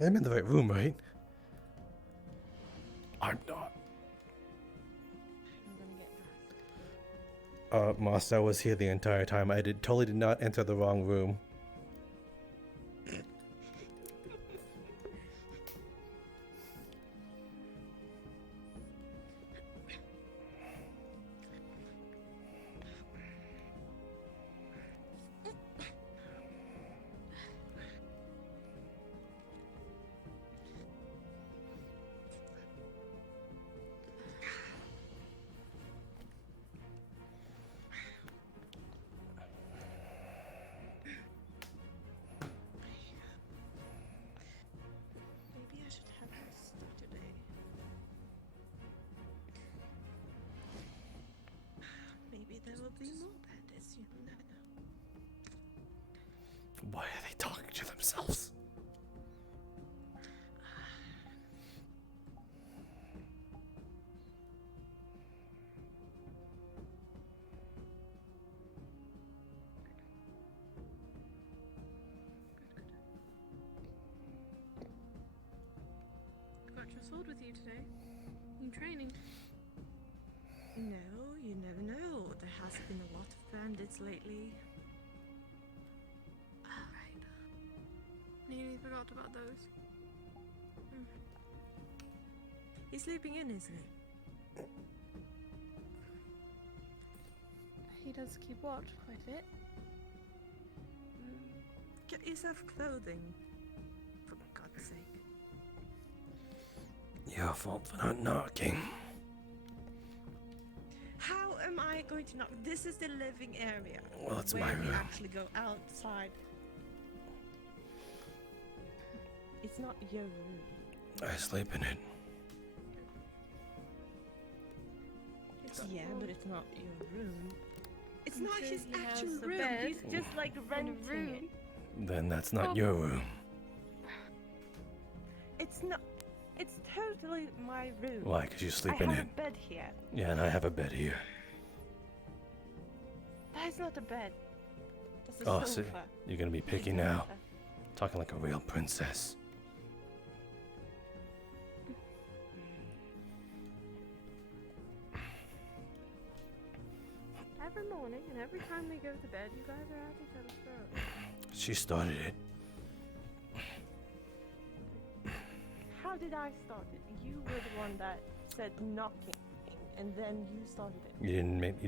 I'm in the right room, right? I'm not. I'm gonna get Masou was here the entire time. I totally did not enter the wrong room. Maybe I should have a Saturday. Maybe there will be more bandits, you never know. Why are they talking to themselves? Got your sword with you today. You training? No, you never know. There has been a lot of bandits lately. Alright. Nearly forgot about those. He's sleeping in, isn't he? He does keep watch quite a bit. Get yourself clothing. For God's sake. Your fault for not knocking. How am I going to knock? This is the living area. Well, it's where my we room. actually go outside. It's not your room. I sleep in it. Yeah, but it's not your room. It's I'm not sure his he has actual a room. bed He's just like and a renting room. it. Then that's not Oh. your room. It's not. It's totally my room. Why? Because you sleep I in have it. a bed here. Yeah, and I have a bed here. That is not a bed. That's a Oh, so sofa. you're gonna be picky now. Talking like a real princess. Every morning and every time we go to bed, you guys are at each other's throats. She started it. How did I start it? You were the one that said knocking, and then you started it. You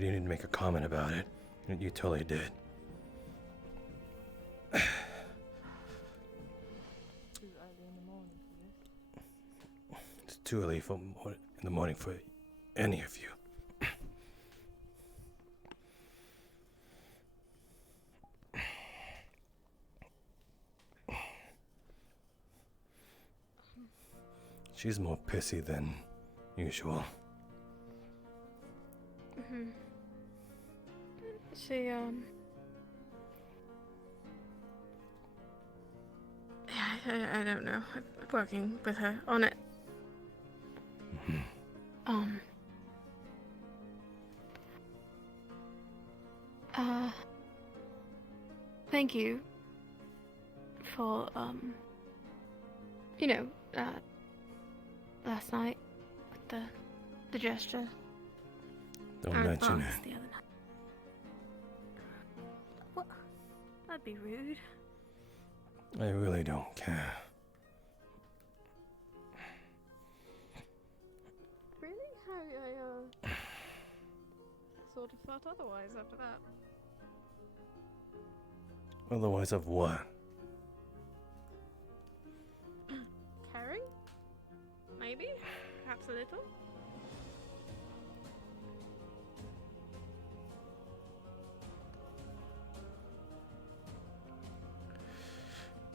didn't make a comment about it. You totally did. Too early in the morning for this. It's too early in the morning for any of you. She's more pissy than usual. She, yeah, I don't know. I'm working with her on it. Thank you for, last night with the gesture. Don't Our mention advance it. the other night. What? That'd be rude. I really don't care. Really? I sort of thought otherwise after that. Otherwise of what? Caring? Maybe? Perhaps a little?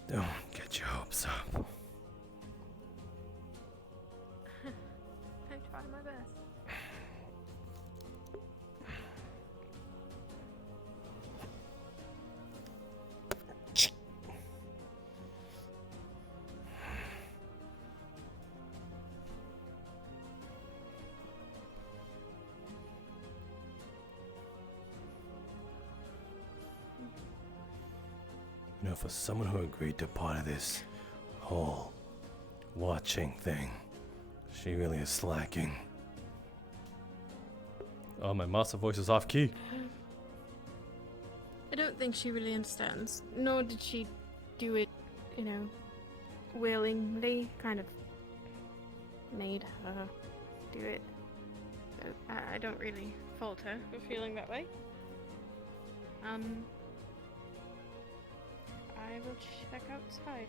Don't get your hopes up. I try my best. You know, for someone who agreed to part of this whole watching thing. She really is slacking. Oh, my Masou voice is off key. I don't think she really understands, nor did she do it, willingly. Kind of made her do it. So I don't really fault her for feeling that way. I will check outside.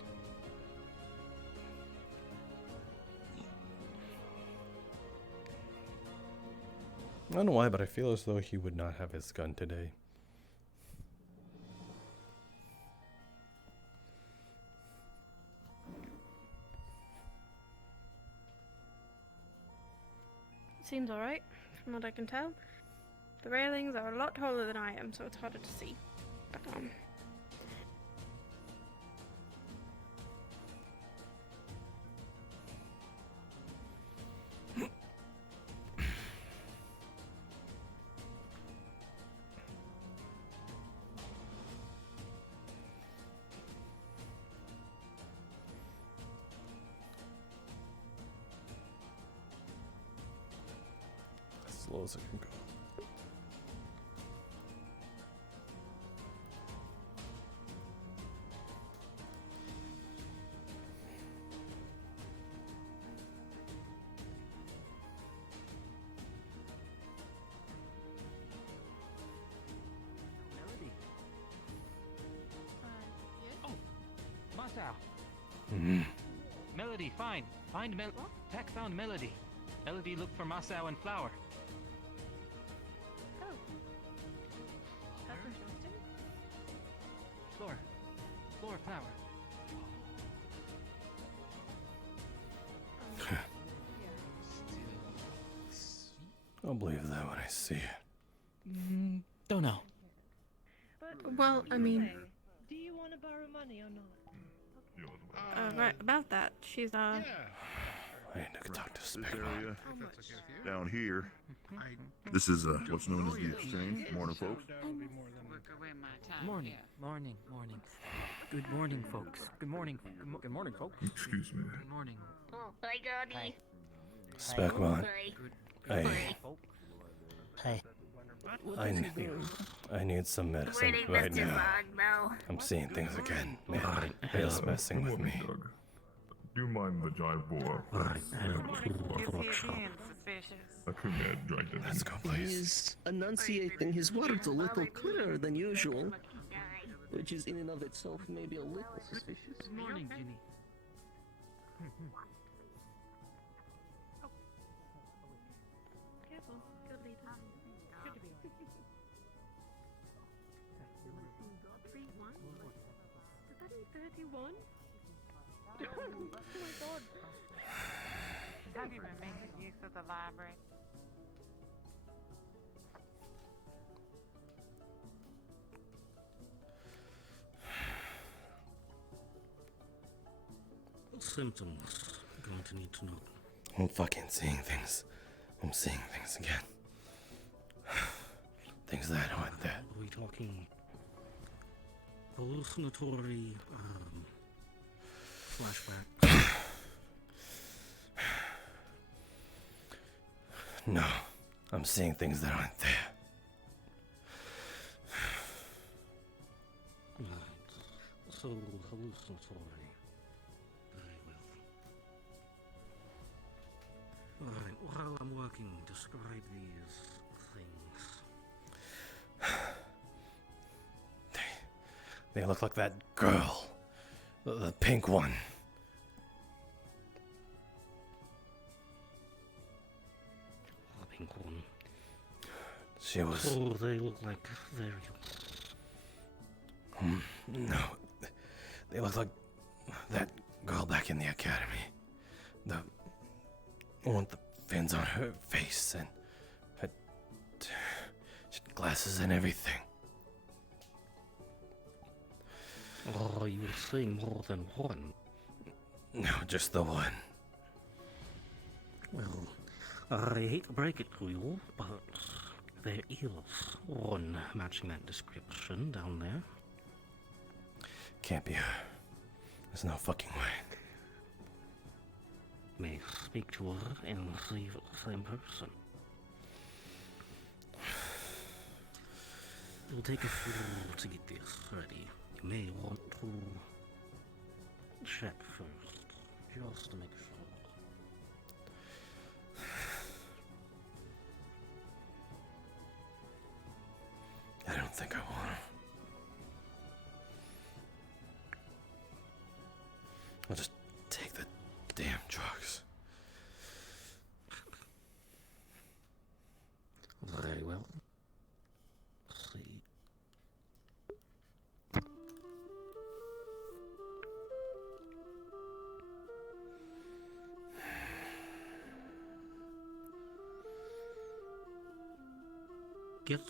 I don't know why, but I feel as though he would not have his gun today. Seems alright, from what I can tell. The railings are a lot taller than I am, so it's harder to see. But, As slow as I can go. Melody. yes? Oh, Masou. Mm. Melody, find Pack found Melody. Melody, look for Masou and Flower. Oh. That's interesting. Floor, Flower. I'll believe that when I see it. Don't know. But Well, I mean- anyway, do you want to borrow money or not? Right, about that, she's, I need to talk to This Spigma. area How much? down here. This is what's known as the exchange. Morning, folks. Morning. Good morning, folks. Good morning, folks. Excuse me. Good morning. Hi, Daddy. Spigma, Hi. I need some medicine Morning, right Mr. now. Fogmo. I'm seeing things again. Man, it's messing with me. Doug. Do you mind the jive boy? I couldn't add dragon. Let's go, please. He's enunciating his words a little clearer than usual, Lucky guy. which is in and of itself maybe a little suspicious. Good morning, Ginny. Careful. Good lead. Good to be on. 31? Is that in 31? Oh my god. Don't even making use of the library. Symptoms. Going to need to know. I'm fucking seeing things. I'm seeing things again. Things that aren't there. Are we talking hallucinatory flashbacks? No, I'm seeing things that aren't there. Right. So hallucinatory. Very well. Alright, while I'm working, describe these things. They look like that girl. The pink one. The pink one. She was. Oh, they look like they're No. They look like that girl back in the academy. The one with the fins on her face and her she had glasses and everything. Oh, you were saying more than one. No, just the one. Well, I hate to break it to you, but there is one matching that description down there. Can't be her. There's no fucking way. may speak to her and leave it the same person. It'll take a few to get this ready. You may want to check first, just to make sure. I don't think I want to. I'll just take the damn drugs. Very well. See. Get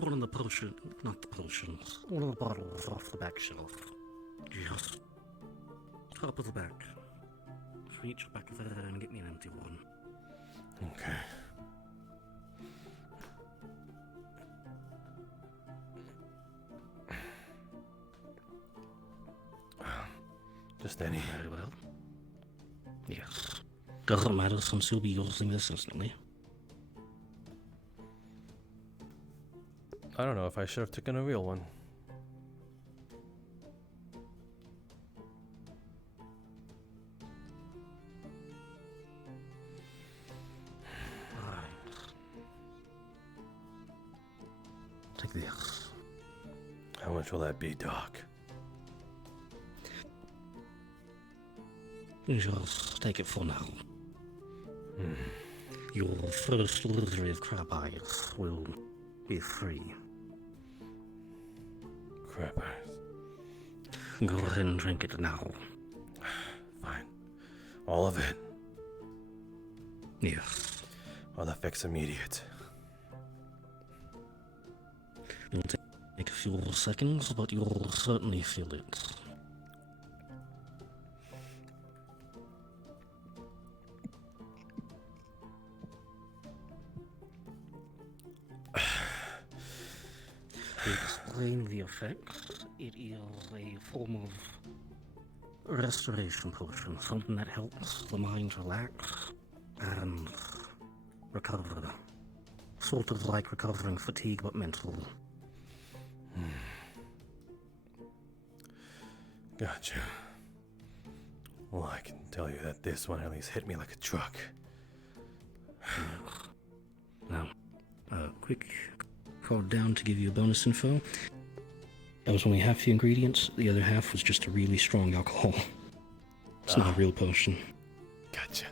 one of the potions, not the potions, one of the bottles off the back shelf. Just top of the back. Reach back of there and get me an empty one. Okay. Just any. Very well. Yes. Doesn't matter since you'll be using this instantly. I don't know if I should have taken a real one. Right. Take this. How much will that be, Doc? Just take it for now. Your first delivery of crab eyes will be free. Crap eyes. Go ahead and drink it now. Fine. All of it. Yes. Or the fix immediate. It'll take a few seconds, but you'll certainly feel it. To explain the effect, it is a form of restoration potion, something that helps the mind relax and recover. Sort of like recovering fatigue, but mental. Gotcha. Well, I can tell you that this one at least hit me like a truck. Now, quick card down to give you a bonus info. That was only half the ingredients. The other half was just a really strong alcohol. It's not a real potion. Gotcha.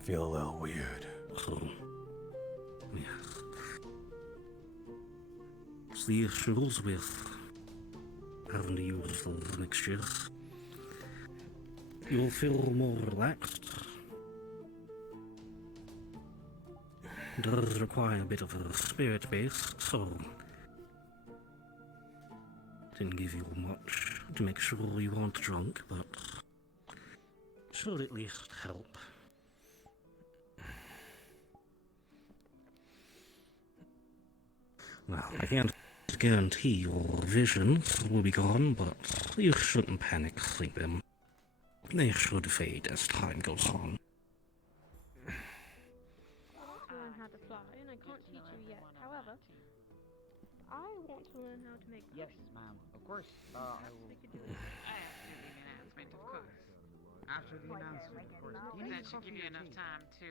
Feel a little weird. So, yeah. It's the issues with having to use those mixtures. You'll feel more relaxed. It does require a bit of a spirit base, so didn't give you much to make sure you aren't drunk, but should at least help. Well, I can't guarantee your visions will be gone, but you shouldn't panic sleeping. They should fade as time goes on. Learn how to fly, and I can't teach you yet. However, I want to learn how to make Yes, cookies. ma'am. Of course, I will. We could do it. After the announcement, of course. After the announcement, of course. Do you need That should give you enough time to,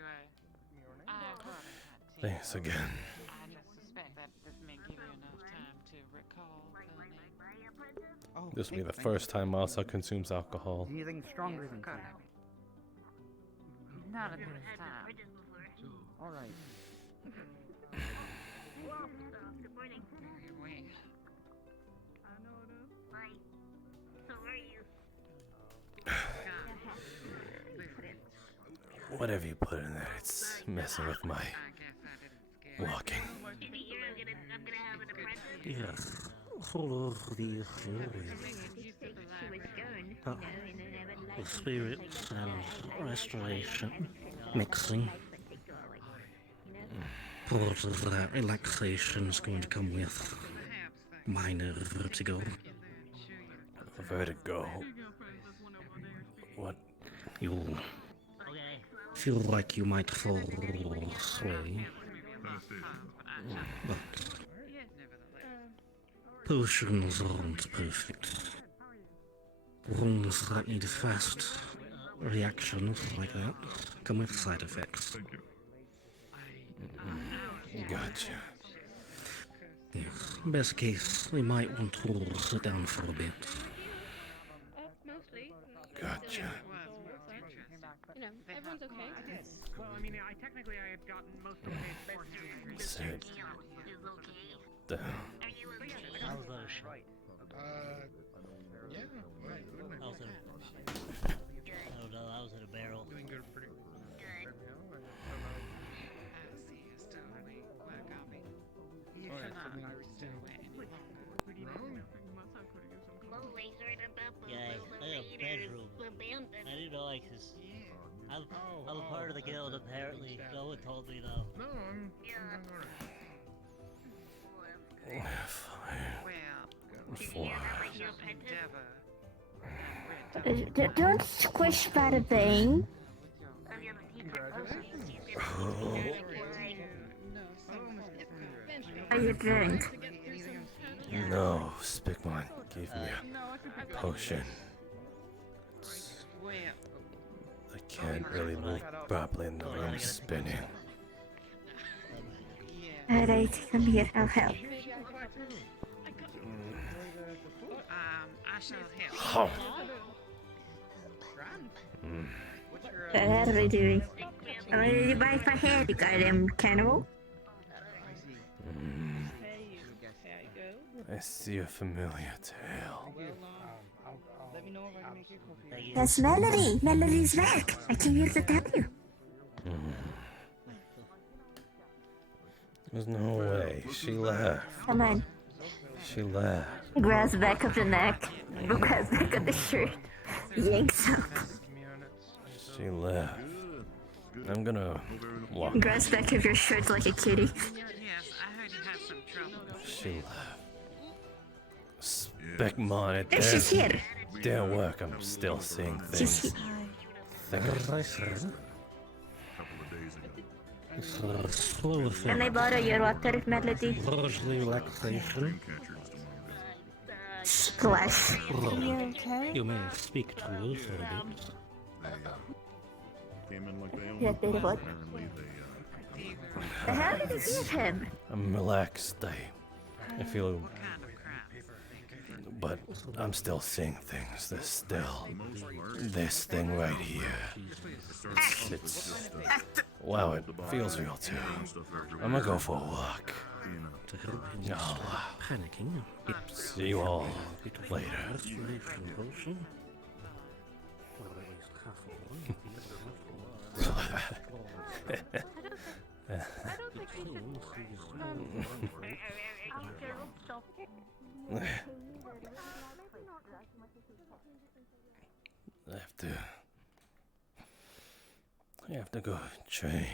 Thanks again. I just suspect that this may give you enough time to recall the name. Oh, This will be the thank first time Masou consumes alcohol. you. Anything stronger than Yes, that? Not at this time. All right. Wait. Whatever you put in there, it's messing with my I guess I didn't scare walking. Yes, all of the issue with spirits and restoration, mixing. Part of that relaxation is going to come with minor vertigo. Vertigo. What? You'll feel like you might fall away, but potions aren't perfect. Ones that need fast reactions like that come with side effects. Gotcha. Yes, best case, we might want to all sit down for a bit. Mostly. Gotcha. You know, everyone's okay. Well, I mean, technically I had gotten most of the page beforehand. Sit down. How's that? Yeah. How's it? I don't know, I was in a barrel. Doing good, pretty good. Yeah, I had a bedroom. I didn't know I'm a part of the guild apparently. No one told me though. No, I'm alright. Don't squish bada bang. Are you drunk? No, Spickman gave me a potion. I can't really move properly in the room spinning. Alright, come here, I'll help. I shall help. What are we doing? Oh, you bite my head, you goddamn cannibal. I see a familiar tail. That's Melody. Melody's back. I came here to tell you. There's no way. She left. Come on. She left. He grabs back of the neck. He grabs back of the shirt. Yanks up. She left. I'm gonna walk. He grabs back of your shirt like a kitty. Yes, I heard you had some trouble. She left. Spickman, it She's here. didn't work. I'm still seeing things. Can I borrow your water, Melody? Largely relaxation. Splash. You may speak to us for a bit. Came in like they owned Yeah, it. they what? Apparently they, How did you give him? I'm relaxed. I feel, but I'm still seeing things. There's still this thing right here. It's wow. It feels real too. I'm gonna go for a walk. I'll Panicking. see you all later. Restoration potion. Well, at least half of one. I don't think we should. I have to go train.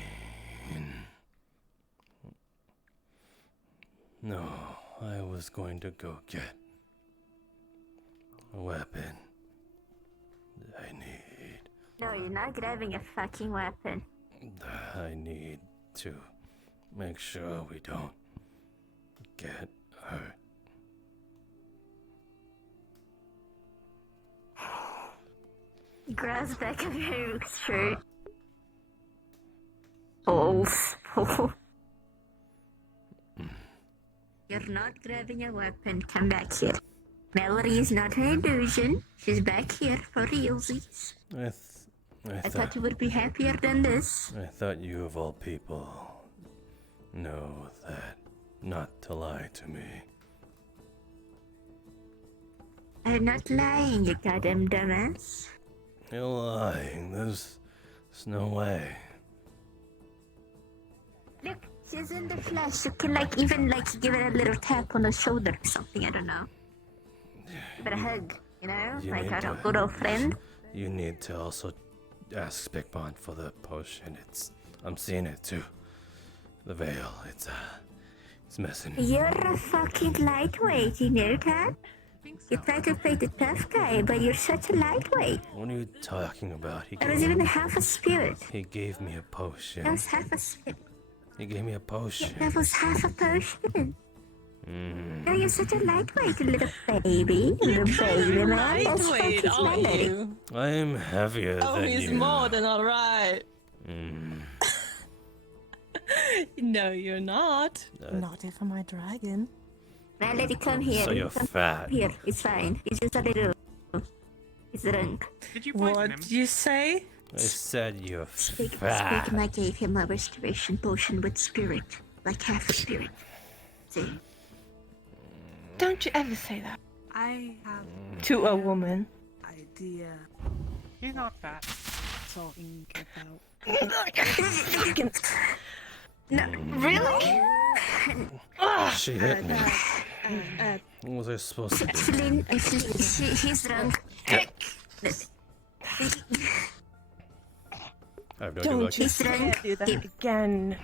No, I was going to go get a weapon that I need. No, you're not grabbing a fucking weapon. I need to make sure we don't get hurt. Grabs back of your shirt. Balls. You're not grabbing a weapon. Come back here. Melody is not an illusion. She's back here for realsies. I thought you would be happier than this. I thought you of all people know that not to lie to me. I'm not lying, you goddamn dumbass. You're lying. There's no way. Look, she's in the flesh. You can even give her a little tap on the shoulder or something, I don't know. Give her a hug, you know? You Like need a to- good old friend. You need to also ask Spickbond for the potion. I'm seeing it too. The veil. It's messing. You're a fucking lightweight, you know that? You try to play the tough guy, but you're such a lightweight. What are you talking about? There was even half a spirit. He gave me a potion. That was half a spirit. He gave me a potion. That was half a potion. Mm. Oh, you're such a lightweight, little baby. Little baby man. That's Lightweight, fucking aren't melody. you? I'm heavier Oh, than he's you. more than alright. Mm. No, you're not. Uh, Not if I'm a dragon. Melody, come here. So you're Come fat. here. It's fine. It's just a little. It's drunk. Did you poison him? What did you say? I said you're Speaking, fat. I gave him a restoration potion with spirit. Like half a spirit. See? Don't you ever say that I have to a woman. idea. He's not fat. Talking about. No, really? She hit me. What was I supposed to do? Celine, he's drunk. I have no idea Don't what you He's drunk. do that again.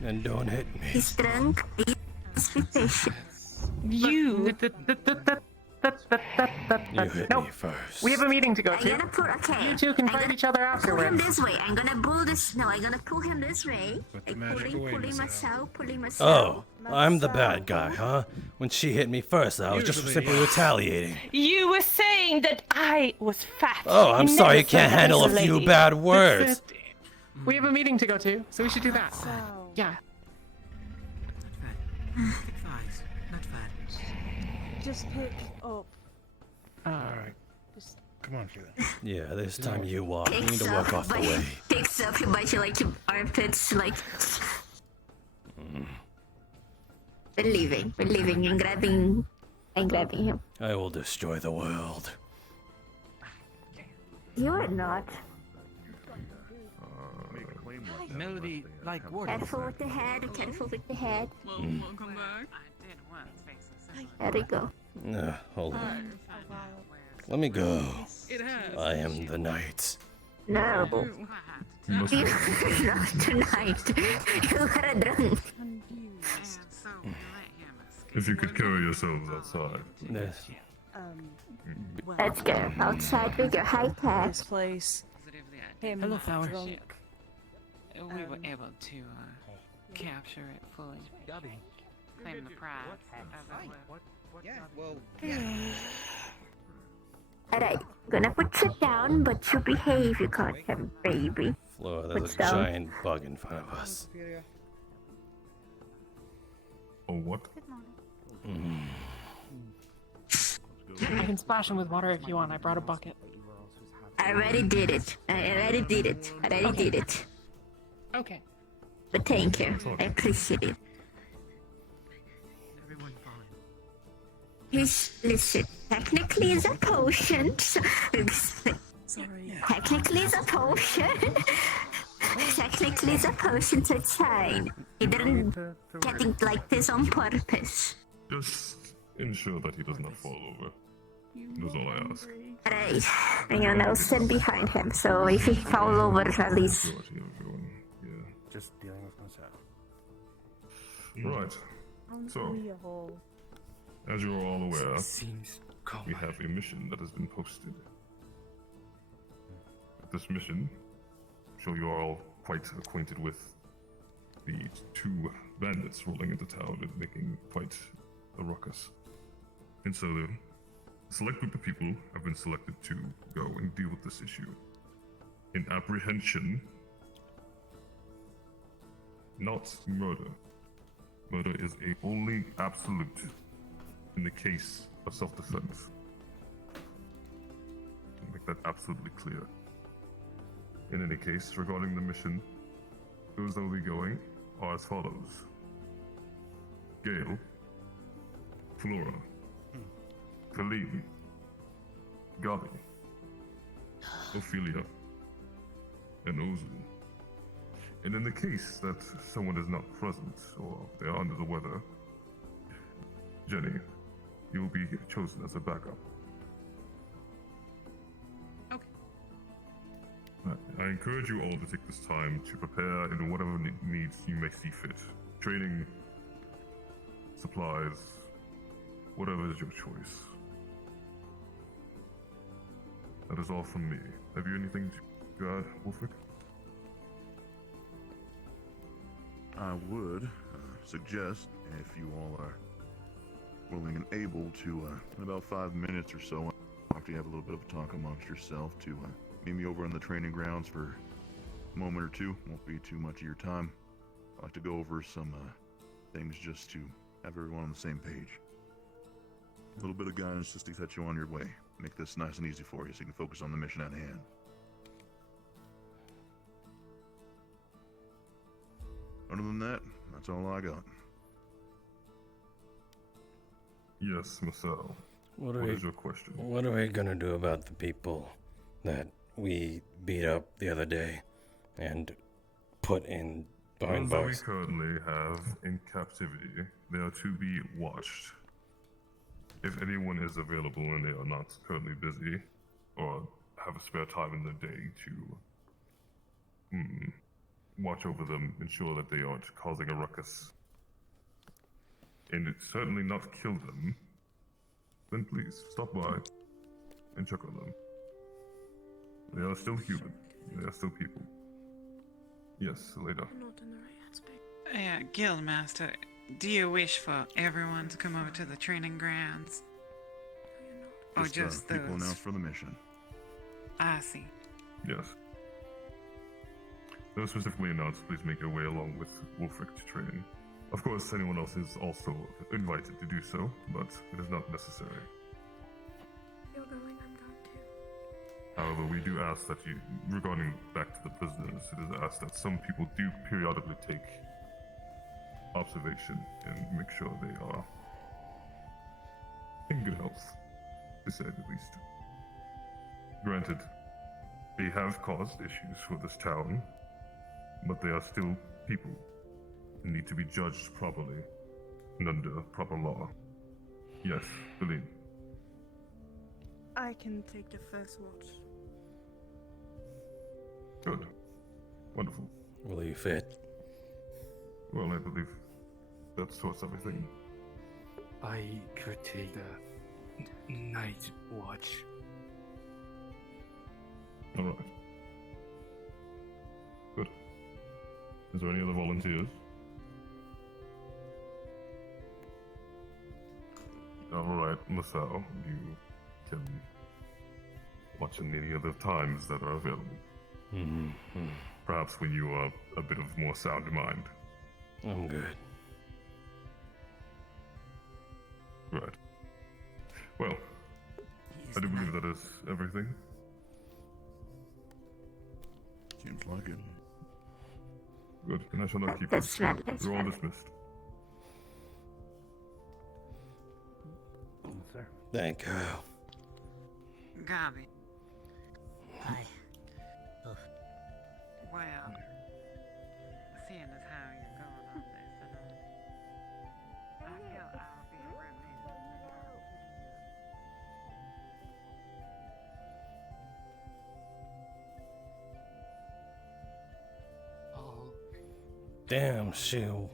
And don't hit me. He's drunk. He's be patient. You. You hit No. me first. We have a meeting to go I'm to. gonna pull. Okay. You two can I'm fight gonna each other pull him afterwards. this way. I'm gonna pull this. No, I'm gonna pull him this way. Put the Like magic away, pulling Masou. Masou. Oh, I'm the bad guy, huh? When she hit me first, I was just Usually, simply yeah. retaliating. You were saying that I was fat. Oh, I'm You sorry, you never can't said that handle a as few lady. bad words. That's it. We have a meeting to go to, so we should do that. Yeah. Not bad. Thick thighs. Not bad. Just pick up. Alright. Come on, Sheila. Yeah, this time you walk. You need Picks to up, walk off the but way. picks up him by your like your armpits, like. We're leaving, and grabbing him. I will destroy the world. You're not. Melody, like Wardens. Careful with the head. Careful with the head. Welcome back. I did once face this. There we go. Hold on. Let me go. It has. I am the knight. No. You must You're not tonight. You are drunk. If you could carry yourselves outside. This. Let's go outside with your high tech. This place. Him Hello, Flower. drunk. We were able to capture it fully. Claim the prize. Yeah, well. Alright, gonna put you down, but you behave, you can't have baby. Flora, there's What's a down? giant bug in front of us. Oh, what? I can splash him with water if you want. I brought a bucket. I already did it. Okay. But thank you. I appreciate it. Everyone fine. Listen, technically it's a potion. Sorry. Technically it's a potion. Technically it's a potion, so it's fine. He didn't get it like this on purpose. Just ensure that he does not fall over. That's all I ask. Alright, and I'll stand behind him, so if he falls over, at least. Majority of everyone. Yeah. Just dealing with myself. Right. So, as you are all aware, Seems we have a mission that has been posted. This mission, I'm sure you are all quite acquainted with the two bandits rolling into town and making quite a ruckus. And so the select group of people have been selected to go and deal with this issue. In apprehension, not murder. Murder is a only absolute in the case of self-defense. Make that absolutely clear. In any case, regarding the mission, those that will be going are as follows. Gale, Flora, Khalid, Gabi, Ophelia, and Ozu. And in the case that someone is not present or they are under the weather, Jenny, you will be chosen as a backup. I encourage you all to take this time to prepare in whatever needs you may see fit. training, supplies, whatever is your choice. That is all from me. Have you anything to add, Wolfric? I would suggest, if you all are willing and able to, in about 5 minutes or so, after you have a little bit of a talk amongst yourself, to meet me over on the training grounds for a moment or two. Won't be too much of your time. I'd like to go over some things just to have everyone on the same page. A little bit of guidance just to set you on your way. Make this nice and easy for you so you can focus on the mission at hand. Other than that, that's all I got. Yes, Masou. What is your question? What are we gonna do about the people that we beat up the other day and put in behind Those that bars? we currently have in captivity, they are to be watched. If anyone is available and they are not currently busy or have a spare time in the day to watch over them, ensure that they aren't causing a ruckus, and certainly not kill them, then please stop by and check on them. They are still human. They are still people. Yes, later. Yeah, Guildmaster, do you wish for everyone to come over to the training grounds? Or just people those? announced for the mission. I see. Yes. Those specifically announced, please make your way along with Wolfric to training. Of course, anyone else is also invited to do so, but it is not necessary. You're going, I'm going too. However, we do ask that you, regarding back to the prisoners, it is asked that some people do periodically take observation and make sure they are in good health, to say the least. Granted, they have caused issues for this town, but they are still people and need to be judged properly and under proper law. Yes, Celine. I can take the first watch. Good. Wonderful. Will you fit? Well, I believe that sorts everything. I could take the night watch. Alright. Good. Is there any other volunteers? Alright, Masou, you can watch in any other times that are available. Perhaps when you are a bit of more sound mind. I'm good. Right. Well, I do believe that is everything. Seems like it. Good, and I shall not keep you. You're all dismissed. Sir. Thank you. Gabi. Hi. Oh, Well, seeing as how you're going on this, I feel I'll be remiss. Oh, Damn, Shield.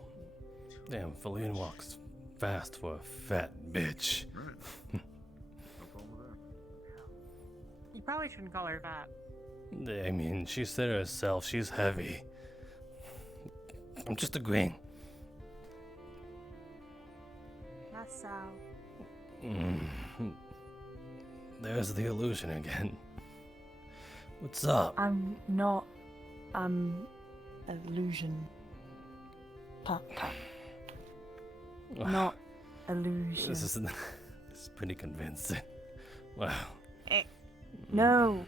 Damn, Feline walks fast for a fat bitch. Right. No problem with that. You probably shouldn't call her fat. I mean, she said herself, she's heavy. I'm just agreeing. Masou. There's the illusion again. What's up? I'm not. Illusion. Not illusion. This is pretty convincing. Wow. No.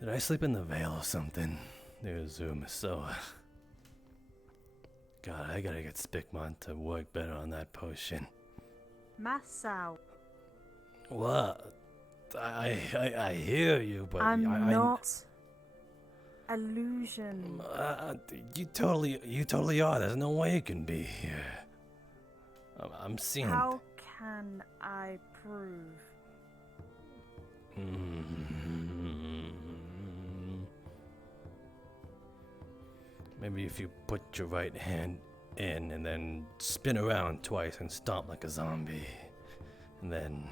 Did I sleep in the veil or something? There's Masou. God, I gotta get Spickmont to work better on that potion. Masou. What? I hear you, but I'm not. Illusion. You totally are. There's no way it can be here. I'm seeing. How can I prove? Maybe if you put your right hand in and then spin around twice and stomp like a zombie. And then,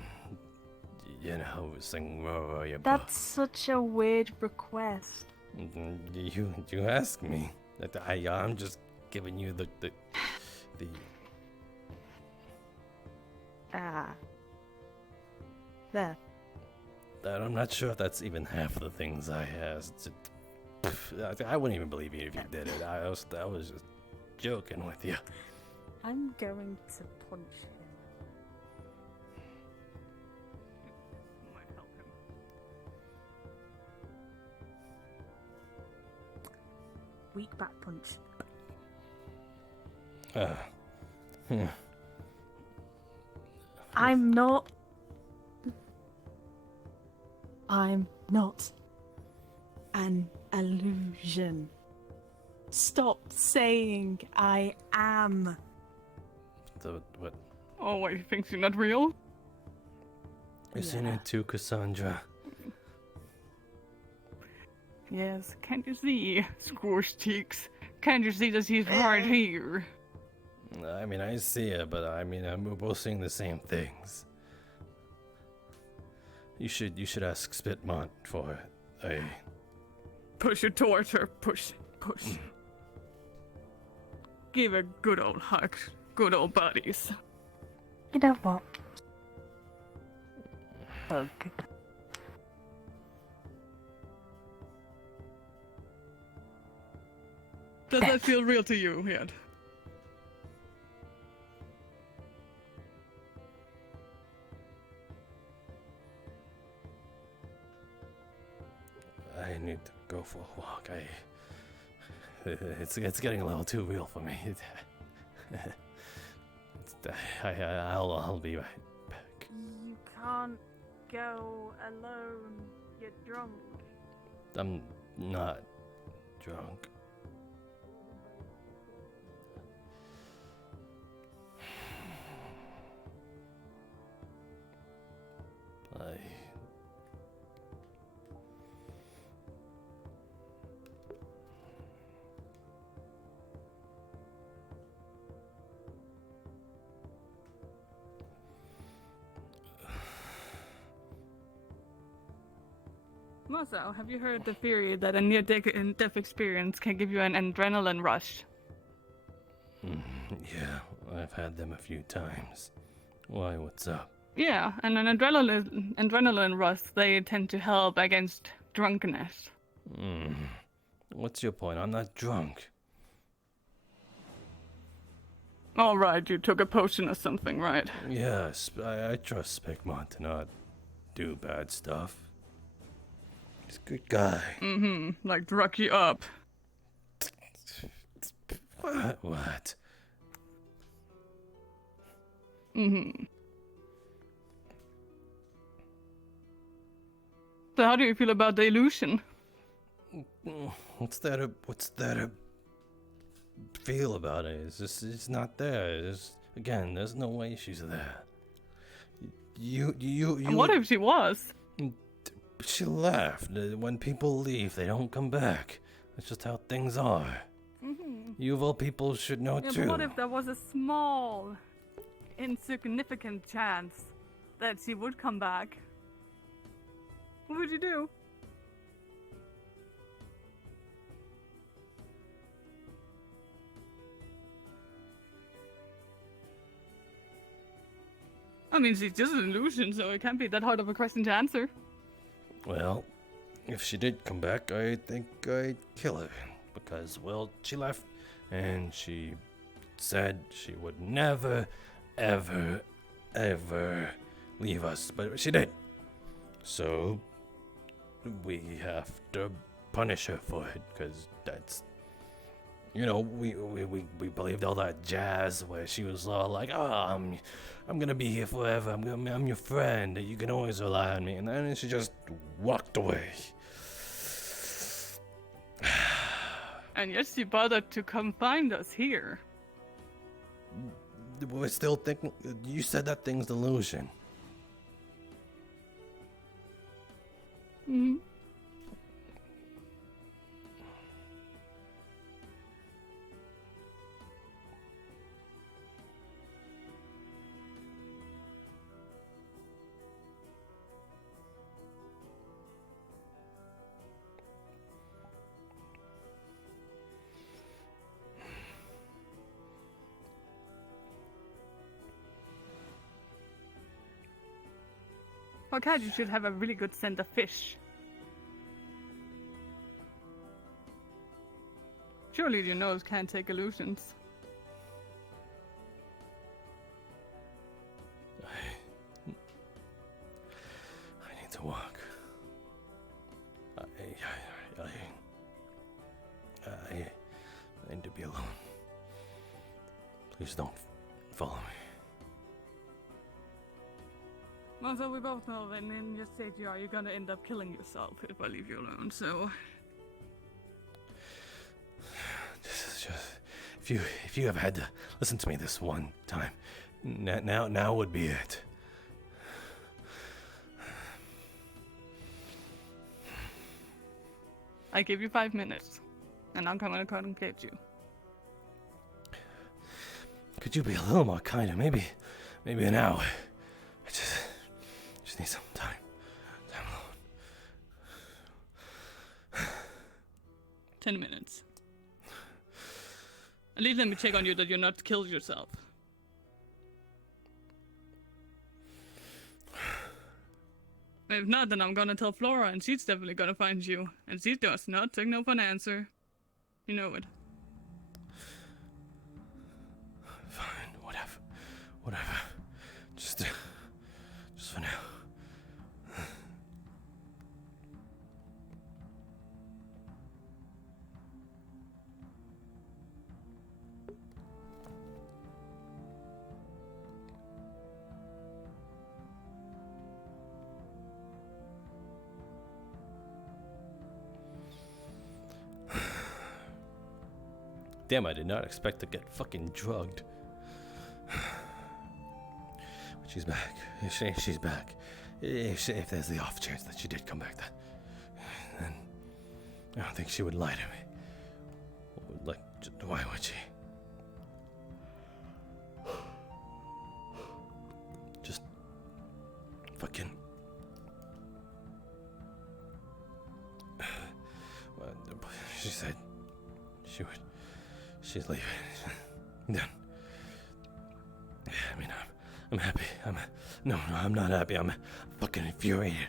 you know, sing Roar Your Boat. That's such a weird request. You ask me. I'm just giving you the There. I'm not sure if that's even half the things I asked. I wouldn't even believe you if you did it. I was just joking with you. I'm going to punch him. Might help him. Weak back punch. I'm not an illusion. Stop saying I am. What? Oh, wait, he thinks you're not real? Isn't it too, Cassandra? Yes, can't you see? Squash cheeks. Can't you see that he's right here? I mean, I see it, but we're both seeing the same things. You should ask Spitmont for a... Push it towards her. Push. Give a good old hug. Good old buddies. You know what? Hug. Does that feel real to you yet? I need to go for a walk. It's getting a little too real for me. I'll be right back. You can't go alone. You're drunk. I'm not drunk. Masou, have you heard the theory that a near-death experience can give you an adrenaline rush? Yeah, I've had them a few times. Why, what's up? Yeah, and an adrenaline rush, they tend to help against drunkenness. What's your point? I'm not drunk. Alright, you took a potion or something, right? Yes, I trust Spigmont to not do bad stuff. He's a good guy. Like drug you up. What? So how do you feel about the illusion? What's there to feel about it? It's not there. Again, there's no way she's there. You. And what if she was? She left. When people leave, they don't come back. That's just how things are. You of all people should know too. But what if there was a small, insignificant chance that she would come back? What would you do? I mean, she's just an illusion, so it can't be that hard of a question to answer. Well, if she did come back, I think I'd kill her. Because, well, she left, and she said she would never, ever, ever leave us. But she did. So, we have to punish her for it, because that's... You know, we believed all that jazz where she was all like, oh, I'm gonna be here forever. I'm your friend. You can always rely on me. And then she just walked away. And yet she bothered to come find us here. We're still thinking. You said that thing's delusion. For a cat, you should have a really good scent of fish. Surely your nose can't take illusions. I need to walk. I need to be alone. Please don't follow me. Well, so we both know that in your state you are, you're gonna end up killing yourself if I leave you alone, so... This is just... If you have had to listen to me this one time, now would be it. I give you 5 minutes, and I'm coming to come and get you. Could you be a little more kinder? Maybe an hour. I just need some time. Time alone. 10 minutes. At least let me check on you that you're not killed yourself. If not, then I'm gonna tell Flora, and she's definitely gonna find you. And she does not take no for an answer. You know it. Fine, whatever. Just for now. Damn, I did not expect to get fucking drugged. But she's back. She's back. If there's the off chance that she did come back, then I don't think she would lie to me. Like, why would she? Just fucking... She said she's leaving. Then, I mean, I'm happy. No, I'm not happy. I'm fucking infuriated.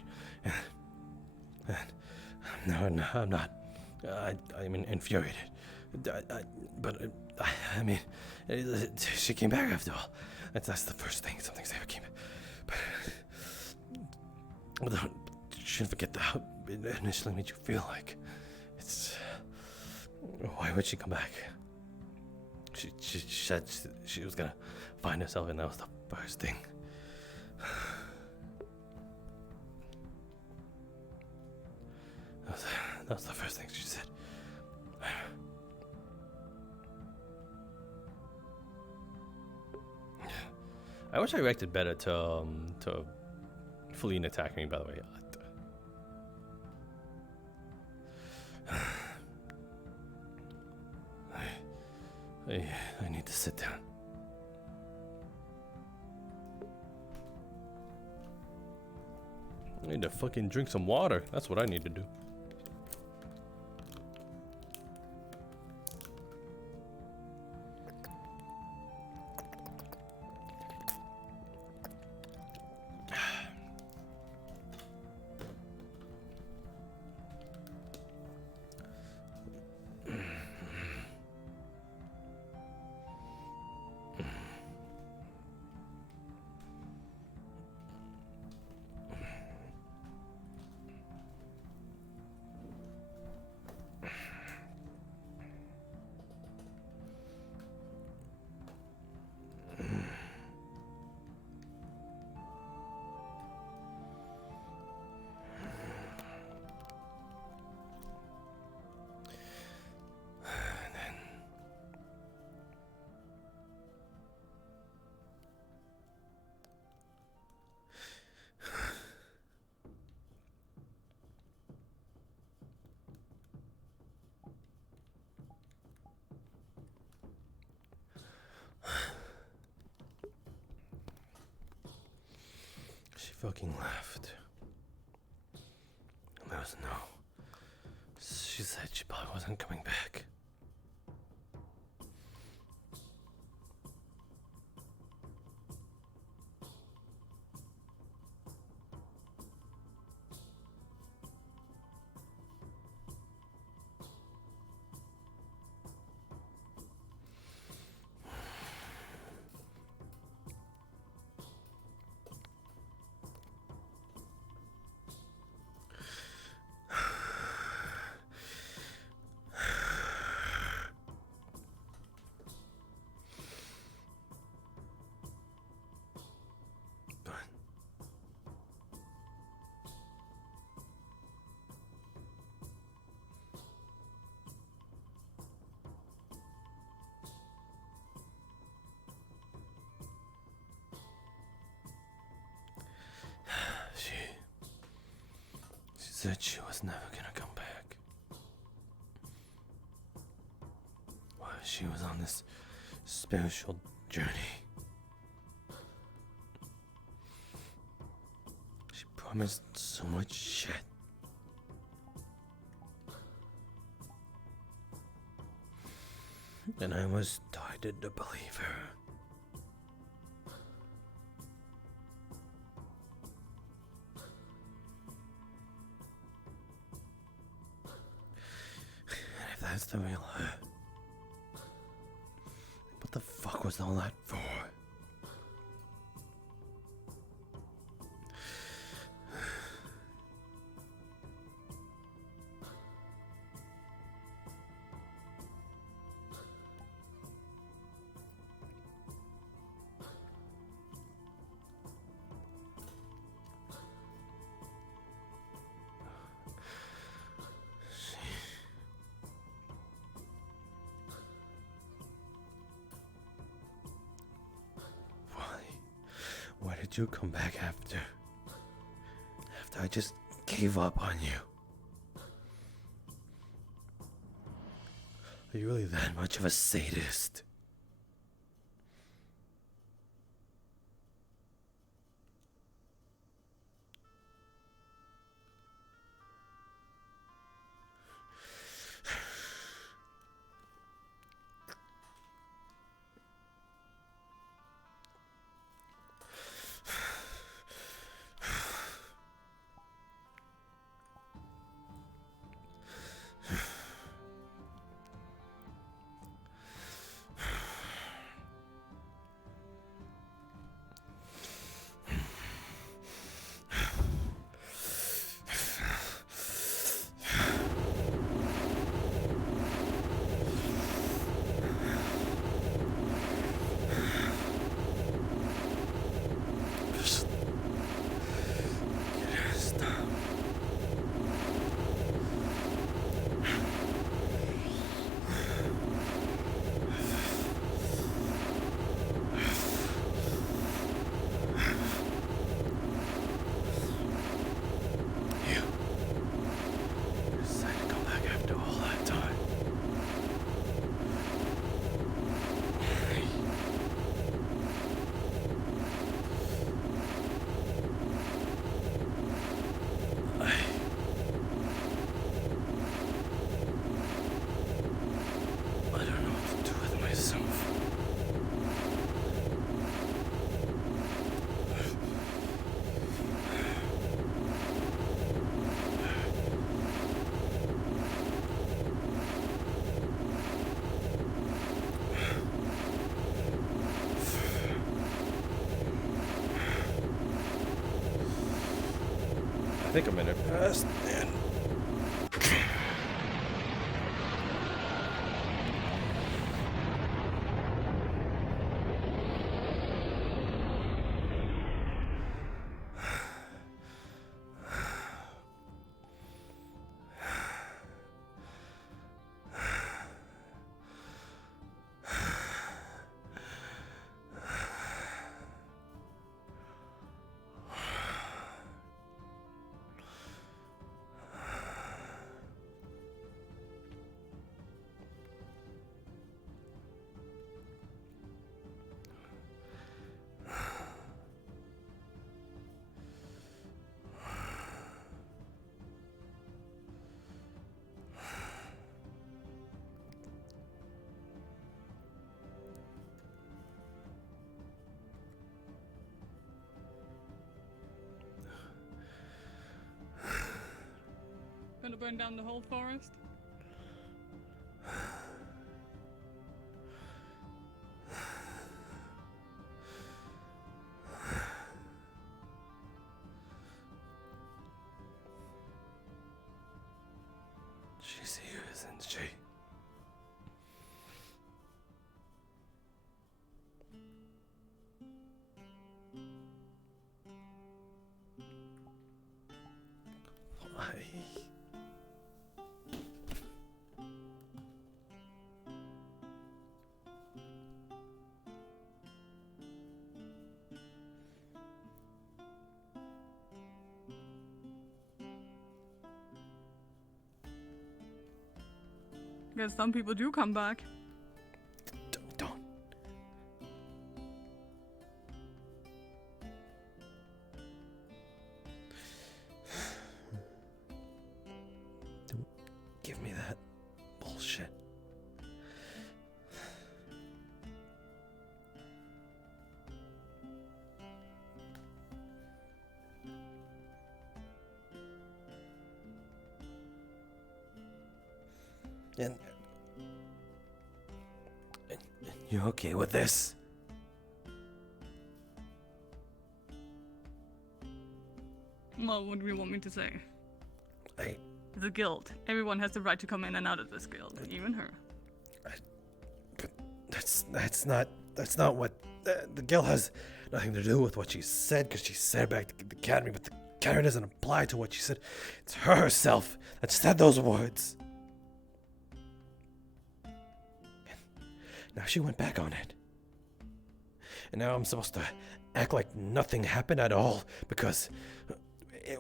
No, I'm not. I'm infuriated. I mean, she came back after all. That's the first thing. Something's ever came back. But you shouldn't forget how it initially made you feel like. Why would she come back? She said she was gonna find herself, and that was the first thing. That was the first thing she said. I wish I reacted better to Feline attacking me, by the way. I need to sit down. I need to fucking drink some water. That's what I need to do. She fucking left. Let us know. She said she probably wasn't coming back. said she was never gonna come back. Well, she was on this spiritual journey. She promised so much shit. And I was started to believe her. And if that's the real her, what the fuck was all that for? Why did you come back after I just gave up on you? Are you really that much of a sadist? I think a minute passed, and Gonna burn down the whole forest? she's here, isn't she? Why? Guess some people do come back. Don't. Don't give me that bullshit. And you okay with this? Well, what do you want me to say? It's a guild. Everyone has the right to come in and out of this guild, even her. But that's not what the guild has nothing to do with what she said, because she said back to the academy, but the academy doesn't apply to what she said. It's her herself that said those words. Now she went back on it. And now I'm supposed to act like nothing happened at all because,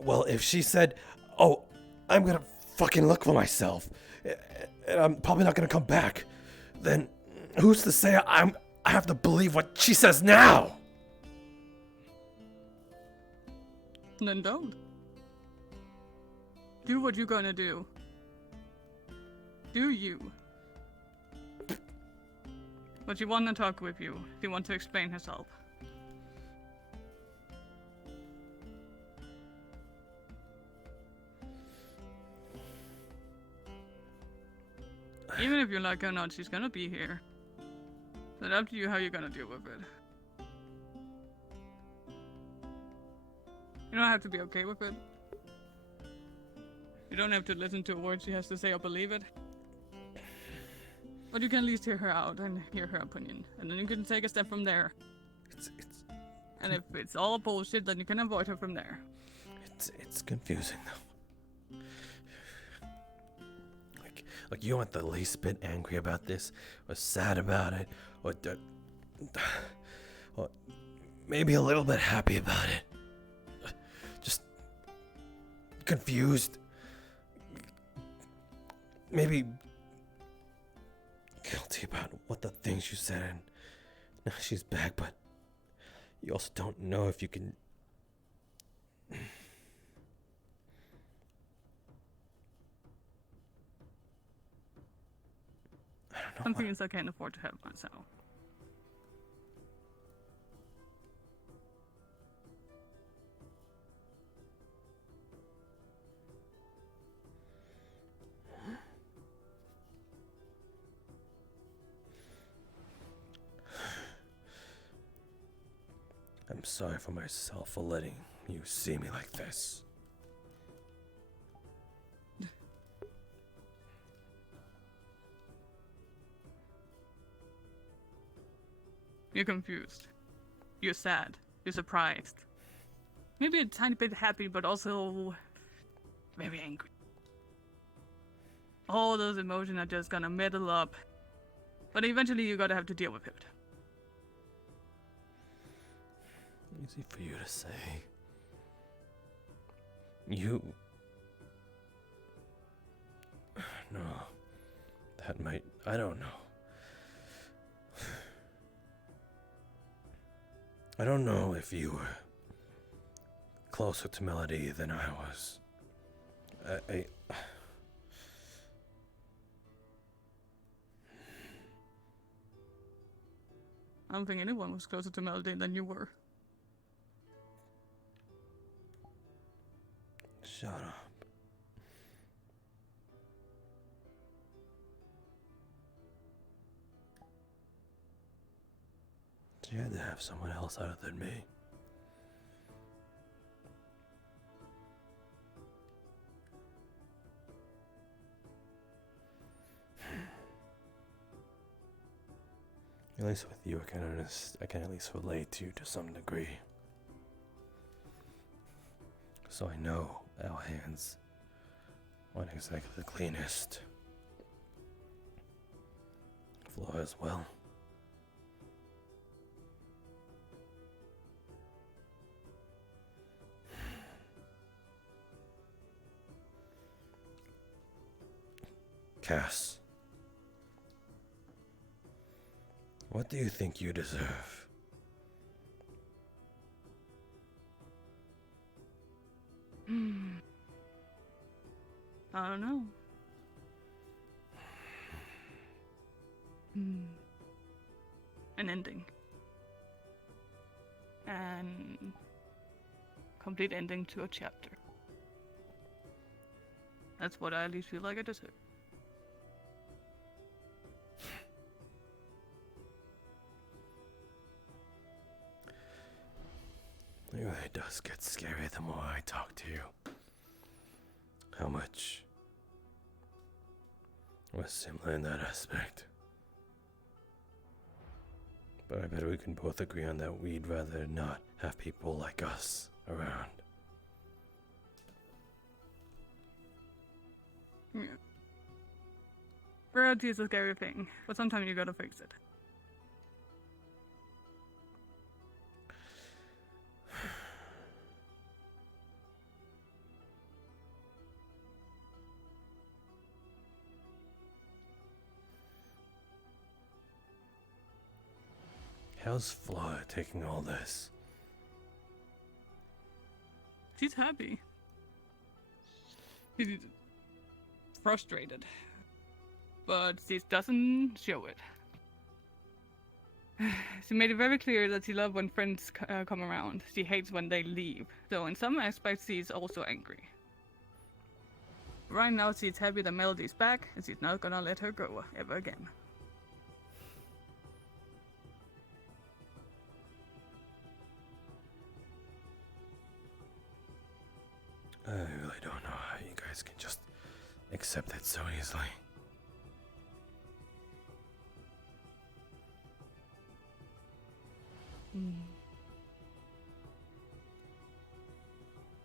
well, if she said, oh, I'm gonna fucking look for myself and I'm probably not gonna come back, then who's to say I have to believe what she says now? Then don't. Do what you're gonna do. Do you? But she wanna talk with you. She wants to explain herself. Even if you like her or not, she's gonna be here. It's up to you how you're gonna deal with it. You don't have to be okay with it. You don't have to listen to a word she has to say or believe it. But you can at least hear her out and hear her opinion. And then you can take a step from there. And if it's all bullshit, then you can avoid her from there. It's confusing though. Like you aren't the least bit angry about this, or sad about it, or maybe a little bit happy about it. Just confused. Maybe guilty about what the things you said, and now she's back, but you also don't know if you can. Some things I can't afford to have myself. I'm sorry for myself for letting you see me like this. You're confused. You're sad. You're surprised. Maybe a tiny bit happy, but also very angry. All those emotions are just gonna muddle up. But eventually you gotta have to deal with it. Easy for you to say. You... No. That might... I don't know. I don't know if you were closer to Melody than I was. I don't think anyone was closer to Melody than you were. Shut up. She had to have someone else other than me. At least with you, I can at least relate to you to some degree. So I know our hands aren't exactly the cleanest. Floor as well. Cass, What do you think you deserve? I don't know. An ending. An complete ending to a chapter. That's what I at least feel like I deserve. It really does get scary the more I talk to you. How much was similar in that aspect. But I bet we can both agree on that we'd rather not have people like us around. Yeah. Reality is a scary thing, but sometimes you gotta face it. How's Flora taking all this? She's happy. She's frustrated. But she doesn't show it. She made it very clear that she loves when friends come around. She hates when they leave. So in some aspects she's also angry. Right now she's happy that Melody's back, and she's not gonna let her go ever again. I really don't know how you guys can just accept it so easily.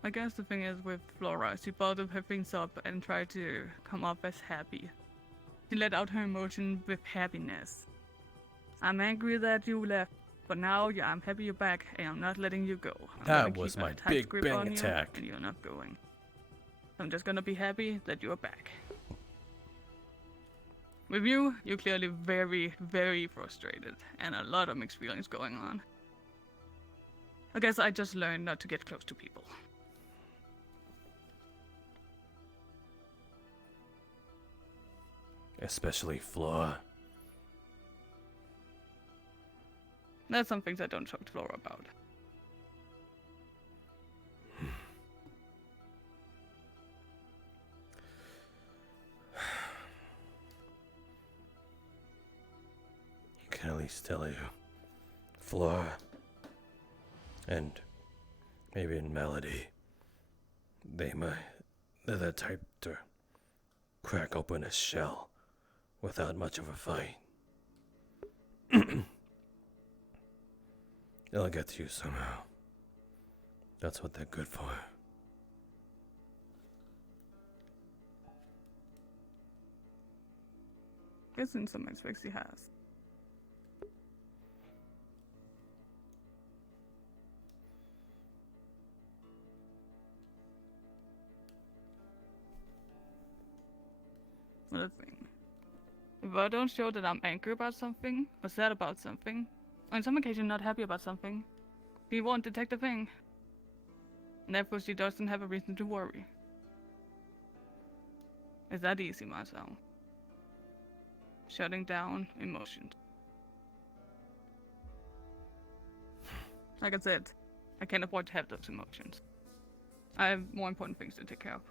I guess the thing is with Flora, she bottled her things up and tried to come up as happy. She let out her emotion with happiness. I'm angry that you left, but now I'm happy you're back and I'm not letting you go. That was my big bang attack. And you're not going. I'm just gonna be happy that you're back. With you, you're clearly very, very frustrated and a lot of mixed feelings going on. I guess I just learned not to get close to people. Especially Flora. That's some things I don't talk to Flora about. I can at least tell you, Flora, and maybe in Melody, they're the type to crack open a shell without much of a fight. They'll get to you somehow. That's what they're good for. Guess in some aspects he has. Another thing. If I don't show that I'm angry about something, or sad about something, or on some occasion not happy about something, he won't detect a thing. And therefore she doesn't have a reason to worry. It's that easy, Masou. Shutting down emotions. Like I said, I can't afford to have those emotions. I have more important things to take care of.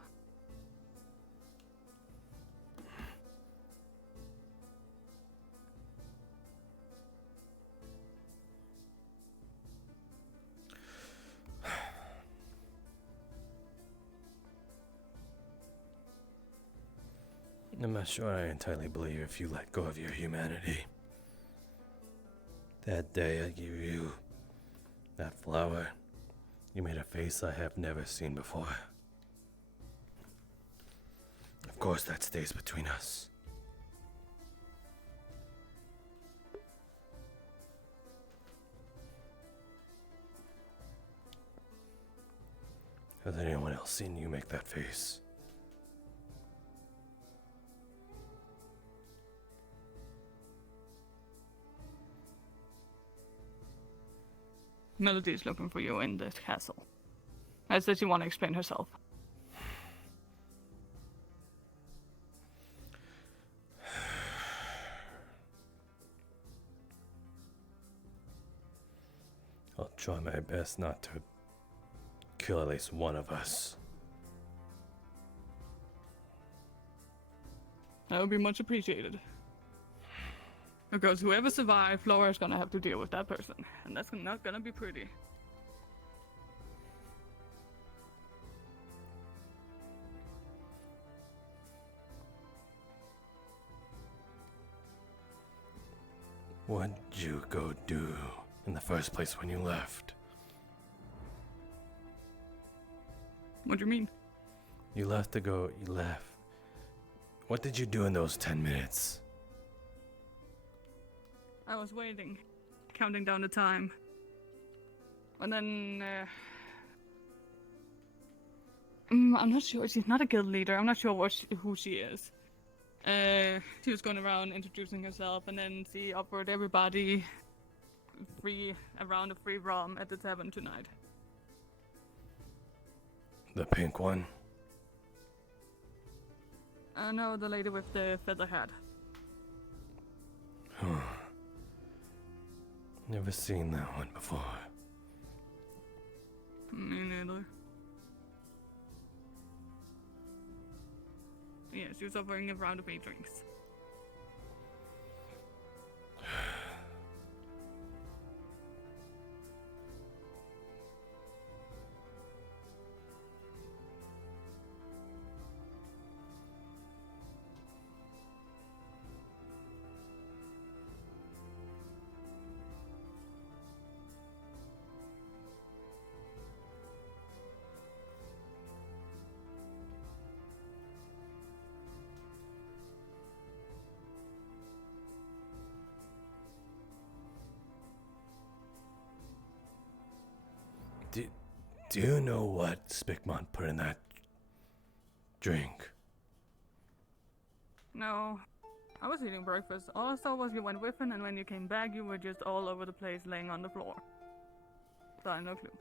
I'm not sure I entirely believe if you let go of your humanity. That day I gave you that flower, you made a face I have never seen before. Of course that stays between us. Has anyone else seen you make that face? Melody is looking for you in this castle. I said she want to explain herself. I'll try my best not to kill at least one of us. That would be much appreciated. Because whoever survives, Flora is gonna have to deal with that person. And that's not gonna be pretty. What'd you go do in the first place when you left? What do you mean? You left. What did you do in those 10 minutes? I was waiting, counting down the time. And then, I'm not sure, she's not a guild leader, I'm not sure who she is. She was going around introducing herself, and then she offered everybody around a free rum at the tavern tonight. The pink one? No, the lady with the feather hat. Never seen that one before. Me neither. Yeah, she was offering a round of 8 drinks. Do you know what Spickmont put in that drink? No, I was eating breakfast. All I saw was you went whiffing, and when you came back, you were just all over the place laying on the floor. So I have no clue.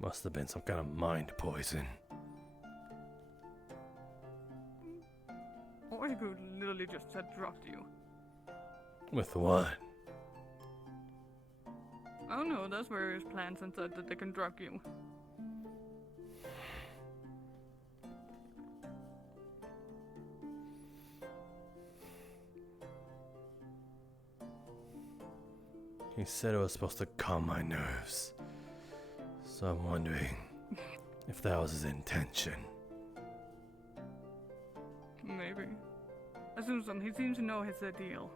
Must have been some kind of mind poison. Or he could literally just have drugged you. With what? I don't know, there's various plans and said that they can drug you. He said it was supposed to calm my nerves. So I'm wondering if that was his intention. Maybe. Susan, he seems to know his deal.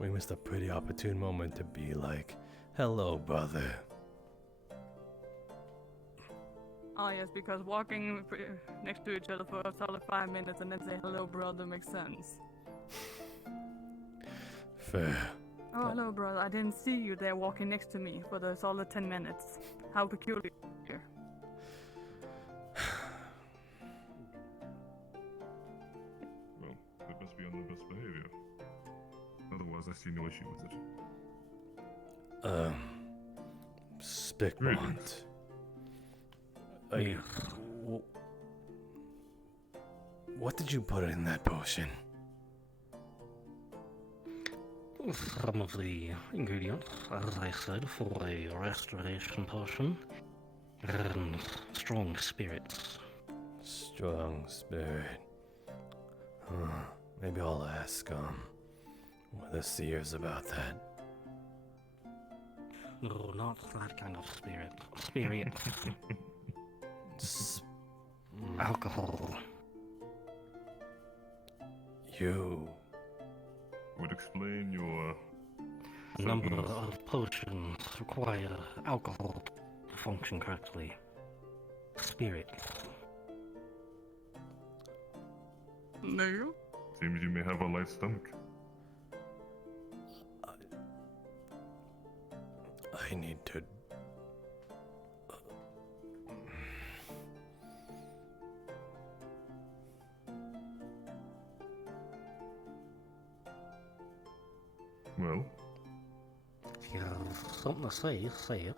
We missed a pretty opportune moment to be like, hello, brother. Oh yes, because walking next to each other for a solid 5 minutes and then say hello brother makes sense. Fair. Oh hello brother, I didn't see you there walking next to me for the solid 10 minutes. How peculiar. Well, it must be on the best behavior. Otherwise, I see no issue with it. Spickmont. What did you put in that potion? Some of the ingredients, as I said, for a restoration potion, and strong spirits. Strong spirit. Maybe I'll ask, the seers about that. No, not that kind of spirit. Spirit. Alcohol. would explain your A number sentence. of potions require alcohol to function correctly. Spirit. No. Seems you may have a light stomach. I need to. Well, If you have something to say, say it.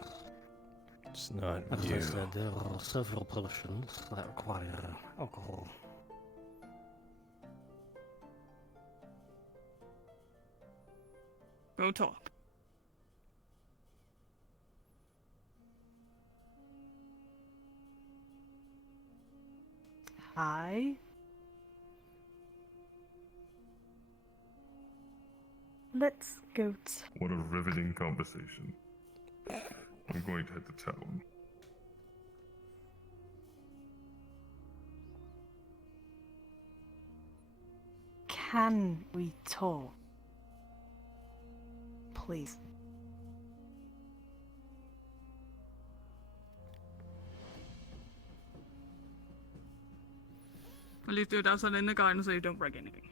It's not As you. I said, there are several potions that require alcohol. Go talk. Hi. Let's go. what a riveting conversation. I'm going to head to town. Can we talk? Please. At least do it outside in the garden so you don't break anything.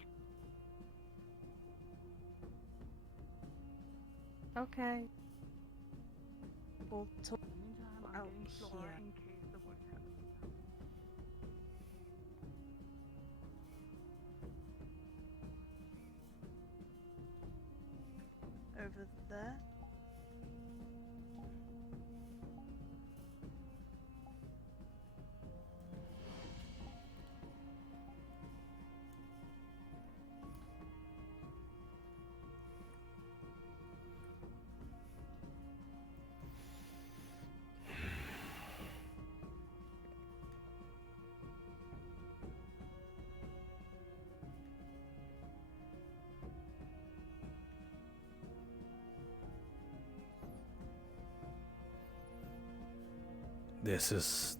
Okay. We'll talk out here. Over there. This is.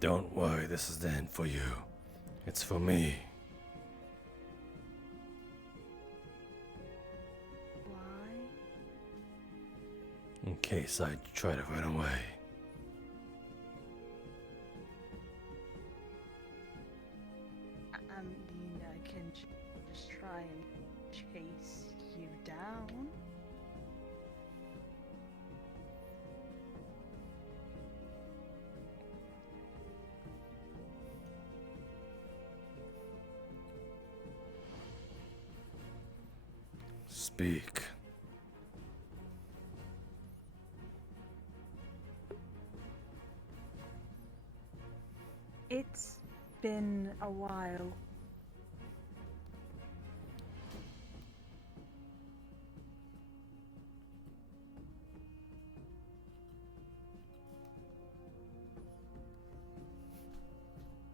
Don't worry, this is the end for you. It's for me. Why? In case I try to run away. I mean, I can just try and chase you down. Speak. It's been a while.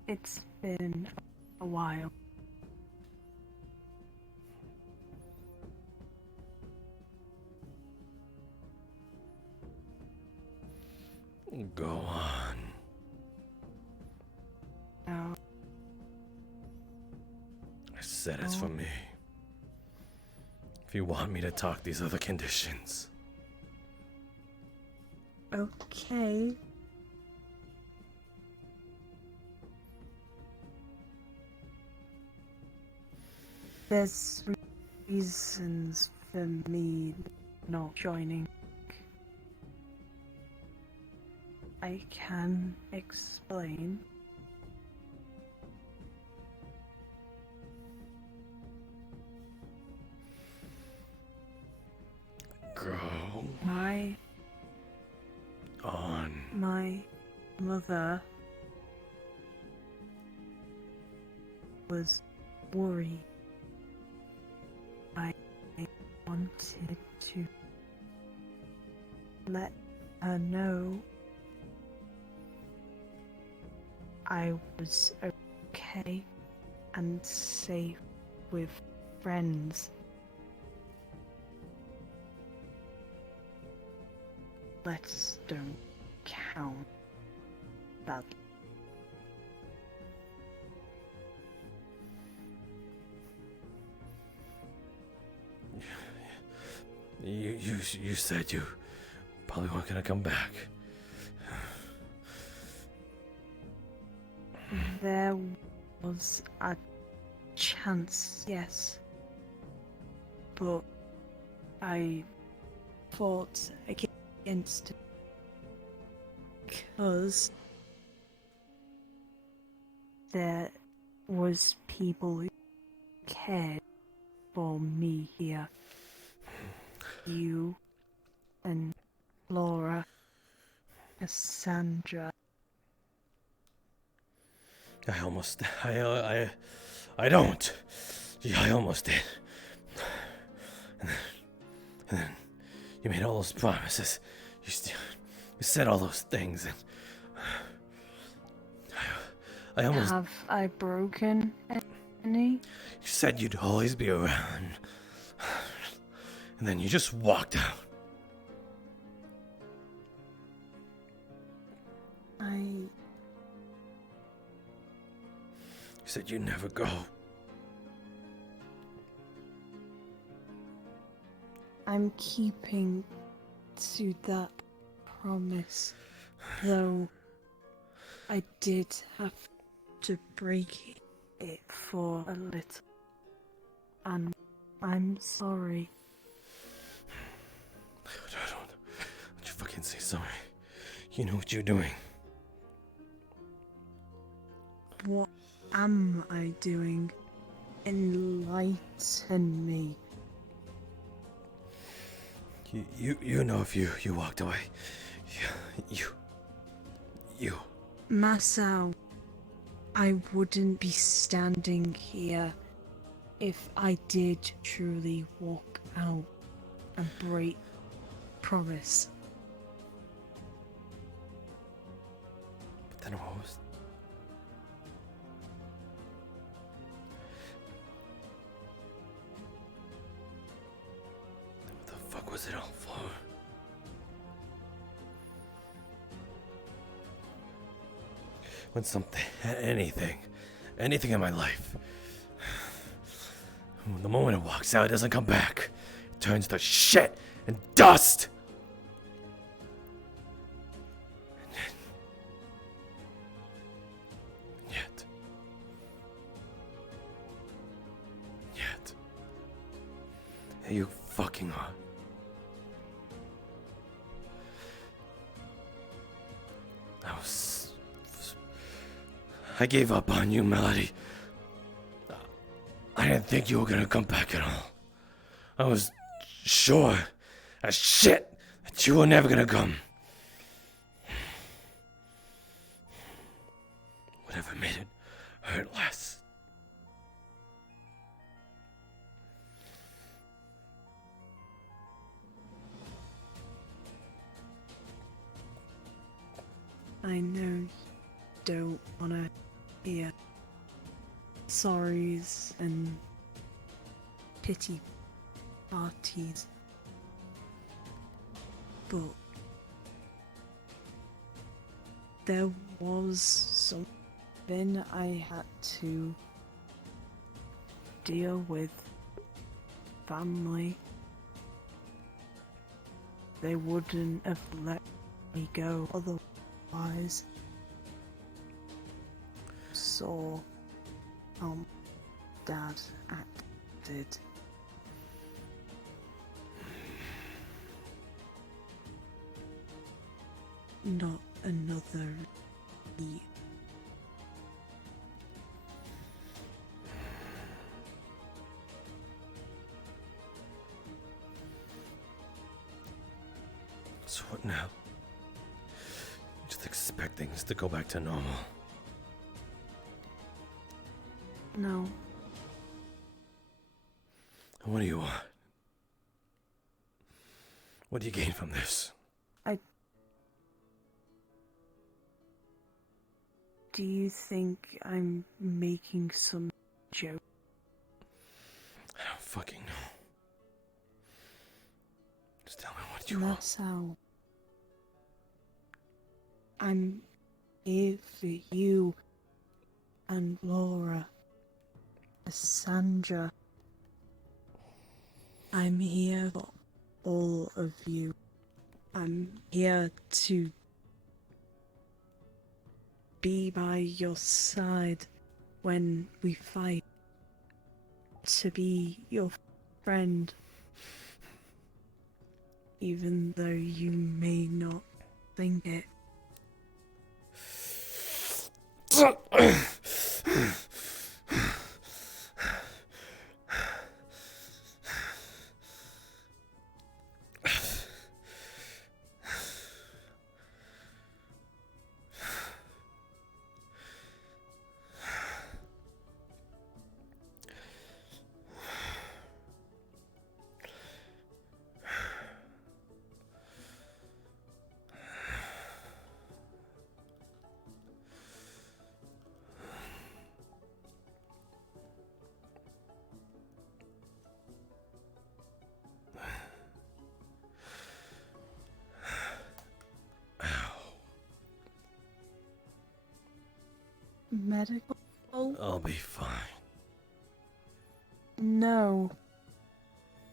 It's been a while. Go on. No. I said it's for me. If you want me to talk these other conditions. Okay. There's reasons for me not joining. I can explain. Go on. My mother was worried. I wanted to let her know I was okay and safe with friends. Let's don't count that. You said you probably weren't gonna come back. There was a chance, yes. But I fought against it because there was people who cared for me here. You and Laura, Cassandra. I almost don't. Yeah, I almost did. And then you made all those promises. You said all those things, and I almost. Have I broken any? You said you'd always be around, and then you just walked out. You said you'd never go. I'm keeping to that promise, though I did have to break it for a little, and I'm sorry. Don't you fucking say sorry. You know what you're doing. What am I doing? Enlighten me. You know if you walked away. You. Masou, I wouldn't be standing here if I did truly walk out and break promise. But then what was... What the fuck was it all for? When something, anything in my life, the moment it walks out, it doesn't come back. It turns to shit and dust. And yet, you fucking are. I gave up on you, Melody. I didn't think you were gonna come back at all. I was sure as shit that you were never gonna come. Whatever made it hurt less. I know you don't wanna hear sorries and pity parties, but there was something I had to deal with. Family. They wouldn't have let me go otherwise. Saw how Dad acted. Not another me. So what now? Just expect things to go back to normal. No. What do you want? What do you gain from this? Do you think I'm making some joke? I don't fucking know. Just tell me what you want. Masou. I'm here for you and Laura. Cassandra. I'm here for all of you. I'm here to be by your side when we fight. To be your friend. Even though you may not think it. Medical? I'll be fine. No.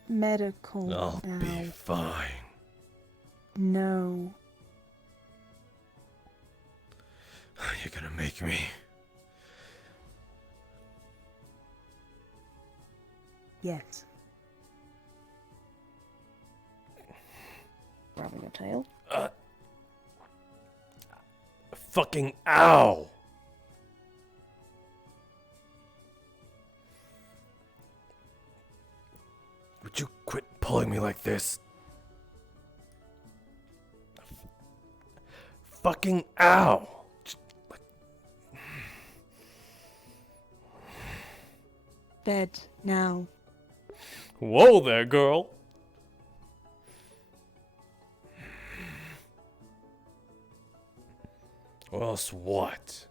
Medical I'll now. be fine. No. You're gonna make me. Yes. Grabbing your tail. Fucking ow! Would you quit pulling me like this? Fucking ow! Bed now. Whoa there, girl! Or else what?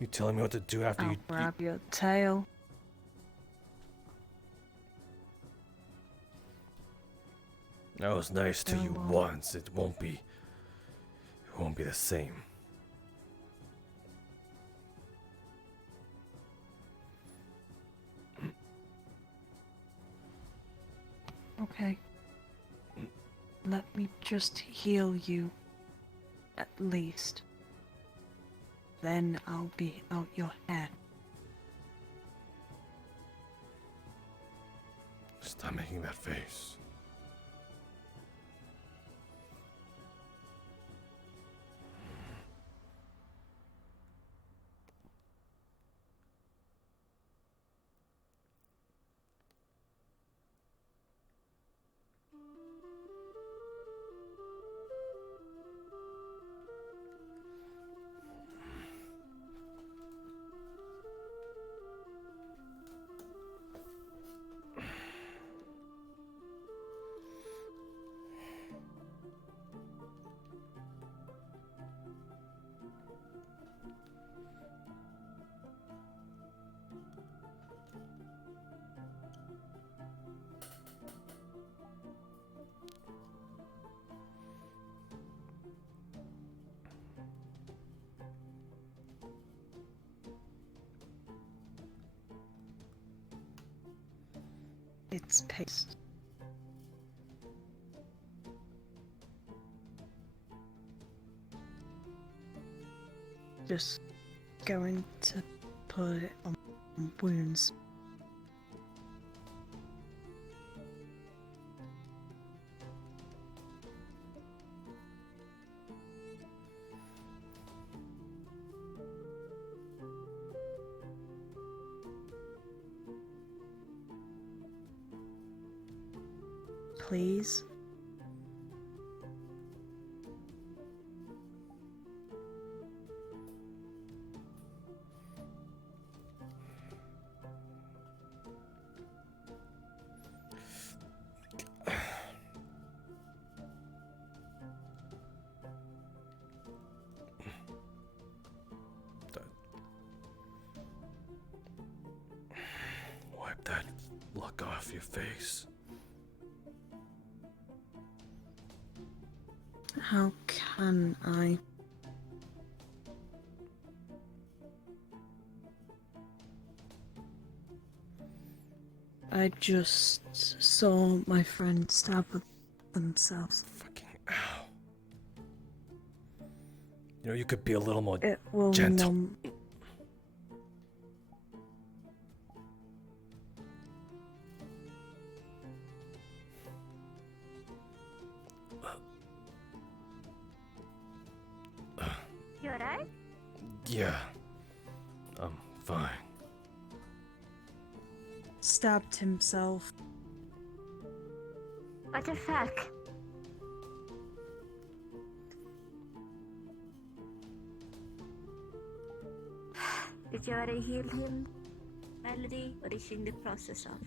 You telling me what to do after I'll you... grab your tail. That was nice to you once. It won't be the same. Okay. Let me just heal you. At least. Then I'll be out your head. Stop making that face. It's paste. Just going to put it on wounds. Please. Wipe that look off your face. How can I? I just saw my friend stab themselves. Fucking ow. You know, you could be a little more It will gentle. numb. You alright? Yeah, I'm fine. Stabbed himself. What the fuck? Did you already heal him, Melody? Or is she in the process of?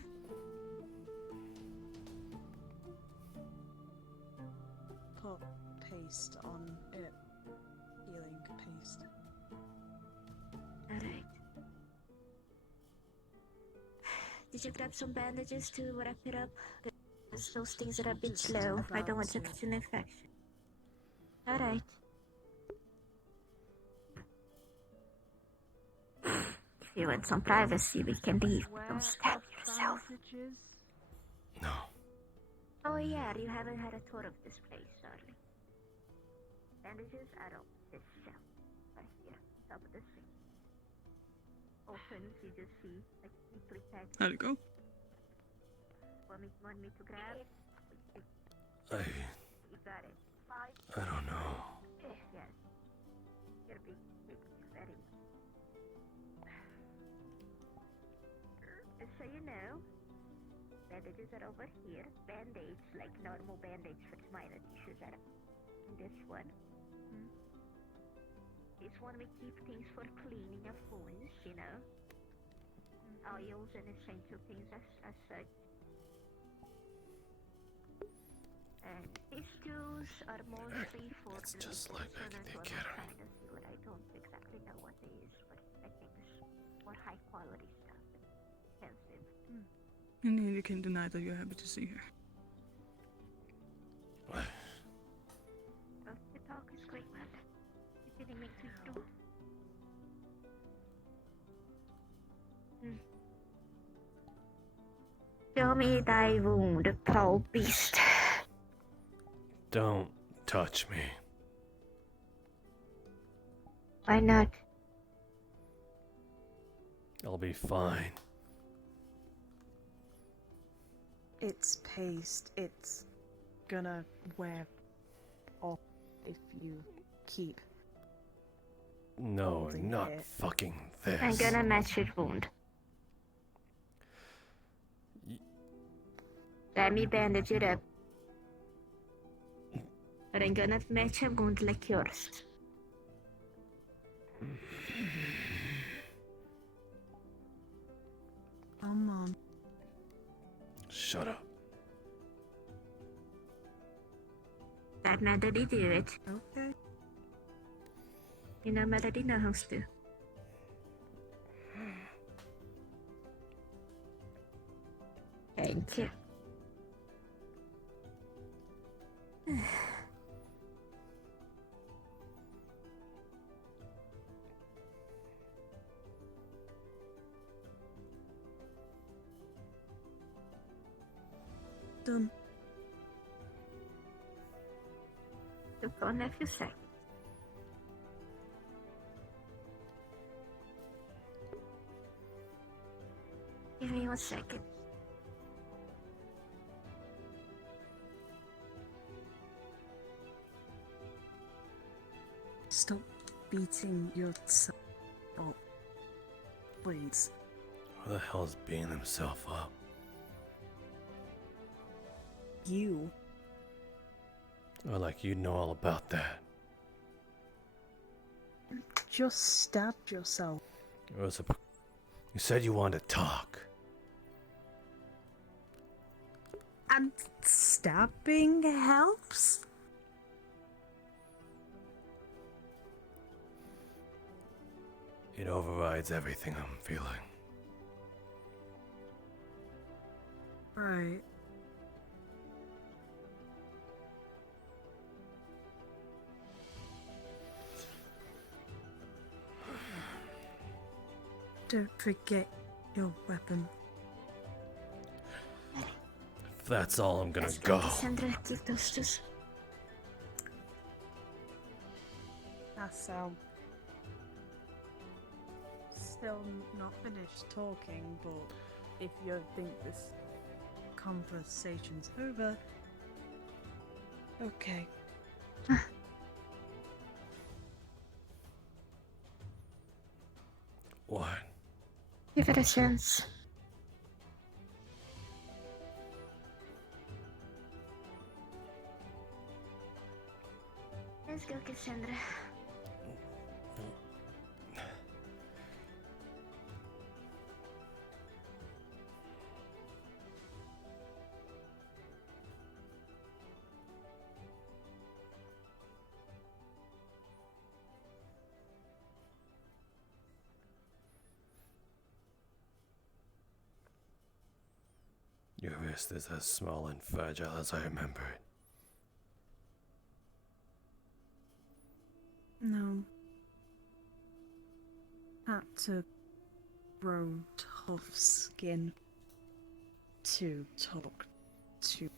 Put paste on it. Healing paste. Alright. Did you grab some bandages to wrap it up? Because those things are a bit slow. I don't want to catch an infection. Alright. If you want some privacy, we can leave. Don't stab yourself. No. Oh yeah, you haven't had a tour of this place, darling. Bandages are on this shelf. Right here, top of the sink. Opens, you just see like neatly packed. There you go. Want me to grab? You got it. I don't know. Yes. You're big, very. Just so you know, bandages are over here. Band-aids, like normal band-aids for minor tissues, are in this one. This one we keep things for cleaning of wounds, you know. Oils and essential things as such. And these tools are mostly for It's the just like back in the academy. what I don't exactly know what it is, but I think it's more high quality stuff. Expensive. And you can deny that you're happy to see her. Oh, the talk is great, man. You didn't make me do. Show me thy wound, foul beast. Don't touch me. Why not? I'll be fine. It's paste. It's gonna wear off if you keep. No, holding not it. fucking this. I'm gonna match your wound. Let me bandage it up. But I'm gonna match a wound like yours. Come on. Shut up. Let Melody do it. Okay. You know Melody knows to. Thank you. Done. Took only a few seconds. Give me 1 second. Stop beating yourself up. Please. Who the hell's beating himself up? You. Oh, like you know all about that. Just stabbed yourself. It was a... You said you wanted to talk. And stabbing helps? It overrides everything I'm feeling. Right. Don't forget your weapon. that's all I'm gonna go. Cassandra, keep those just. Masou. Still not finished talking, but if you think this conversation's over, okay. What? Give it a chance. Let's go, Cassandra. Your wrist is as small and fragile as I remember it. No. Had to grow tough skin to talk to.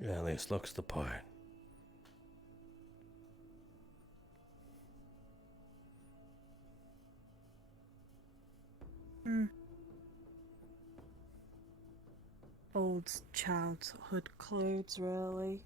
Yeah, at least looks the part. Old childhood clothes, really.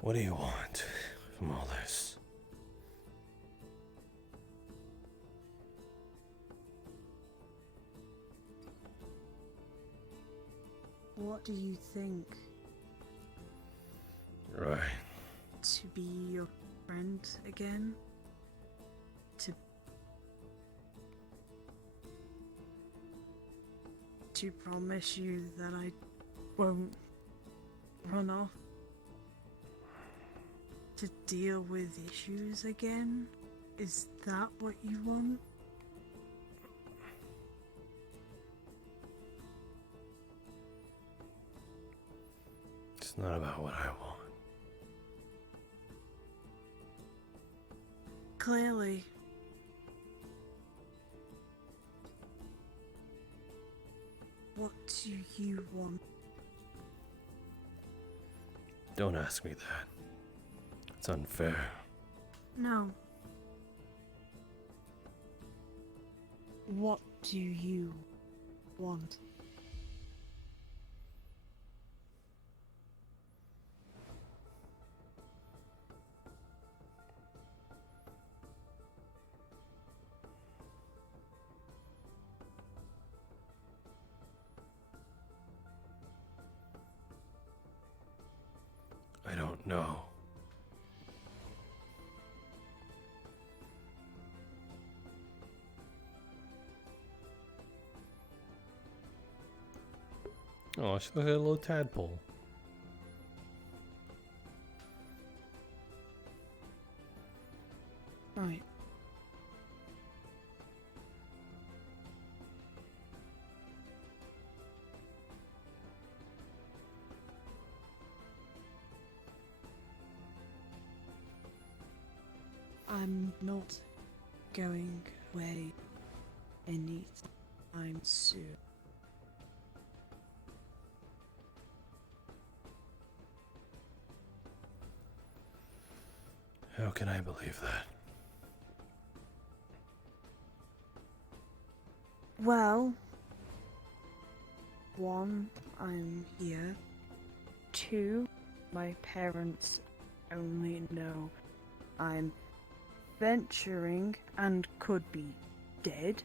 What do you want from all this? What do you think? Right. To be your friend again? To promise you that I won't run off? To deal with issues again? Is that what you want? It's not about what I want. Clearly. What do you want? Don't ask me that. It's unfair. No. What do you want? I don't know. Oh, she looks like a little tadpole. Right. I'm not going away anytime soon. How can I believe that? Well, one, I'm here. Two, my parents only know I'm venturing and could be dead.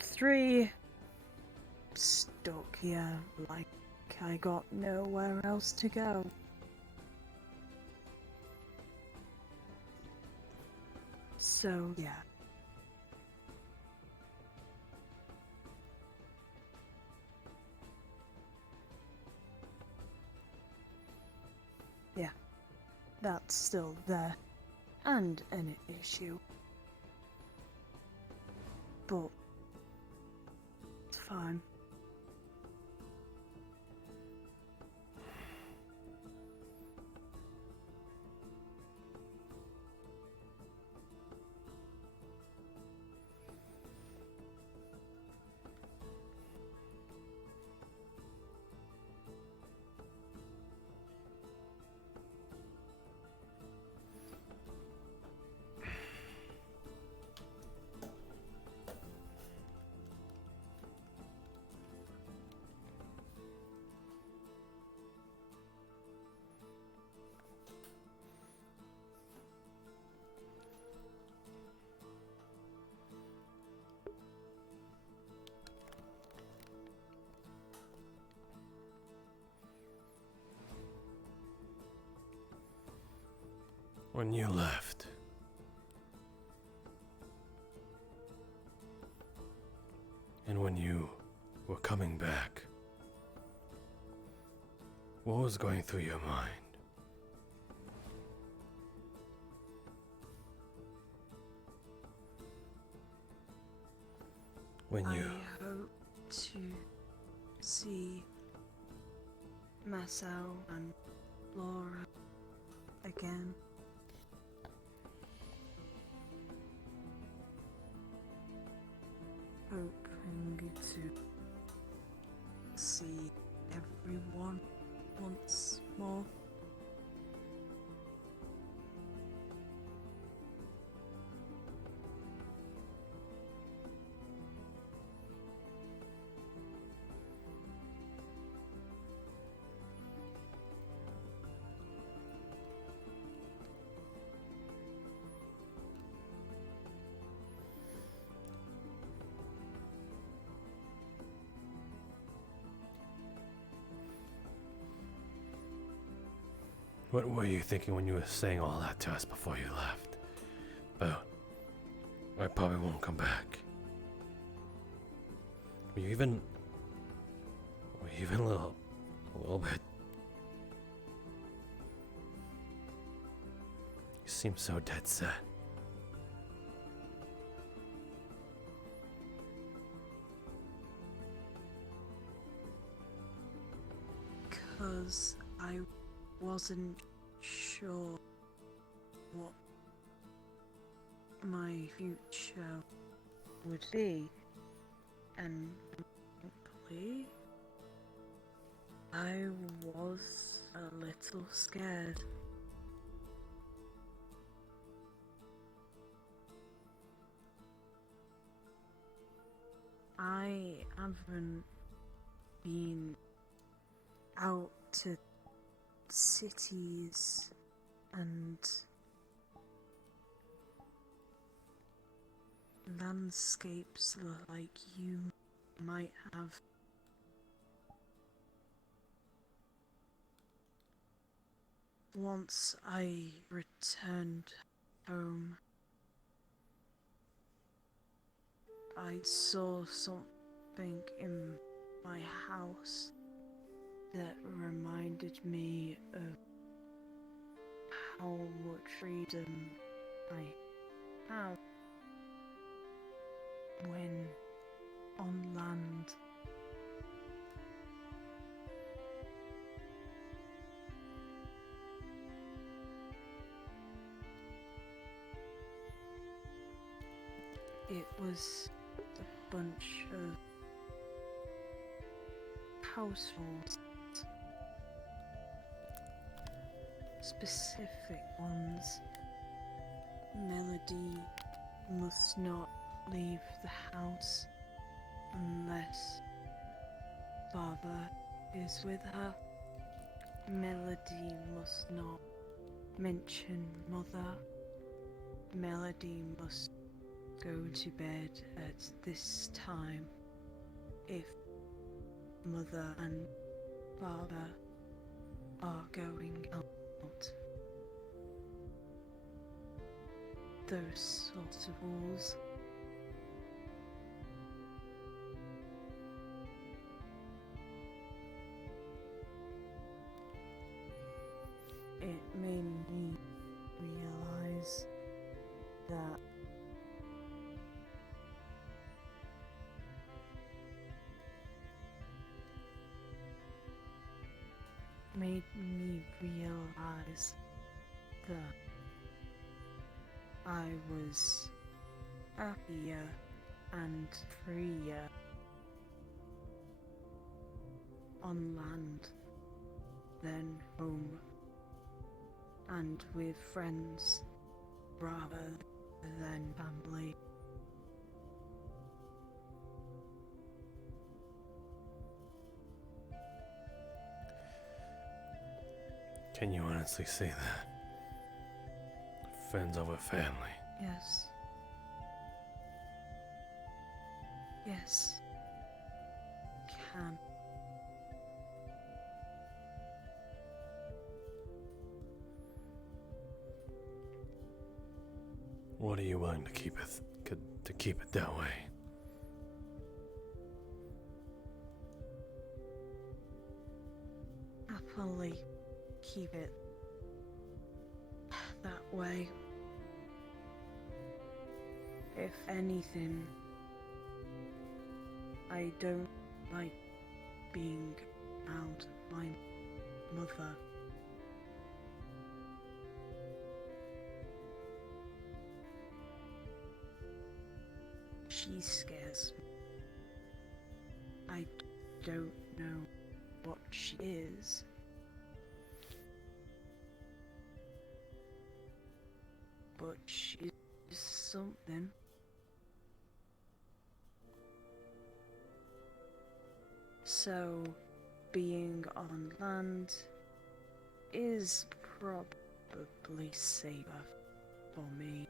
Three, stuck here like I got nowhere else to go. So, yeah. that's still there and an issue. But it's fine. When you left, and when you were coming back, what was going through your mind? When you... I hope to see Masou and Laura again. Hoping to see everyone once more. What were you thinking when you were saying all that to us before you left? About I probably won't come back. Were you even a little bit? You seem so dead set. Because I wasn't sure what my future would be, and frankly, I was a little scared. I haven't been out to cities and landscapes like you might have. Once I returned home, I saw something in my house that reminded me of how much freedom I have when on land. It was a bunch of households, specific ones. Melody must not leave the house unless Father is with her. Melody must not mention Mother. Melody must go to bed at this time if Mother and Father are going out. Those sorts of rules. It made me made me realize that I was happier and freer on land than home, and with friends rather than family. Can you honestly say that? Friends over family. Yes. Yes. Can. What are you willing to keep it that way? Happily keep it that way. If anything, I don't like being around my mother. She scares me. I don't know what she is. But she's something. So, being on land is probably safer for me.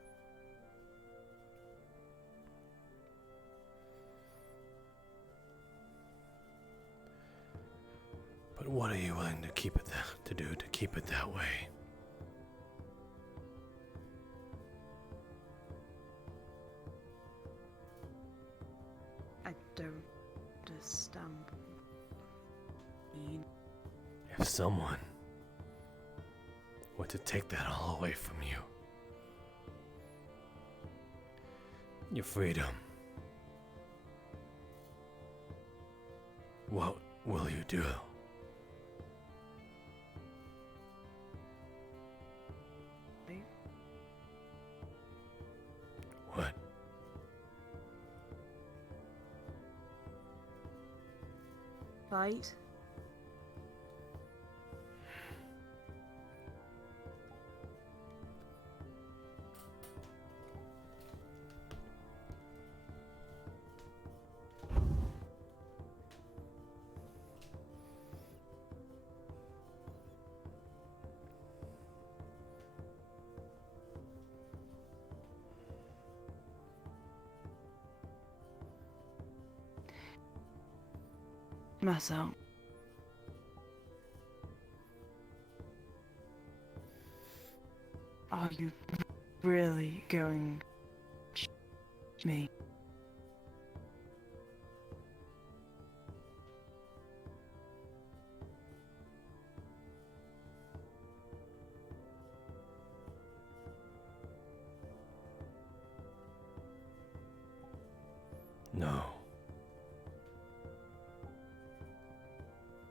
But what are you willing to keep it to keep it that way? I don't understand. If someone were to take that all away from you, your freedom, what will you do? What? Fight? Masou. Are you really going to me? No.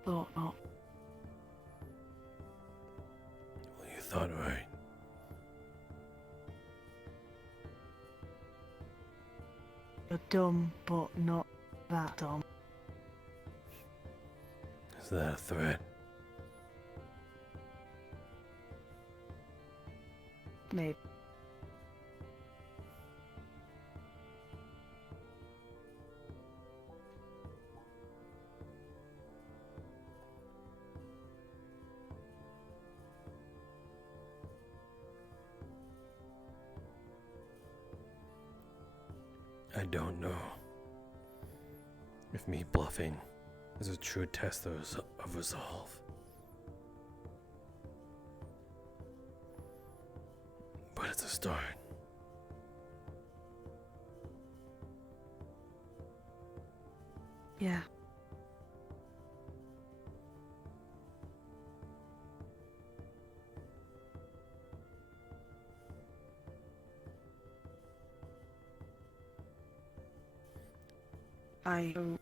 Thought not. Well, you thought right. You're dumb, but not that dumb. Is that a threat? Maybe. I don't know if me bluffing is a true test of resolve. But it's a start. Yeah. I hope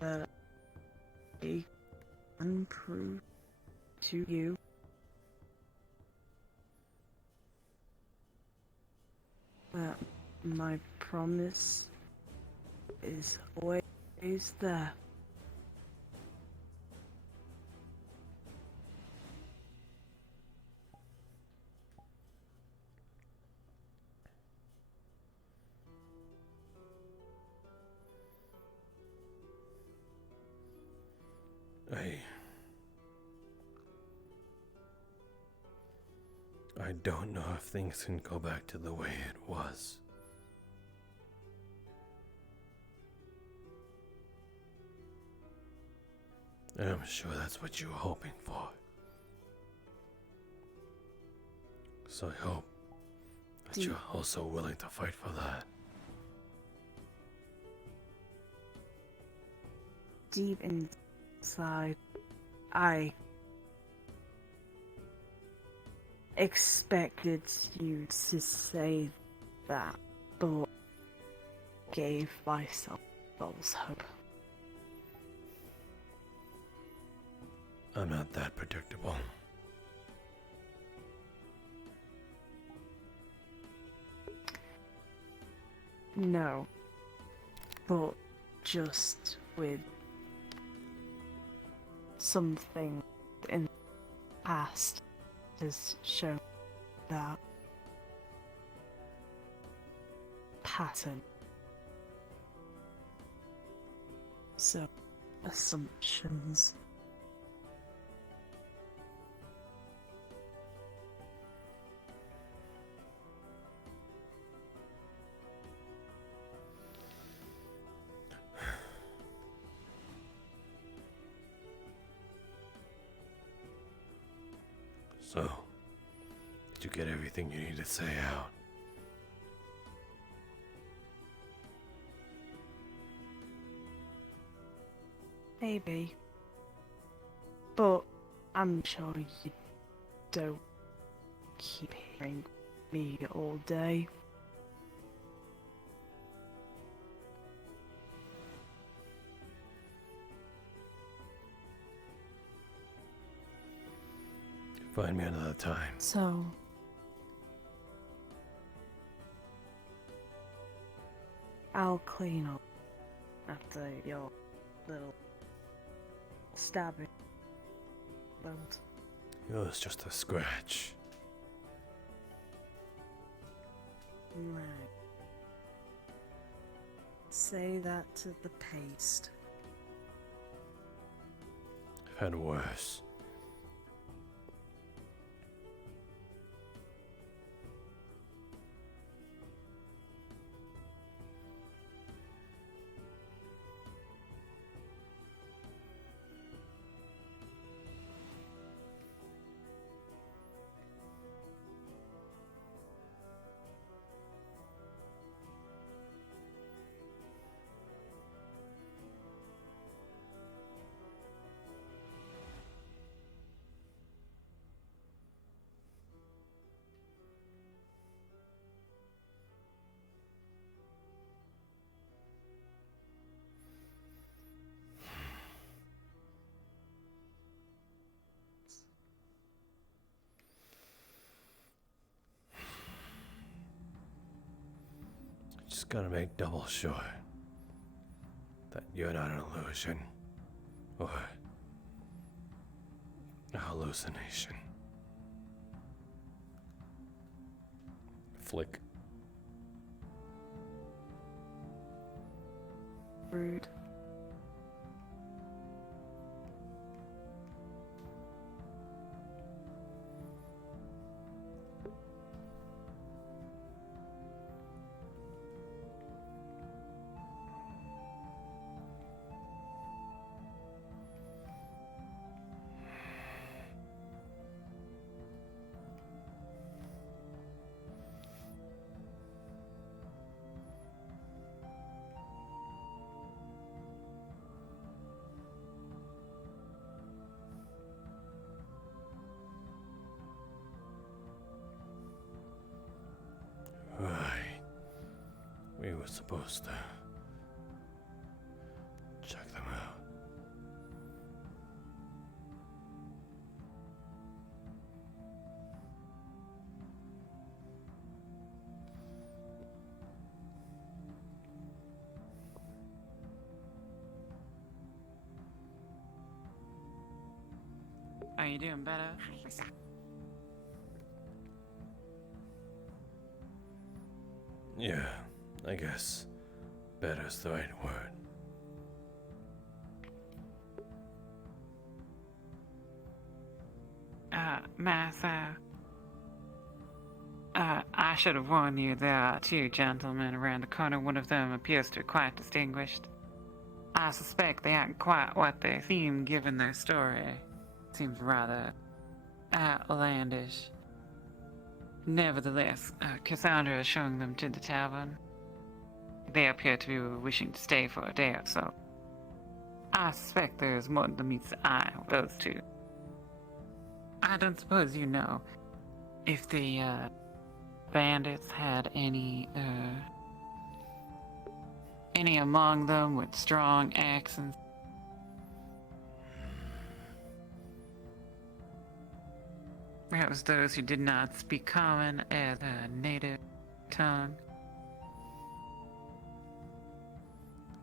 that I can prove to you that my promise is always there. I don't know if things can go back to the way it was. And I'm sure that's what you were hoping for. So I hope that you're also willing to fight for that. Deep inside, I expected you to say that, but gave myself false hope. I'm not that predictable. No, but just with something in the past has shown that pattern. So, assumptions. So, did you get everything you need to say out? Maybe. But I'm sure you don't keep hearing me all day. Find me another time. So, I'll clean up after your little stabbing wound. It was just a scratch. Right. Say that to the paste. I've had worse. Just gotta make double sure that you're not an illusion or a hallucination. Flick. Rude. Right. We were supposed to check them out. Are you doing better? Yeah, I guess better's the right word. Masou. I should have warned you, there are two gentlemen around the corner. One of them appears to be quite distinguished. I suspect they aren't quite what they seem given their story. Seems rather outlandish. Nevertheless, Cassandra is showing them to the tavern. They appear to be wishing to stay for a day or so. I suspect there's more than meets the eye with those two. I don't suppose you know if the bandits had any among them with strong accents. Perhaps those who did not speak common as a native tongue.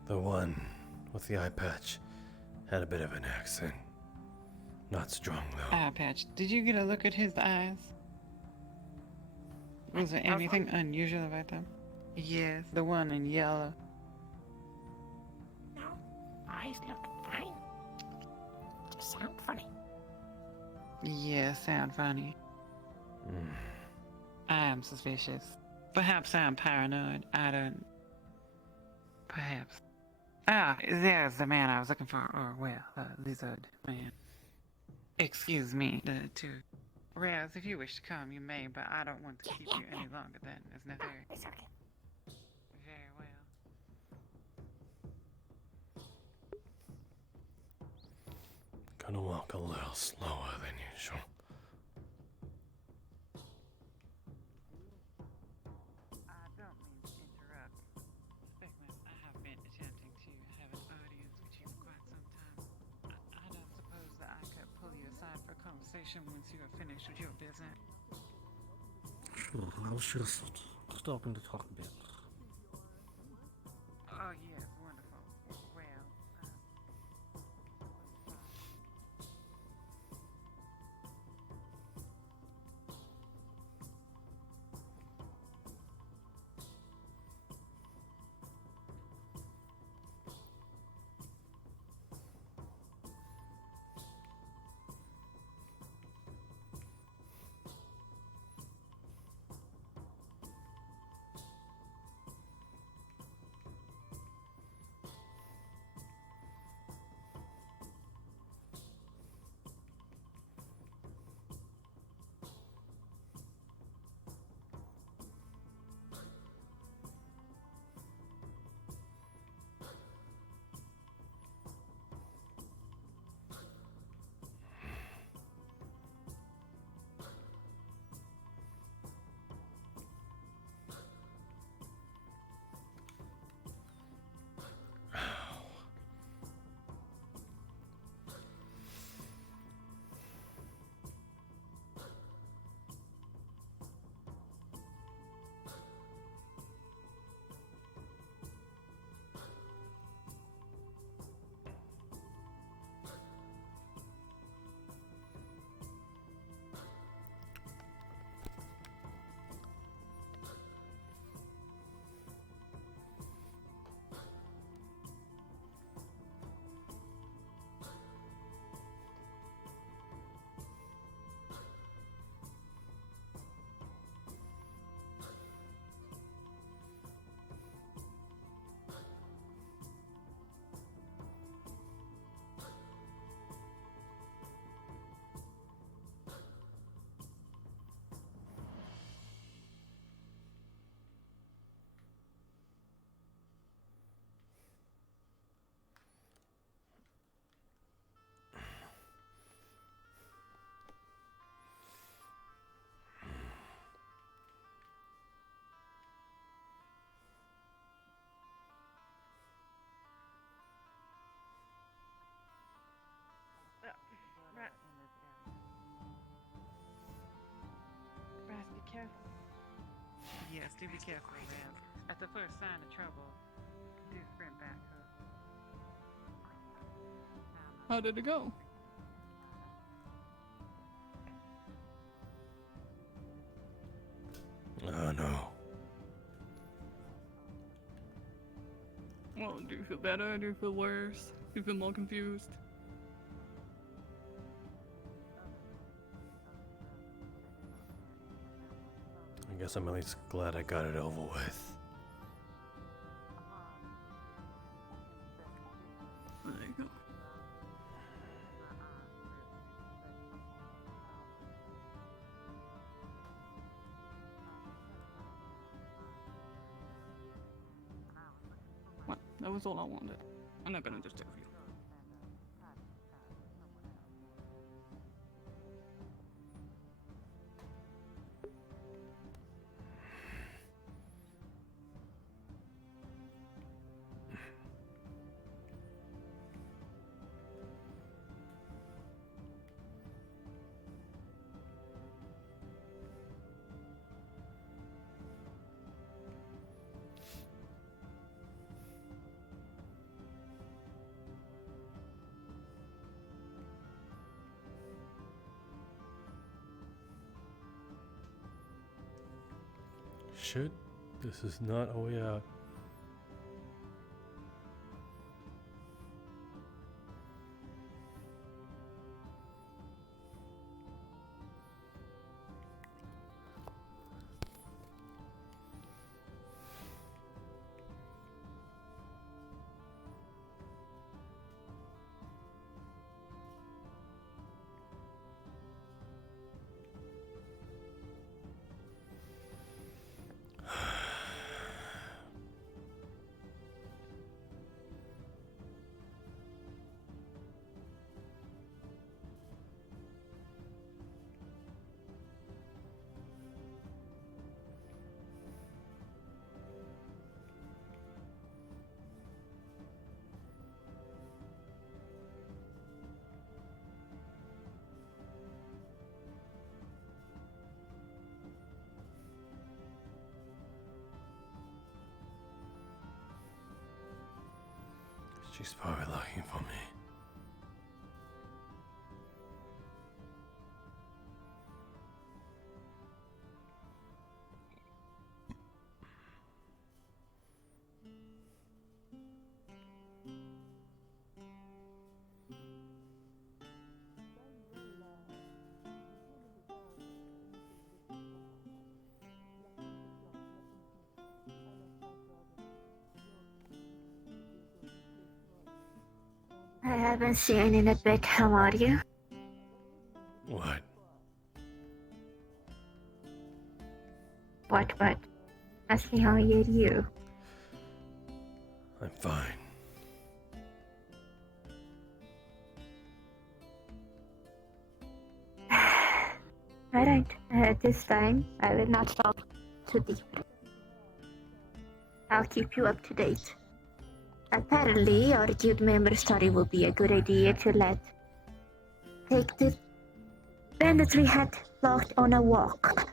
The one with the eye patch had a bit of an accent. Not strong, though. Eye patch, did you get a look at his eyes? Was there anything unusual about them? Yes, the one in yellow. No, eyes look fine. Just sound funny. Yeah, sound funny. I am suspicious. Perhaps I'm paranoid. I don't... Perhaps. Ah, there's the man I was looking for. Or, well, lizard man. Excuse me, the two. Raz, if you wish to come, you may, but I don't want to keep you any longer than is necessary. It's okay. Very well. Gonna walk a little slower than usual. I don't mean to interrupt. Beckman, I have been attempting to have an audience with you for quite some time. I don't suppose that I could pull you aside for a conversation once you are finished with your business. Sure, I was just stopping to talk a bit. Oh, yes, wonderful. Well, Raz, be careful. Yes, do be careful, Raz. At the first sign of trouble, do sprint back up. How did it go? better? Do you feel worse? Do you feel more confused? I guess I'm at least glad I got it over with. There you go. Well, that was all I wanted. I'm not gonna disturb you. Shit, this is not a way out. She's probably looking for me. I haven't seen you in a bit. How are you? What? What? Asking how are you? I'm fine. Alright, this time I will not talk too deep. I'll keep you up to date. Apparently, our guild members thought it would be a good idea to take the bandits we had locked on a walk.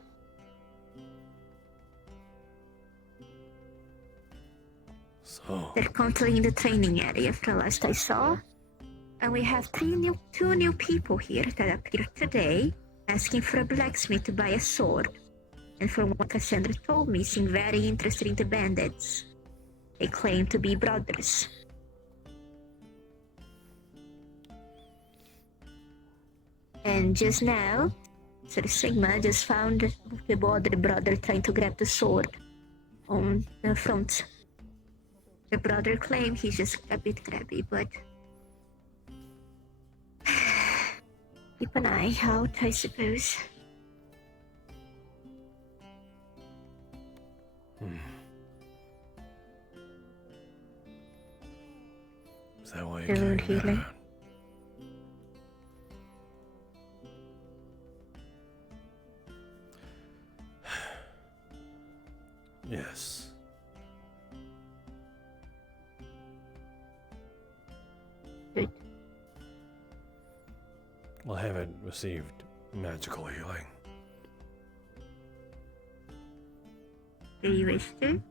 So they're currently in the training area from last I saw. And we have two new people here that appeared today asking for a blacksmith to buy a sword. And from what Cassandra told me, seem very interested in the bandits. They claim to be brothers. And just now, Sir Sigma just found the other brother trying to grab the sword on the front. The brother claimed he's just a bit grabby, but keep an eye out, I suppose. Is that why Still you're carrying healing? that out? Yes. Good. Well, I haven't received magical healing. Do you wish to?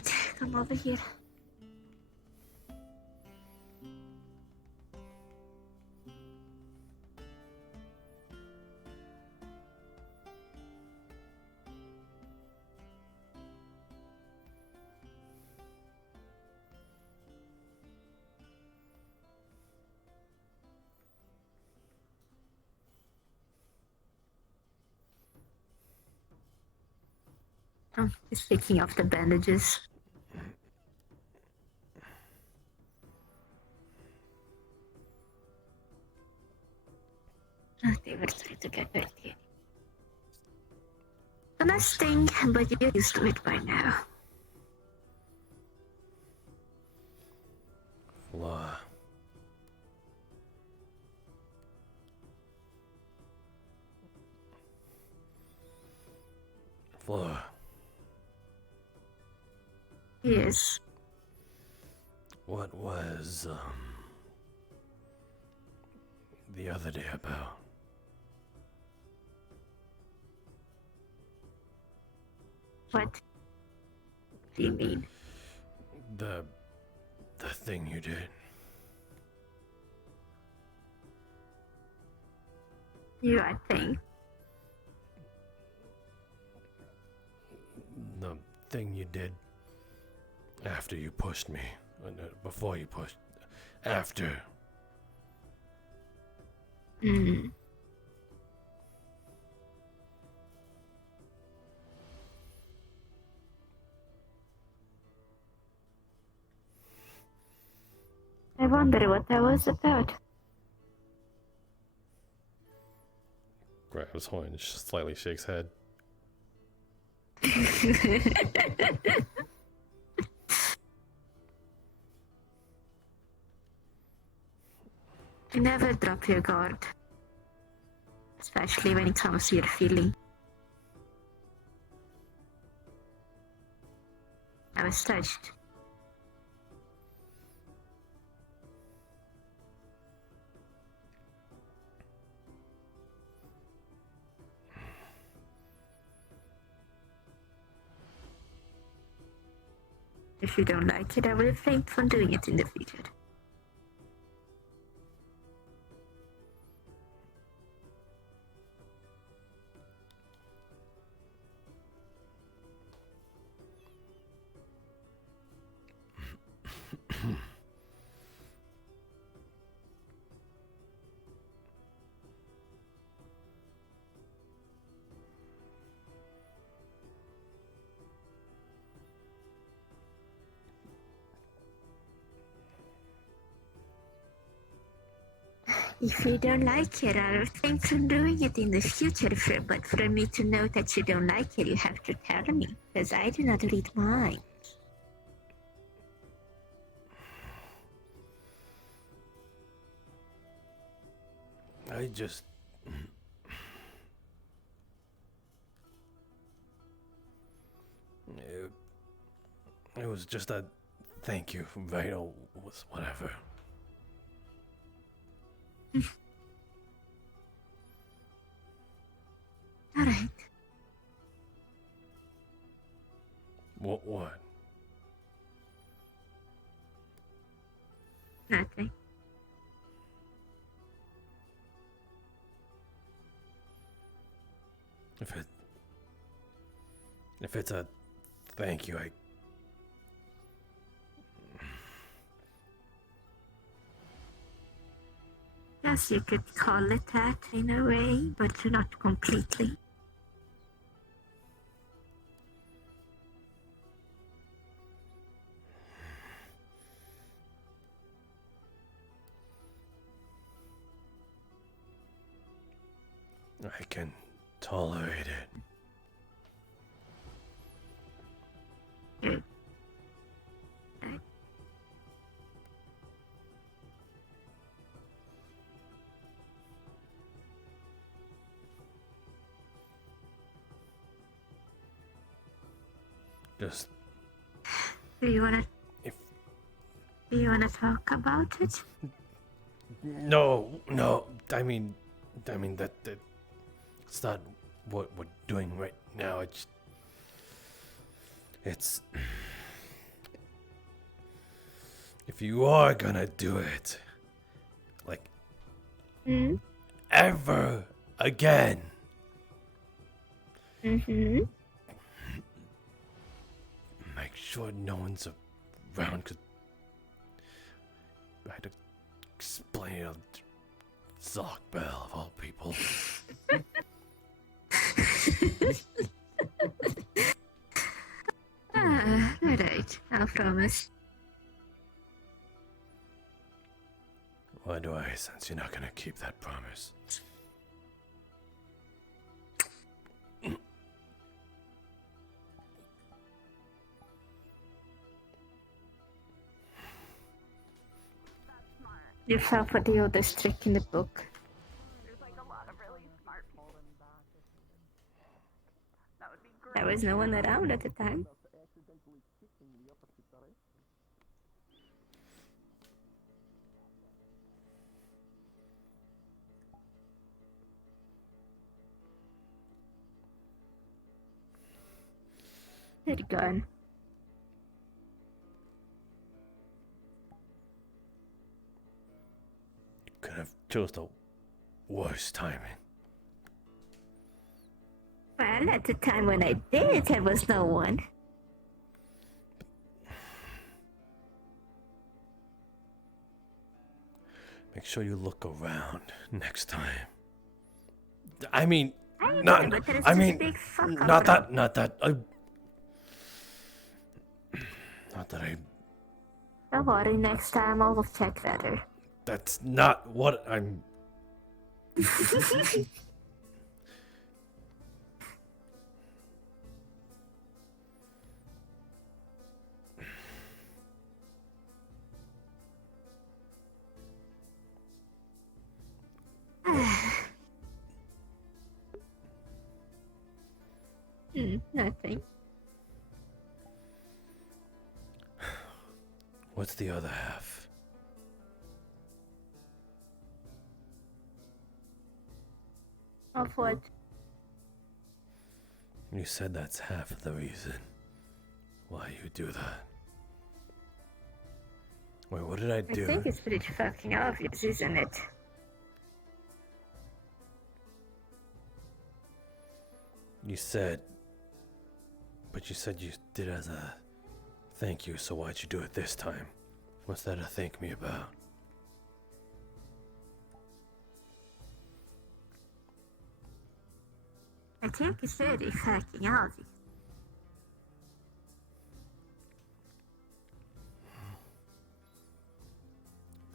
Alright, come over here. Just taking off the bandages. Oh, they were trying to get back here. The last thing, but you're used to it by now. Flora. Flora. Yes. What was, the other day about? What do you mean? The thing you did. You, I think. The thing you did after you pushed me. Before you pushed. After. Hmm. I wonder what that was about. Grabs his horn and slightly shakes head. Never drop your guard. Especially when it comes to your feeling. I was touched. If you don't like it, I will refrain from doing it in the future. If you don't like it, I'll refrain from doing it in the future. But for me to know that you don't like it, you have to tell me, because I do not read minds. I just... It was just a thank you. Vital was whatever. Alright. What? Nothing. If it's a thank you, Yes, you could call it that in a way, but not completely. I can tolerate it. Just... Do you wanna talk about it? No. I mean that's not what we're doing right now. It's if you are gonna do it, like, ever again, Mm-hmm. make sure no one's around, 'cause I had to explain it to Zoc Bell, of all people. Alright, I'll promise. Why do I sense you're not gonna keep that promise? You fell for the oldest trick in the book. There was no one around at the time. They're gone. Could have chose the worst timing. Well, at the time when I did, there was no one. Make sure you look around next time. I mean, I not. know, but there's I this mean, big fuck up not around. that. Not that. Not that I. Don't worry, next time I'll check better. That's not what I'm. Nothing. What's the other half? Of what? You said that's half of the reason why you do that. Wait, what did I do? I think it's pretty fucking obvious, isn't it? You said. But you said you did as a thank you, so why'd you do it this time? What's that to thank me about? I think it's very fucking obvious.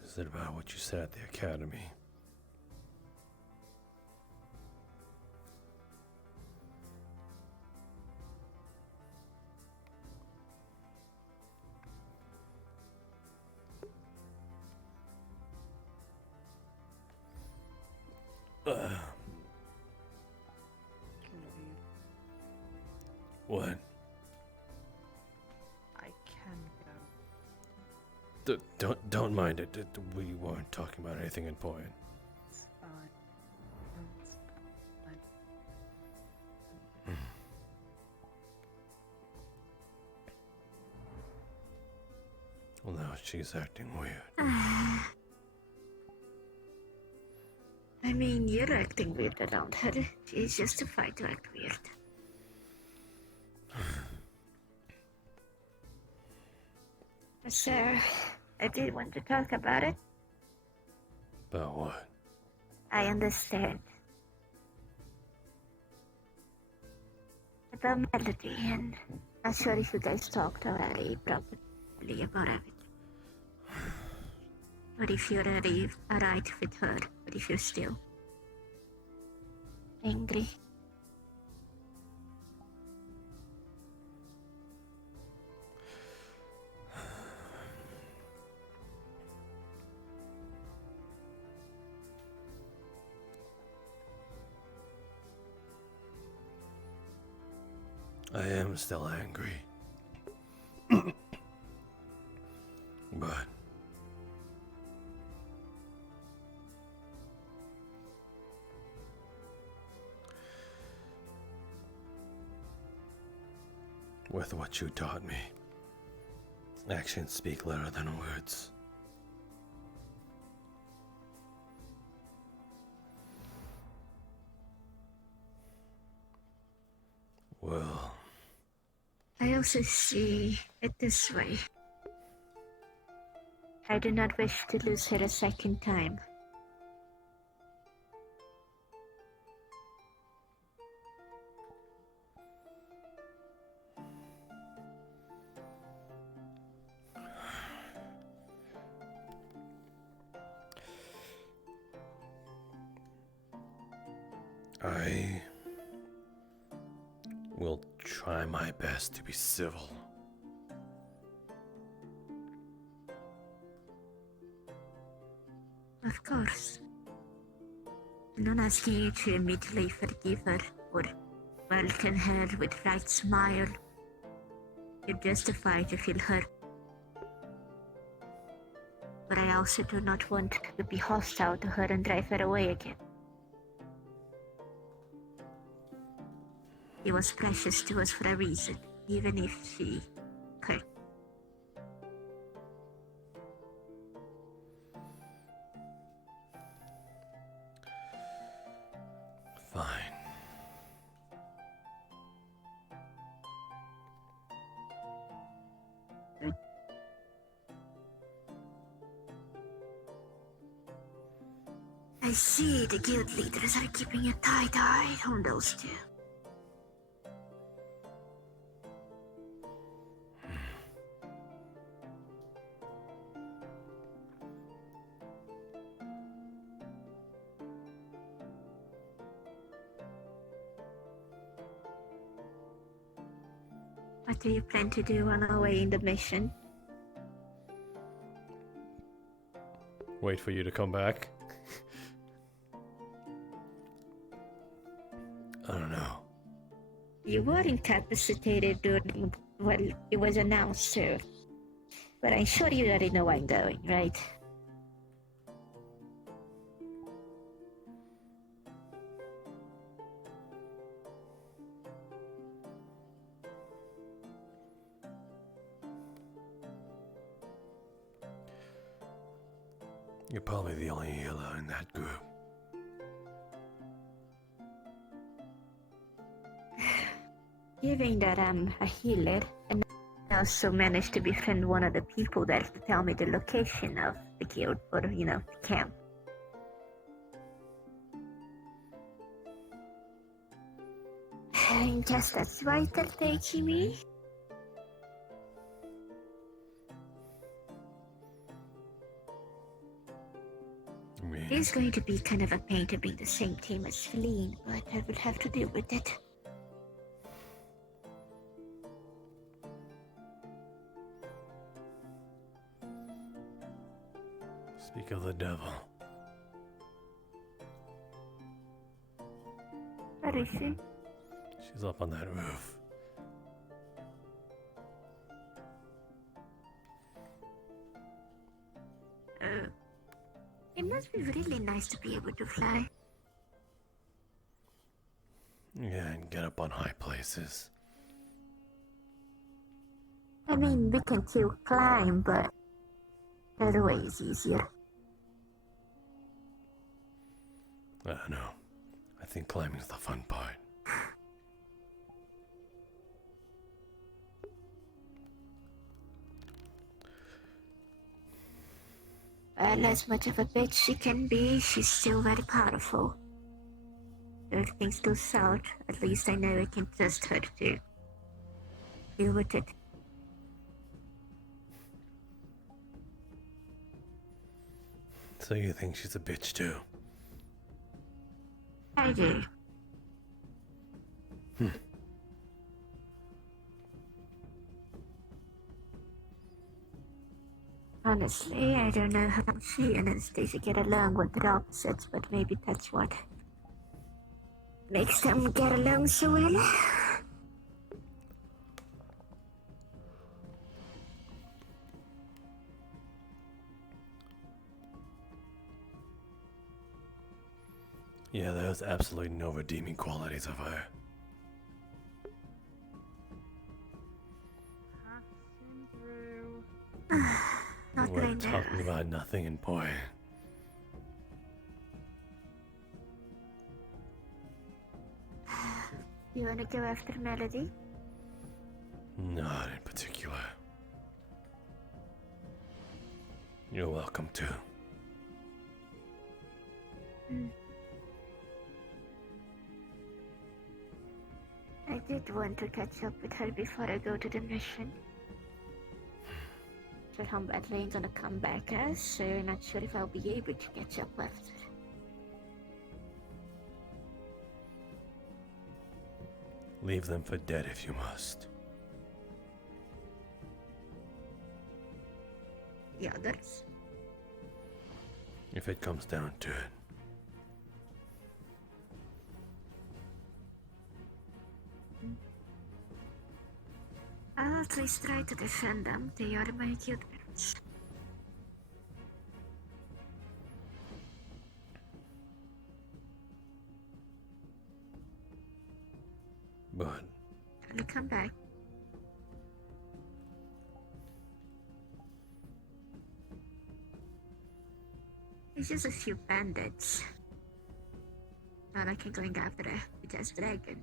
Is it about what you said at the academy? What? I can go. Don't mind it. We weren't talking about anything important. It's fine. It's fine. Well, now she's acting weird. I mean, you're acting weird around her. She's justified to act weird. Sir, I did want to talk about it. About what? I understand. About Melody, and not sure if you guys talked already properly about it. Or if you're already alright with her, or if you're still angry. I am still angry. But with what you taught me, Actions speak louder than words. Well, I also see it this way. I do not wish to lose her a second time. I will try my best to be civil. Of course. I'm not asking you to immediately forgive her or welcome her with right smile. You're justified to feel hurt. But I also do not want to be hostile to her and drive her away again. She was precious to us for a reason, even if she hurt. Fine. I see the guild leaders are keeping a tight eye on those two. What do you plan to do on our way in the mission? Wait for you to come back. I don't know. You were incapacitated during, well, it was announced too. But I'm sure you already know where I'm going, right? You're probably the only healer in that group. Given that I'm a healer, and I also managed to befriend one of the people that could tell me the location of the guild, or, the camp. I guess that's why they're taking me. It's going to be kind of a pain to be in the same team as Feline, but I will have to deal with it. Speak of the devil. Where is she? She's up on that roof. It must be really nice to be able to fly. Yeah, and get up on high places. I mean, we can still climb, but the other way is easier. I don't know. I think climbing's the fun part. Well, as much of a bitch she can be, she's still very powerful. If things go south, at least I know I can trust her to deal with it. So you think she's a bitch too? I do. Honestly, I don't know how she and Anastasia get along with their opposites, but maybe that's what makes them get along so well. Yeah, there's absolutely no redeeming qualities of her. Passing through. Not We're right now. talking about nothing, and boy, You wanna go after Melody? not in particular. You're welcome to. I did want to catch up with her before I go to the mission. But Humbert ain't gonna come back as, so not sure if I'll be able to catch up after. Leave them for dead if you must. The others? If it comes down to it. I'll at least try to defend them. They are my guildmates. But When you come back, it's just a few bandits. Not like I'm going after a big-ass dragon.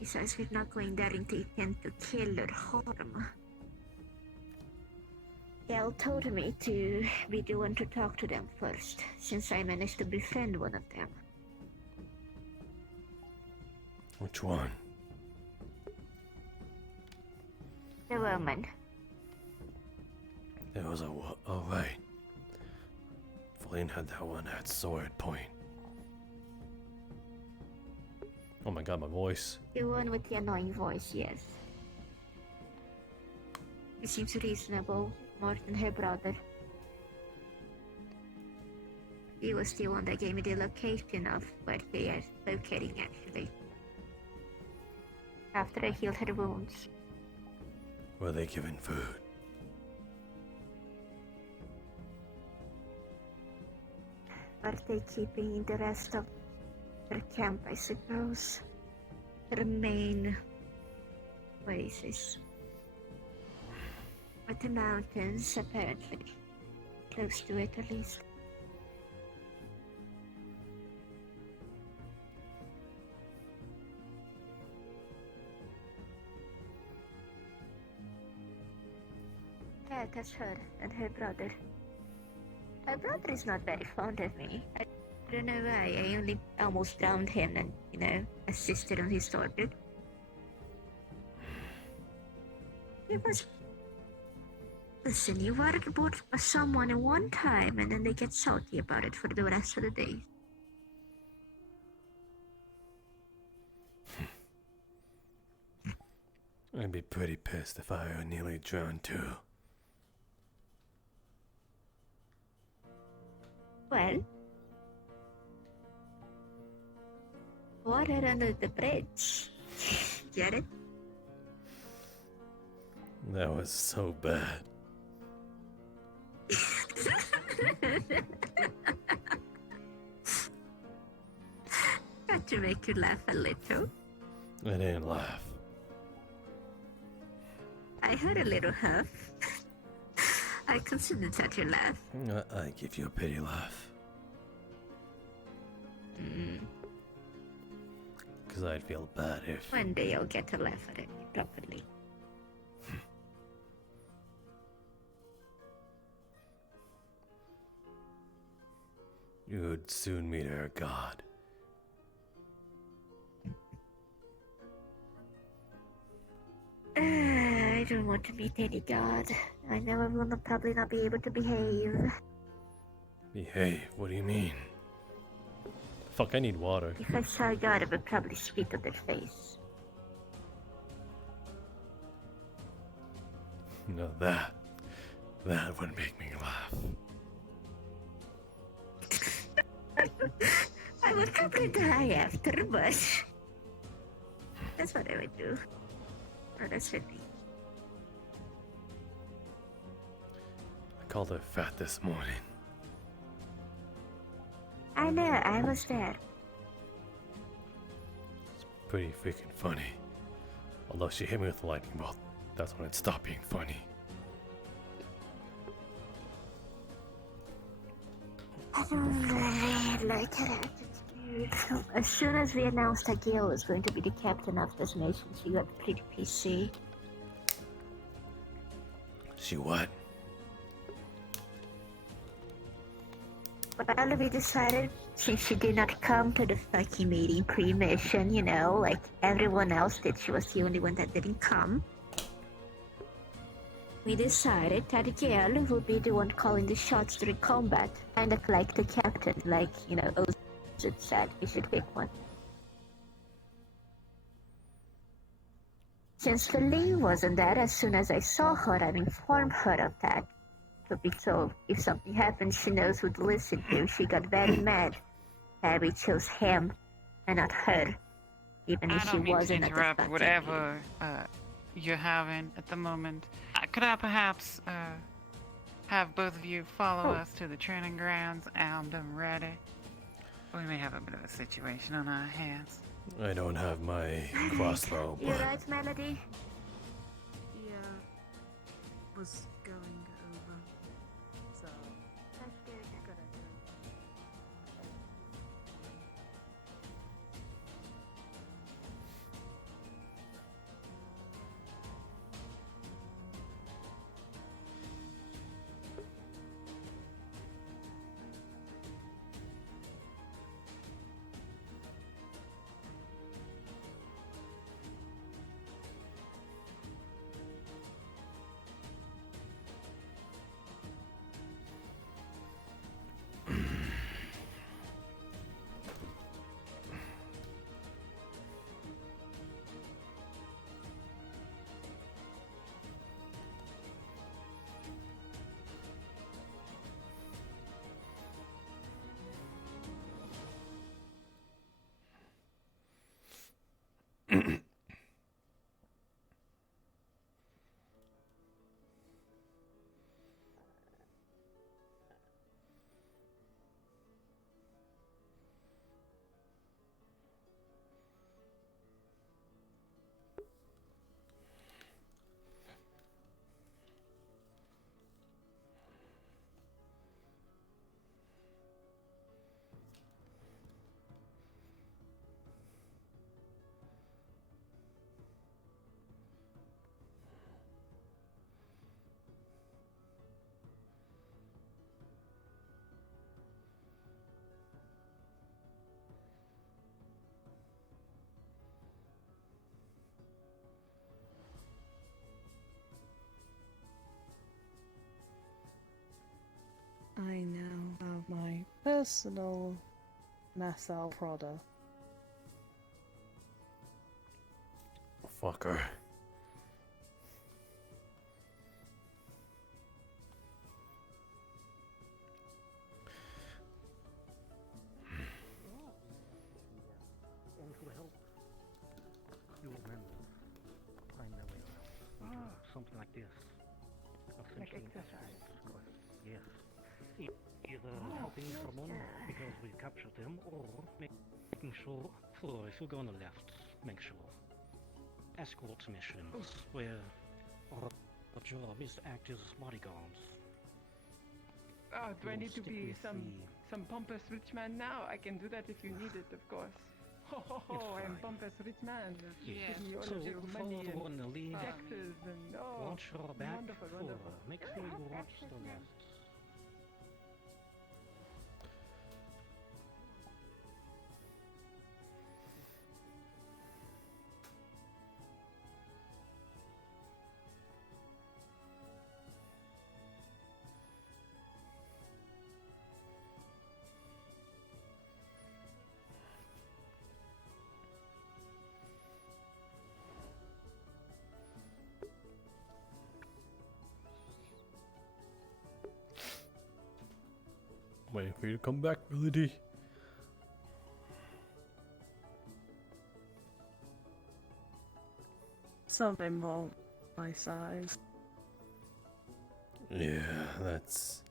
Besides, we're not going there into intent to kill or harm. Gal told me to be the one to talk to them first, since I managed to befriend one of them. which one? The woman. There was oh right. Flynn had that one at sword point. Oh my god, my voice. The one with the annoying voice, yes. He seems reasonable, more than her brother. He was the one that gave me the location of where they are locating, actually. After I healed her wounds. Were they given food? Are they keeping the rest of their camp, I suppose? Their main oasis. But the mountains, apparently. Close to it, at least. Yeah, that's her and her brother. Her brother is not very fond of me. I don't know why. I only almost drowned him and, assisted on his torture. He was... Listen, you work both for someone at one time and then they get salty about it for the rest of the day. I'd be pretty pissed if I were nearly drowned too. Well, water under the bridge. Get it? That was so bad. Got to make you laugh a little. I didn't laugh. I heard a little huff. I considered such a laugh. I give you a pity laugh. Because I'd feel bad if... One day I'll get to laugh at it properly. You'd soon meet our god. I don't want to meet any god. I know I will probably not be able to behave. Behave? What do you mean? Fuck, I need water. If I saw god, I would probably spit on their face. No, that would make me laugh. I would probably die after, but that's what I would do. Oh, that's funny. I called her fat this morning. I know, I was there. It's pretty freaking funny. Although she hit me with a lightning bolt, that's when it stopped being funny. I don't really like her attitude. As soon as we announced that Gail was going to be the captain of this nation, she got pretty PC. She what? Well, we decided, since she did not come to the fucking meeting pre-mission, you know, like everyone else did, she was the only one that didn't come. We decided that Gail would be the one calling the shots during combat, kind of like the captain, like, you know, Ozit said we should pick one. Since Lily wasn't there, as soon as I saw her, I informed her of that. So if something happens, she knows who to listen to. She got very mad that we chose him and not her, even if she wasn't at the interrupt fucking whatever you're having at the moment. Could I perhaps have both of you follow us to the training grounds, armed and ready? We may have a bit of a situation on our hands. I don't have my crossbow, but... You're right, Melody. Yeah. Was going over. So. That's good. Good idea. I now have my personal Masou Prada. Fuck her. Something like this. Like exercise. Yes. Either helping someone because we captured them, or making sure Flores will go on the left. Make sure. Escort missions, where our job is to act as bodyguards. Do I need to be some pompous rich man now? I can do that if you need it, of course. I'm pompous rich man. Yeah. Give me all So, of your money follow and the lead. taxes and Watch your back. wonderful, wonderful. Make sure you watch the left. Waiting for you to come back, Melody. Something more my size. Yeah, that's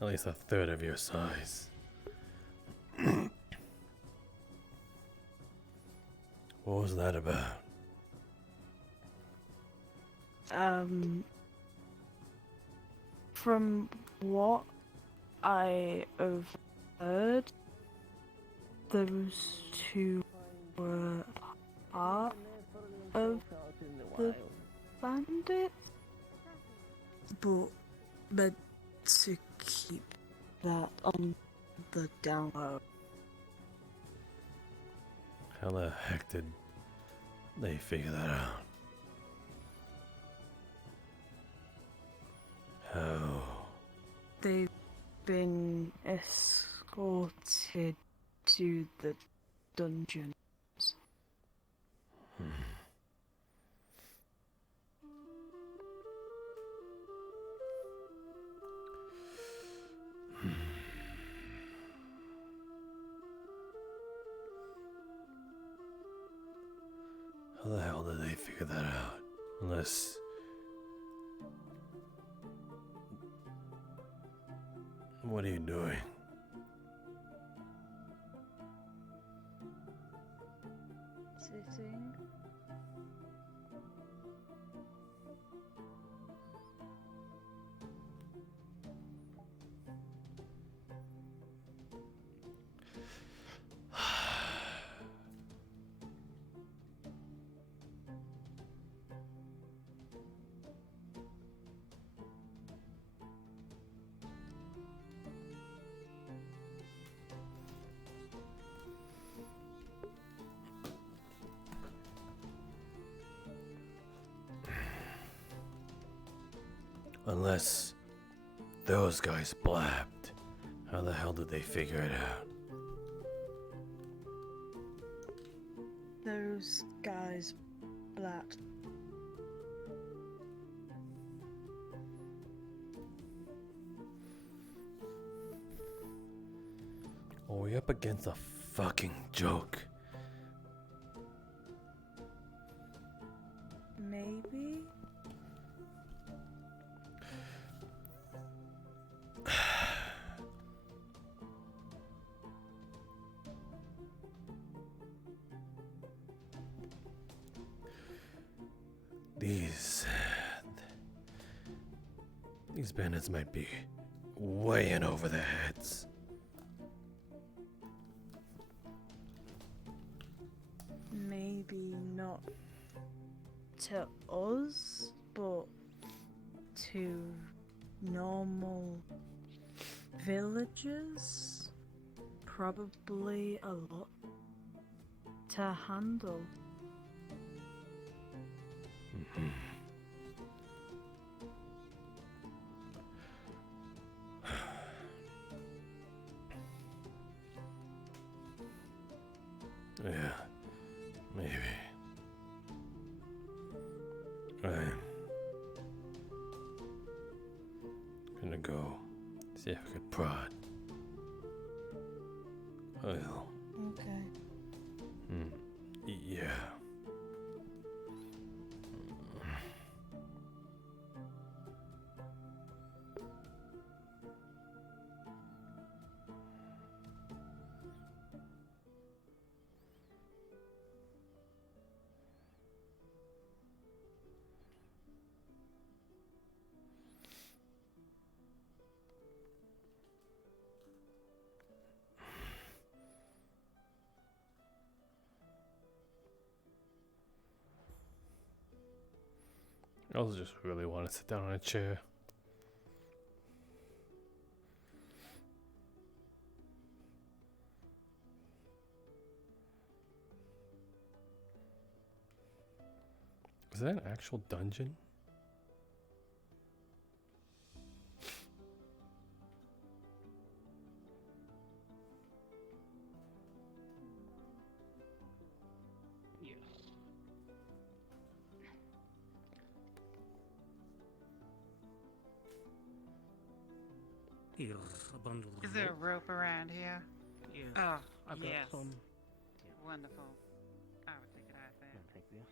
at least a third of your size. What was that about? From what I overheard, those two were part of the bandits, but meant to keep that on the down low. How the heck did they figure that out? How? They've been escorted to the dungeons. How the hell did they figure that out? Unless... What are you doing? Sitting. Unless those guys blabbed. How the hell did they figure it out? Those guys blacked. Are we up against a fucking joke? Maybe? These bandits might be way in over their heads. Maybe not to us, but to normal villagers. Probably a lot to handle. Mm-hmm. Yeah, maybe. I'm gonna go see if I could prod. Well. Okay. Yeah. I also just really want to sit down on a chair. Is that an actual dungeon? Here's a bundle of Is there a rope. rope around here? Yeah. Oh, I've got yes. some. Wonderful. I would take it out there. Take this.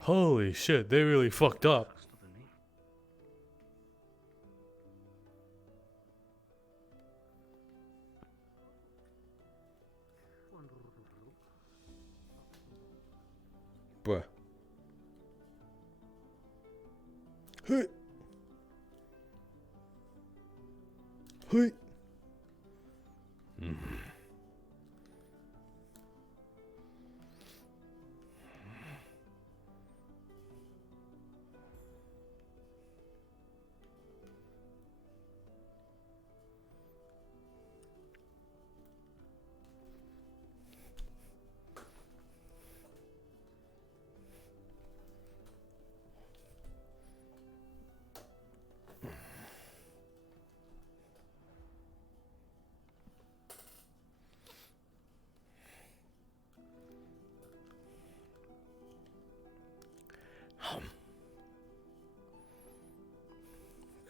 Holy shit, they really fucked up. Hey. Hey.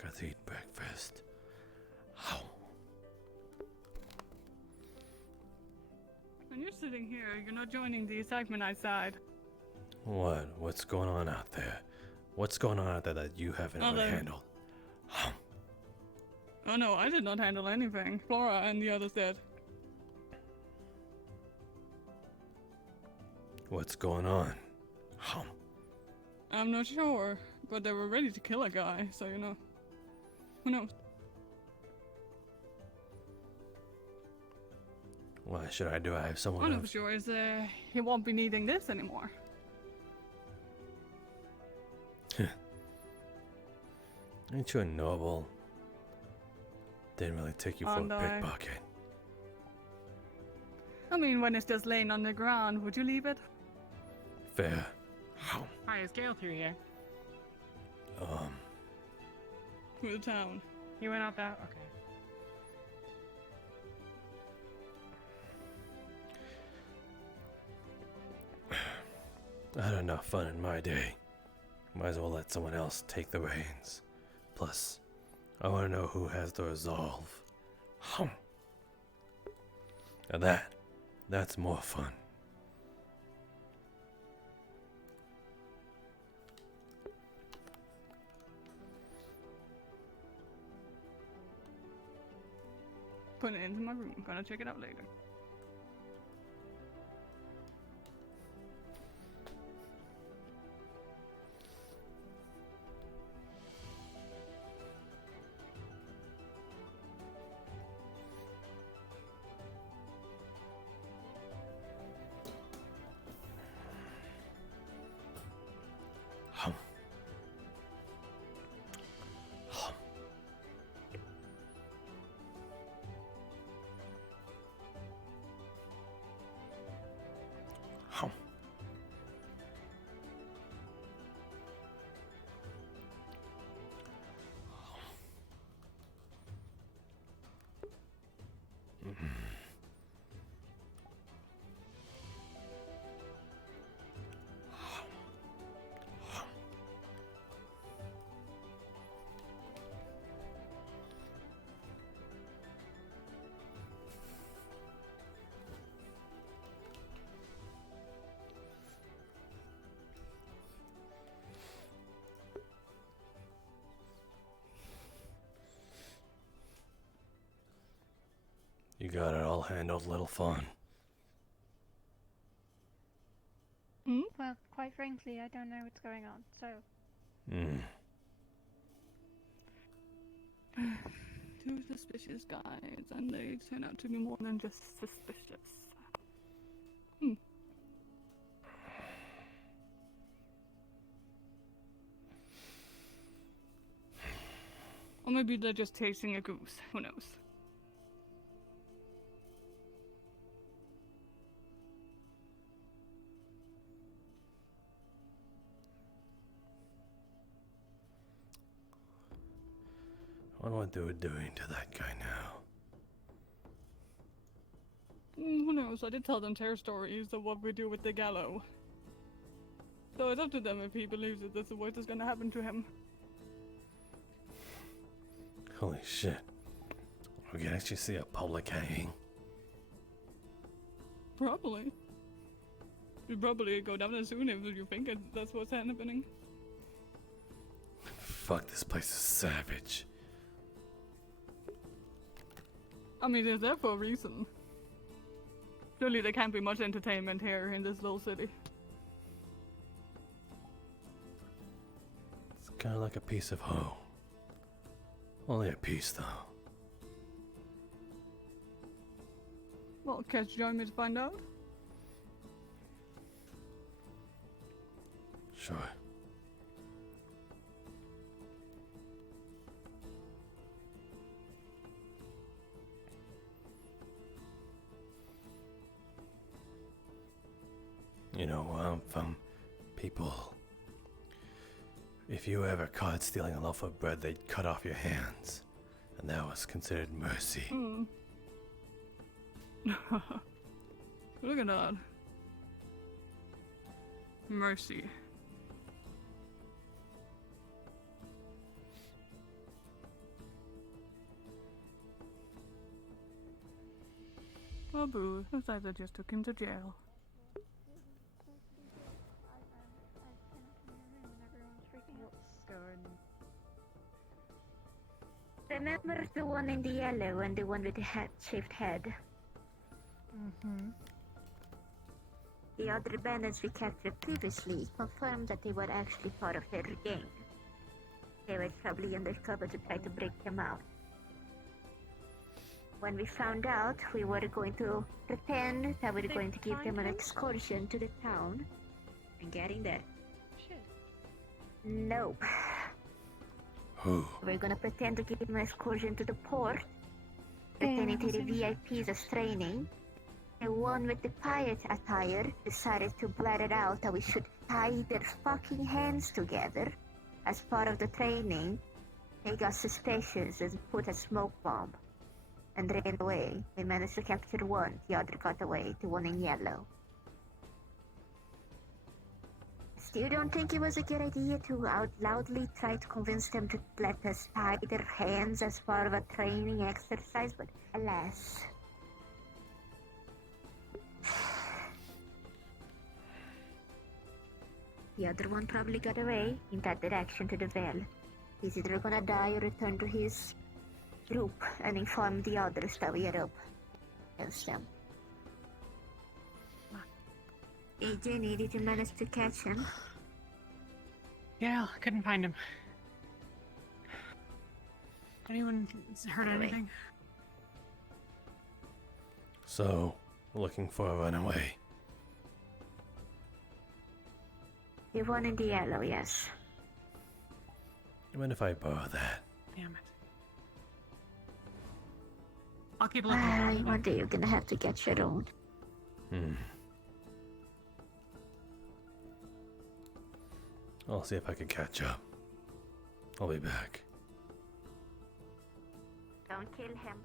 Got to eat breakfast. When you're sitting here, you're not joining the excitement outside. What? What's going on out there? What's going on out there that you haven't really handled? Oh no, I did not handle anything. Flora and the others did. What's going on? I'm not sure, but they were ready to kill a guy, so you know. Who knows? What should I do? I have someone One else. of sure is he won't be needing this anymore. Ain't you a noble? Didn't really take you for a pickpocket. I mean, when it's just laying on the ground, would you leave it? Fair. Hi, is Gale through here? To the town. He went out that? Okay. I had enough fun in my day. Might as well let someone else take the reins. Plus, I want to know who has the resolve. Now that's more fun. Put it into my room. Gonna check it out later. You got it all handled, little fawn. Well, quite frankly, I don't know what's going on, so... Two suspicious guys, and they turn out to be more than just suspicious. Or maybe they're just chasing a goose, who knows? What are we doing to that guy now? Who knows? I did tell them terror stories of what we do with the gallows. So it's up to them if he believes that this is what is gonna happen to him. Holy shit. We can actually see a public hanging. Probably. You'd probably go down as soon if you think that's what's happening. Fuck, this place is savage. I mean, it's there for a reason. Surely there can't be much entertainment here in this little city. It's kind of like a piece of hoe. Only a piece, though. Well, catch you join me to find out? Sure. You know, people, if you ever caught stealing a loaf of bread, they'd cut off your hands, and that was considered mercy. Look at that. Mercy. Oh boo, looks like they just took him to jail. Remember the one in the yellow and the one with the shaved head? Mm-hmm. The other bandits we captured previously confirmed that they were actually part of their gang. They were probably undercover to try to break them out. When we found out, we were going to pretend that we were going to give them an excursion to the town. And getting there. Shit. Nope. Who? We're gonna pretend to give them an excursion to the port, pretending to the VIPs as training. The one with the pirate attire decided to blurt it out that we should tie their fucking hands together. As part of the training, they got suspicious and put a smoke bomb and ran away. We managed to capture one, the other got away, the one in yellow. Still don't think it was a good idea to out loudly try to convince them to let us tie their hands as part of a training exercise, but alas. The other one probably got away in that direction to the Vale. He's either gonna die or return to his group and inform the others that we are up against them. Hey Jenny, did you manage to catch him? Yeah, couldn't find him. Anyone heard anything? So, looking for a runaway. The one in the yellow, yes. Even if I borrow that. Damn it. I'll keep looking. One day you're gonna have to get your own. I'll see if I can catch up. I'll be back. Don't kill him.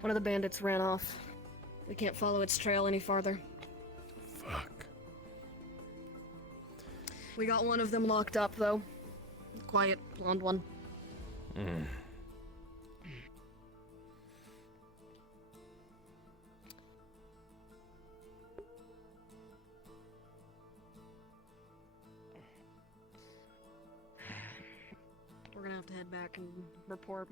One of the bandits ran off. We can't follow its trail any farther. Fuck. We got one of them locked up, though. Quiet, blonde one. Hmm. We're gonna have to head back and report.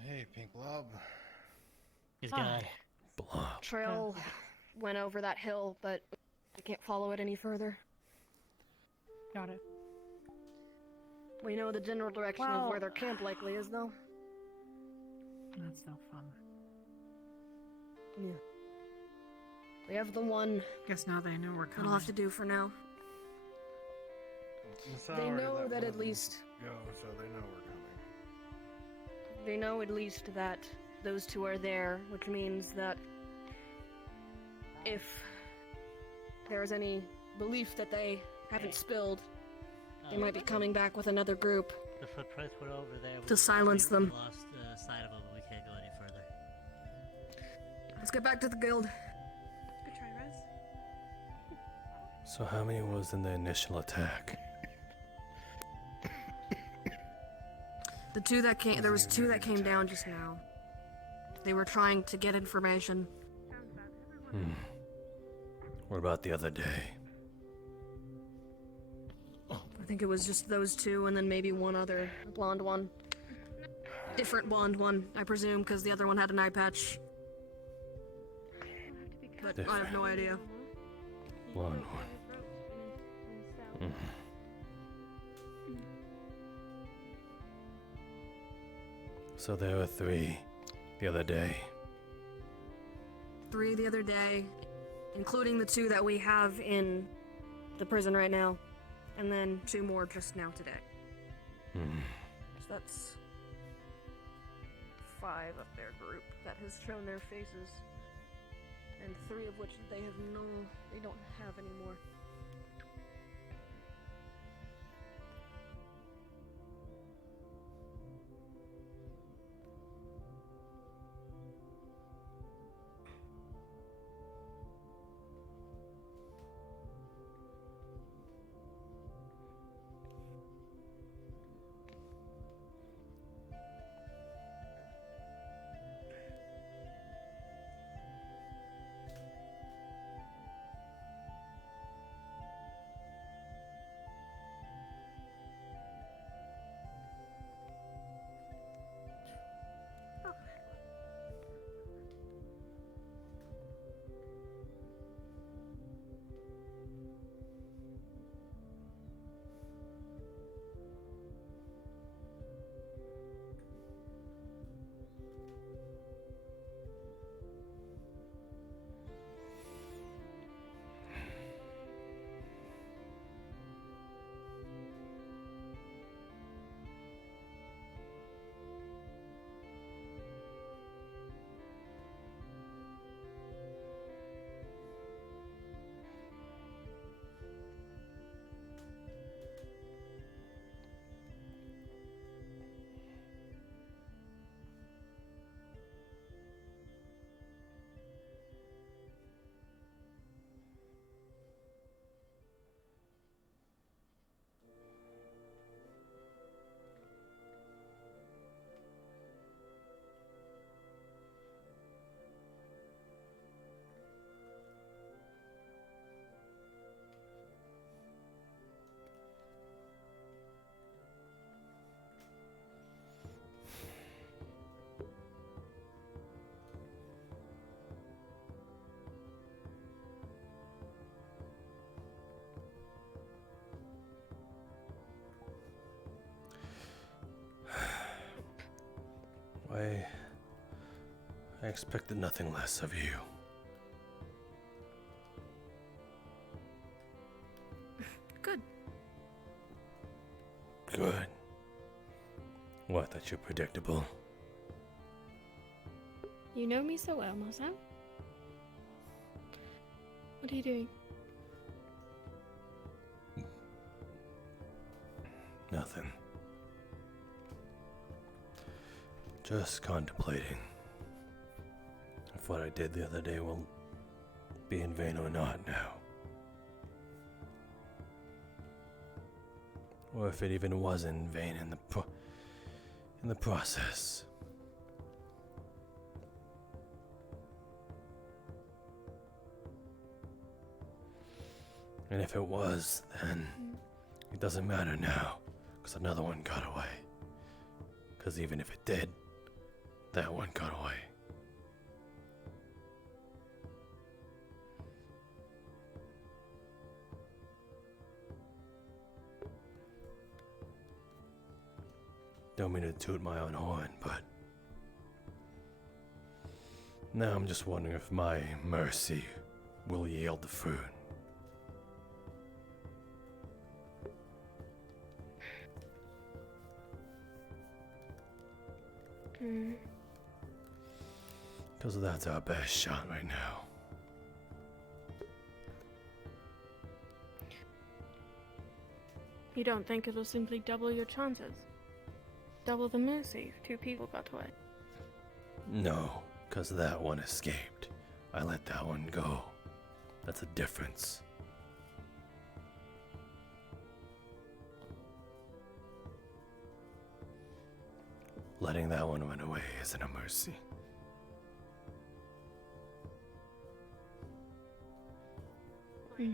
Hey, Pink Blob. He's gone. Blob. Trail went over that hill, but we can't follow it any further. Got it. We know the general direction of where their camp likely is, though. That's no fun. Yeah. We have the one. Guess now they know we're coming. That'll have to do for now. They know that at least. Go, so they know we're coming. They know at least that those two are there, which means that if there's any belief that they haven't spilled, they might be coming back with another group. The footprints were over there. To silence them. We lost sight of them, but we can't go any further. Let's get back to the guild. Good try, Rez. So how many was in the initial attack? The two that came, there was two that came down just now. They were trying to get information. Hmm. What about the other day? I think it was just those two, and then maybe one other blonde one. Different blonde one, I presume, because the other one had an eye patch. But I have no idea. Blonde one. Hmm. So there were 3 the other day. 3 the other day, including the 2 that we have in the prison right now, and then 2 more just now today. Hmm. So that's 5 of their group that has shown their faces, and 3 of which they don't have anymore. I expected nothing less of you. that you're predictable. You know me so well, Masou. What are you doing? Nothing. Just contemplating if what I did the other day will be in vain or not now. Or if it even was in vain in the process. And if it was, then it doesn't matter now, because another one got away. Because even if it did, that one got away. Don't mean to toot my own horn, but now I'm just wondering if my mercy will yield the fruit. Because that's our best shot right now. You don't think it'll simply double your chances? Double the mercy if 2 people got away? No, because that one escaped. I let that one go. That's a difference. Letting that one run away isn't a mercy. Hmm.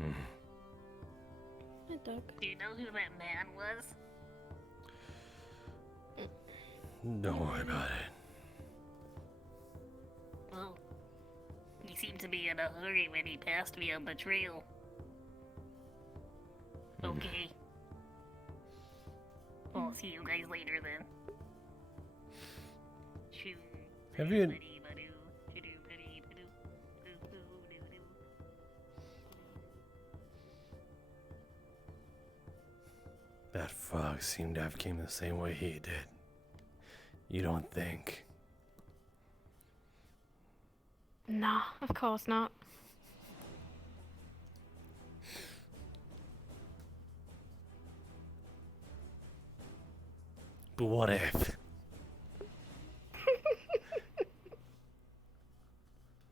Hmm. Hey, Doug. Do you know who that man was? Don't worry about it. Well, he seemed to be in a hurry when he passed me on the trail. Okay. I'll see you guys later then. Have you... That frog seemed to have came the same way he did. You don't think? Nah, of course not. But what if?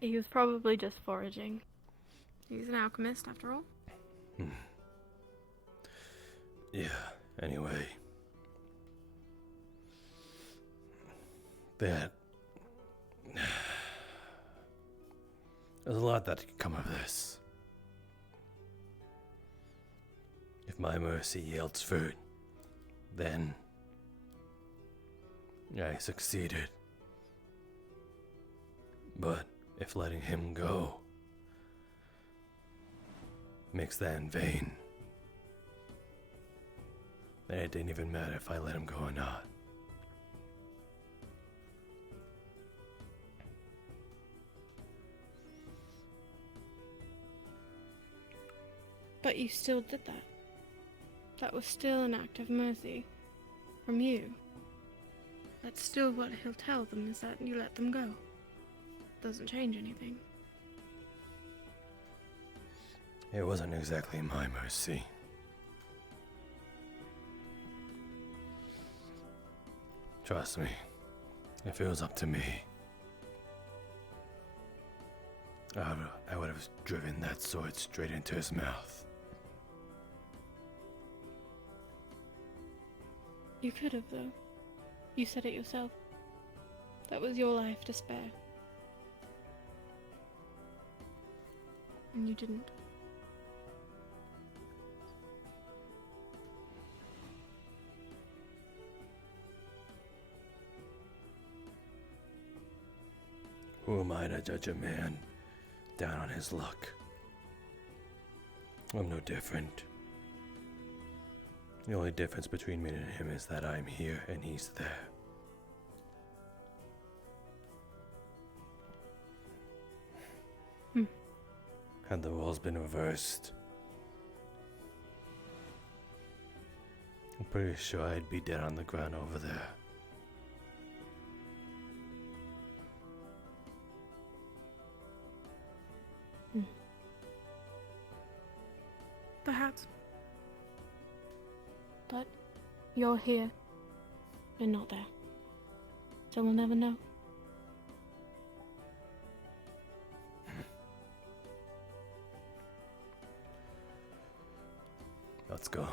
He was probably just foraging. He's an alchemist, after all. Yeah, anyway. There's a lot that could come of this. If my mercy yields fruit, then I succeeded. But if letting him go makes that in vain, then it didn't even matter if I let him go or not. But you still did that. That was still an act of mercy. From you. That's still what he'll tell them, is that you let them go. Doesn't change anything. It wasn't exactly my mercy. Trust me, if it was up to me, I would have driven that sword straight into his mouth. You could have, though. You said it yourself. That was your life to spare. And you didn't. Who am I to judge a man down on his luck? I'm no different. The only difference between me and him is that I'm here and he's there. Had the roles been reversed, pretty sure I'd be dead on the ground over there. Perhaps. But you're here and not there. So we'll never know. Let's go.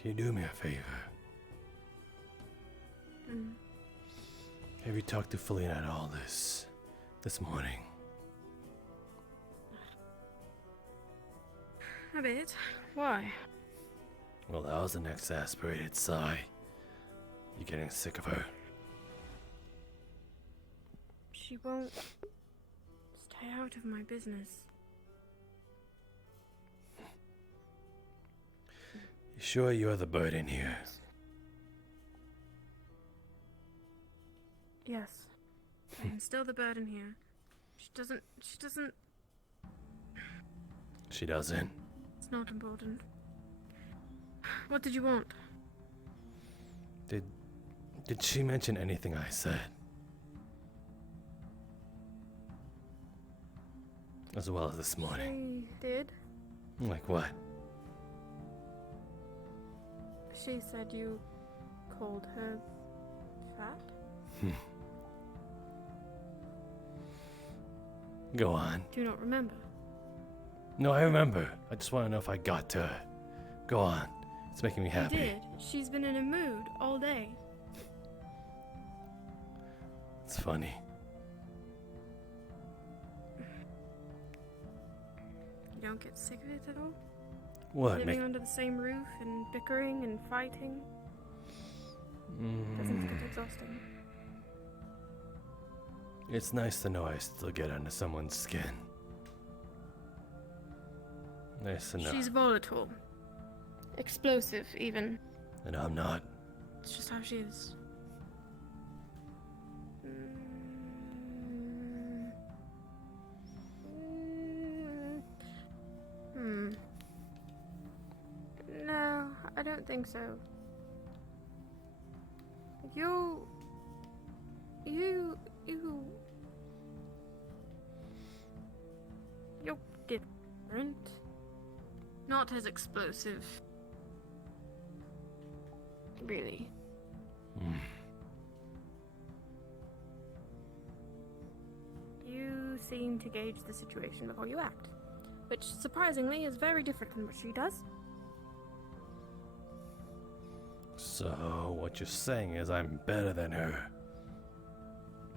Can you do me a favor? Have you talked to Felina at all this morning? A bit. Why? Well, that was an exasperated sigh. You getting sick of her? She won't stay out of my business. You sure you're the bird in here? Yes. I'm still the bird in here. She doesn't. She doesn't. It's not important. What did you want? Did she mention anything I said? As well as this morning. She did. Like what? She said you called her fat? Go on. Do you not remember? No, I remember. I just want to know if I got to her. Go on. It's making me happy. You did. She's been in a mood all day. It's funny. You don't get sick of it at all? What? Living under the same roof and bickering and fighting? Doesn't get exhausting. It's nice to know I still get under someone's skin. Nice to know. She's volatile. Explosive, even. And I'm not. It's just how she is. No, I don't think so. You're different. Not as explosive. Really. You seem to gauge the situation before you act, which surprisingly is very different than what she does. So, what you're saying is I'm better than her.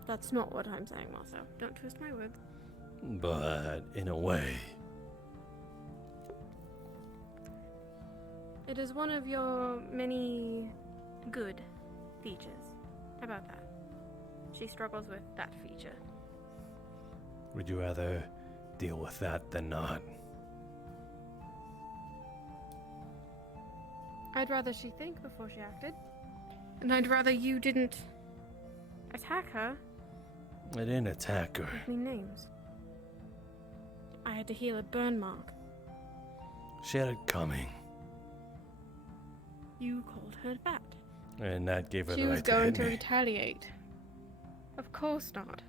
That's not what I'm saying, Masou. Don't twist my words. But, in a way. It is one of your many good features. How about that? She struggles with that feature. Would you rather deal with that than not? I'd rather she think before she acted. And I'd rather you didn't attack her. I didn't attack her. Give me names. I had to heal a burn mark. She had it coming. You called her fat. And that gave her She the was right to going hit to me. retaliate. Of course not.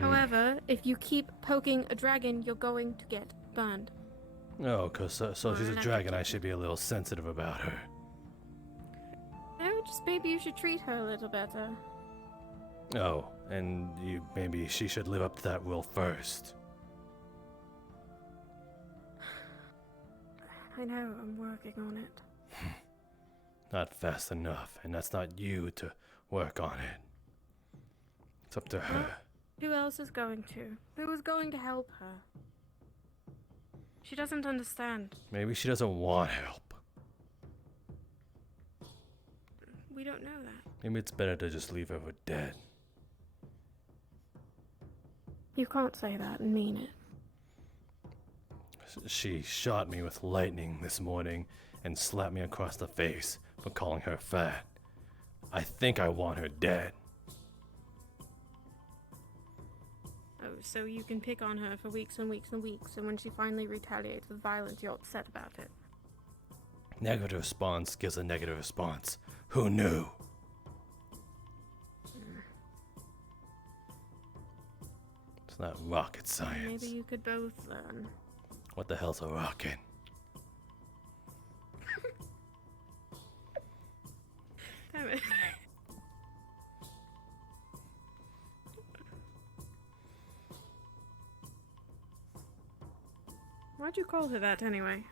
However, if you keep poking a dragon, you're going to get burned. Oh, cause so she's a dragon. I should be a little sensitive about her. No, just maybe you should treat her a little better. Oh, and maybe she should live up to that rule first. I know, I'm working on it. Not fast enough, and that's not you to work on it. It's up to her. Who else is going to? Who is going to help her? She doesn't understand. Maybe she doesn't want help. We don't know that. Maybe it's better to just leave her for dead. You can't say that and mean it. She shot me with lightning this morning and slapped me across the face for calling her fat. I think I want her dead. Oh, so you can pick on her for weeks and weeks and weeks, and when she finally retaliates with violence, you're upset about it. Negative response gives a negative response. Who knew? It's not rocket science. Maybe you could both learn. What the hell's a rocket? Damn it. Why'd you call her that anyway?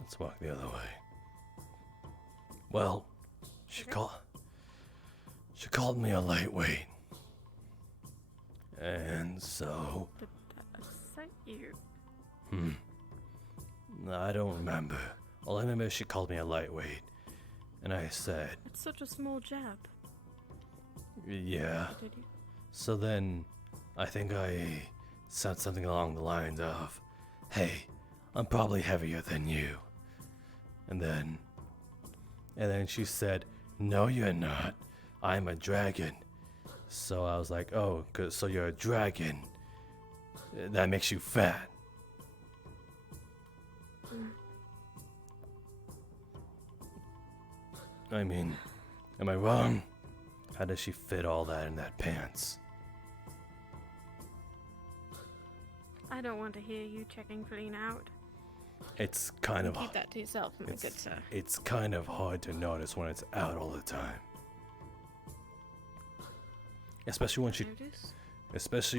Let's walk the other way. Well, she called me a lightweight. And so... Did that upset you? I don't remember. All I remember is she called me a lightweight. And I said... It's such a small jab. Yeah. Did you? So then, I think I said something along the lines of, hey, I'm probably heavier than you. And then she said, no, you're not. I'm a dragon. So I was like, oh, so you're a dragon. That makes you fat. I mean, am I wrong? How does she fit all that in that pants? I don't want to hear you checking Feline out. It's kind of... Keep that to yourself, my good sir. It's kind of hard to notice when it's out all the time. Especially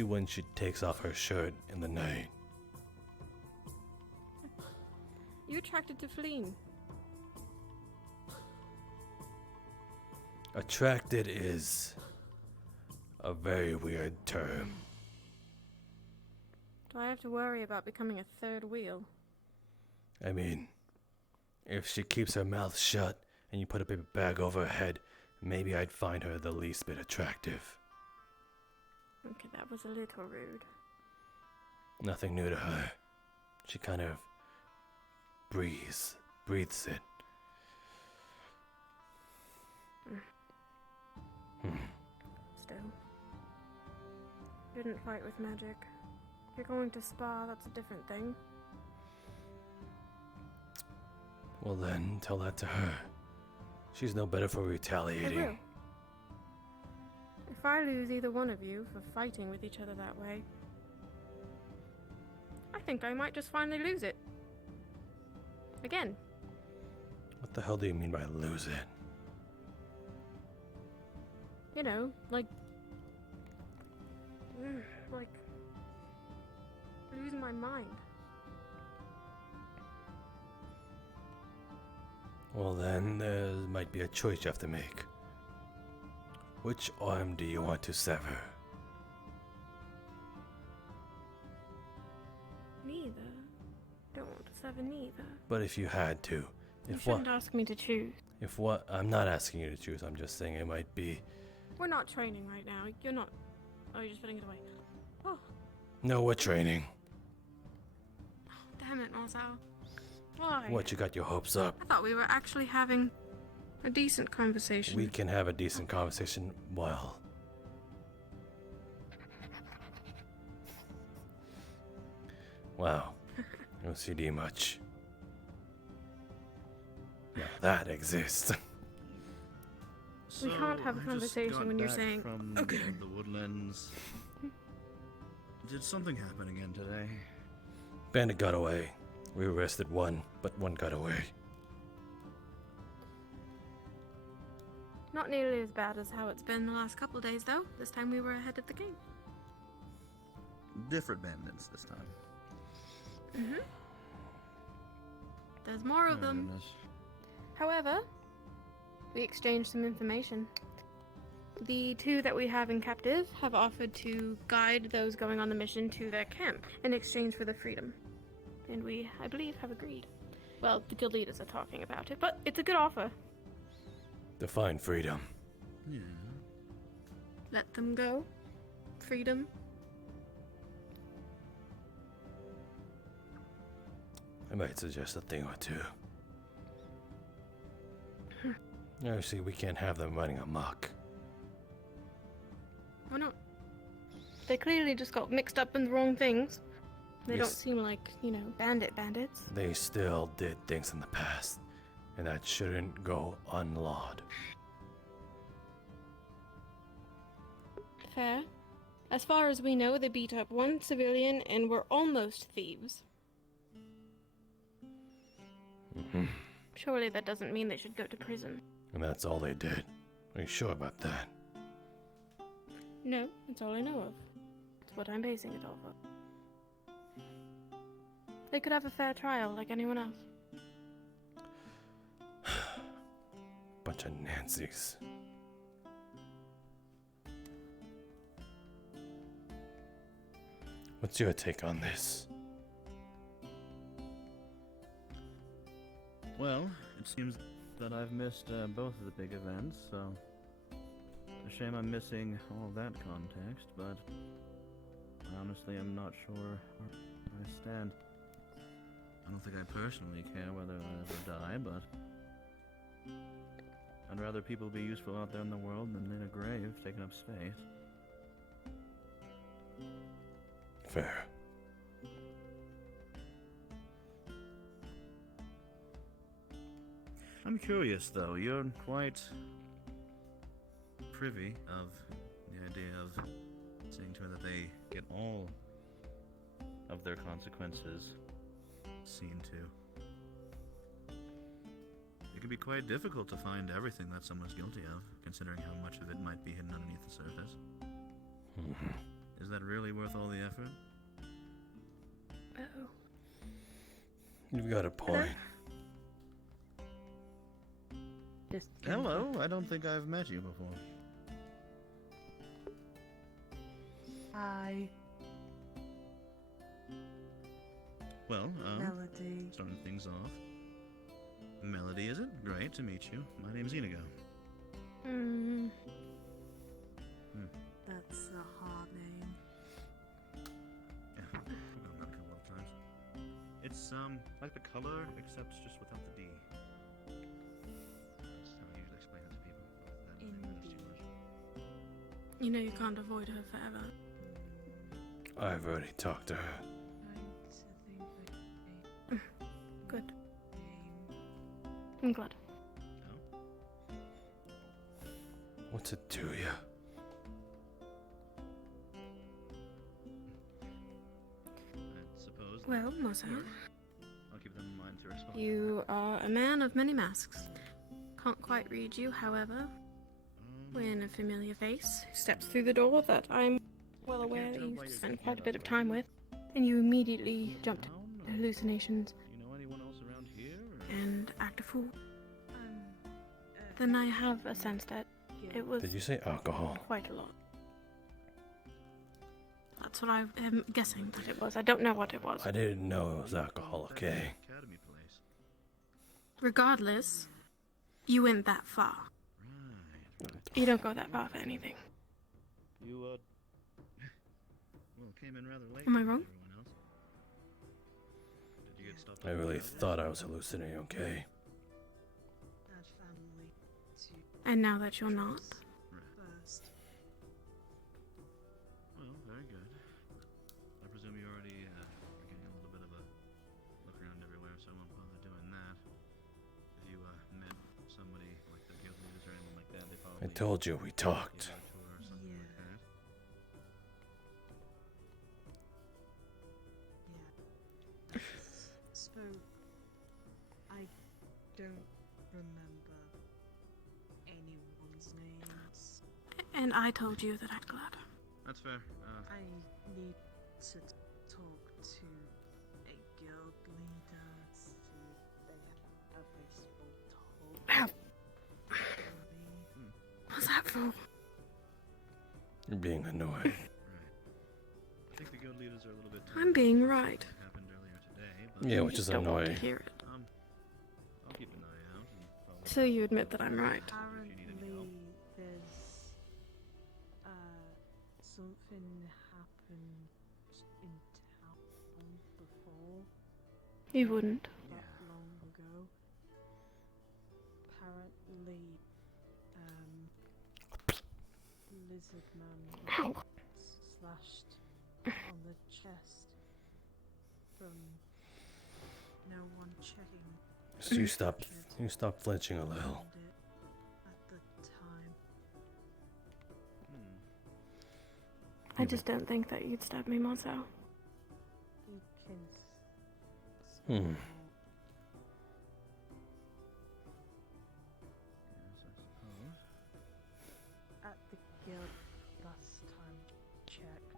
when she takes off her shirt in the night. You attracted to Feline. Attracted is a very weird term. Do I have to worry about becoming a third wheel? I mean, if she keeps her mouth shut and you put a paper bag over her head, maybe I'd find her the least bit attractive. Okay, that was a little rude. Nothing new to her. She kind of breathes it. Still. Didn't fight with magic. If you're going to spa, that's a different thing. Well then, tell that to her. She's no better for I retaliating. will. If I lose either one of you for fighting with each other that way, I think I might just finally lose it. Again. What the hell do you mean by lose it? You know, like losing my mind. Well then, there might be a choice you have to make. Which arm do you want to sever? Neither. Don't want to sever neither. But if you had to, You shouldn't ask me to choose. I'm not asking you to choose, I'm just saying it might be... We're not training right now. You're not... Oh, you're just putting it away. Oh, No, we're training. damn it, Masou. Why? What, you got your hopes up? I thought we were actually having a decent conversation. We can have a decent conversation while... Wow. No CD much. Now that exists. We can't have a I just conversation got when you're back saying, from okay. the woodlands. Did something happen again today? Bandit got away. We arrested one, but one got away. Not nearly as bad as how it's been the last couple of days, though. This time we were ahead of the game. Different bandits this time. Mm-hmm. There's more of Oh, them. goodness. However, we exchanged some information. The two that we have in captive have offered to guide those going on the mission to their camp in exchange for their freedom. And we, I believe, have agreed. Well, the guild leaders are talking about it, but it's a good offer. Define freedom. Yeah. Let them go. Freedom. I might suggest a thing or two. Oh, see, we can't have them running amok. Why not? They clearly just got mixed up in the wrong things. They don't seem like, bandits. They still did things in the past, and that shouldn't go unlaud. Fair. As far as we know, they beat up one civilian and were almost thieves. Mm-hmm. Surely that doesn't mean they should go to prison. And that's all they did. Are you sure about that? No, that's all I know of. It's what I'm basing it off of. They could have a fair trial like anyone else. Bunch of Nancys. What's your take on this? Well, it seems that I've missed both of the big events, so a shame I'm missing all of that context, but honestly, I'm not sure where I stand. I don't think I personally care whether I ever die, but I'd rather people be useful out there in the world than in a grave taking up space. Fair. I'm curious, though. You're quite privy of the idea of seeing to it that they get all of their consequences seen to. It can be quite difficult to find everything that someone's guilty of, considering how much of it might be hidden underneath the surface. Is that really worth all the effort? Uh-oh. You've got a point. Hello, I don't think I've met you before. Hi. Well, Melody. starting things off. Melody, is it? Great to meet you. My name's Inigo. That's a hard name. Yeah, I've done that a couple of times. It's, like the color, except just without the D. That's how I usually explain it to people. That matters too much. You know you can't avoid her forever. I've already talked to her. Good. I'm glad. What's it to you? Well, Masou, I'll keep them in mind to respond. you are a man of many masks. Can't quite read you, however. When a familiar face steps through the door that I'm well aware that you spend quite a bit of time with, and you immediately jump to hallucinations Do you know anyone else around here? and act a fool, then I have a sense that it was Did you say alcohol? quite a lot. That's what I am guessing that it was. I don't know what it was. I didn't know it was alcohol, okay? Academy place. Regardless, you went that far. You don't go that far for anything. You, well, came in rather late. Am I wrong? Everyone else. Did you get stopped? I really thought I was hallucinating, okay? Had family to And now that you're not, first. Well, very good. I presume you already are getting a little bit of a look around everywhere, so I won't bother doing that. If you met somebody like the guild leaders or anyone like that, they probably I told you we talked. give you a tour or something like that. So, I don't remember anyone's names. and I told you that I'd glad. That's fair. I need to talk to a guild leader, see if they have a small talk. What's that for? You're being annoying. I think the guild leaders are a little bit. I'm being right. Happened earlier today, but Yeah, which is Don't want to annoying. hear it. I'll keep an eye out. And probably So you admit that I'm right. Apparently, there's something happened in town before. You wouldn't. Not long ago. Apparently, lizard man Ow. slashed on the chest from no one checking. So you stop flinching a little. At the time. I just don't think that you'd stab me, Masou. You can Hmm. at the guild last time checked.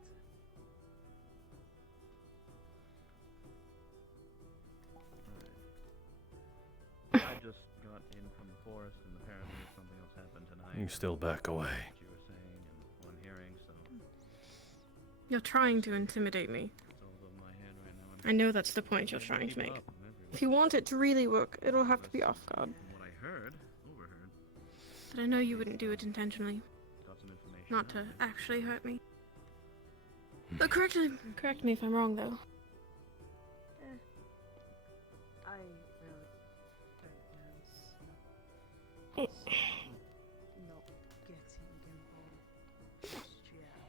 I just got in from the forest, and apparently something else happened tonight. You still back away. What you were saying and one hearing, so You're trying to intimidate me. it's all over my head right now. I know that's the point you're trying to make. If you want it to really work, it'll have to be off guard. From what I heard, overheard, But I know you wouldn't do it intentionally. got some information. Not to actually hurt me. But correct me if I'm wrong, though. I really don't know. Not getting involved just yet.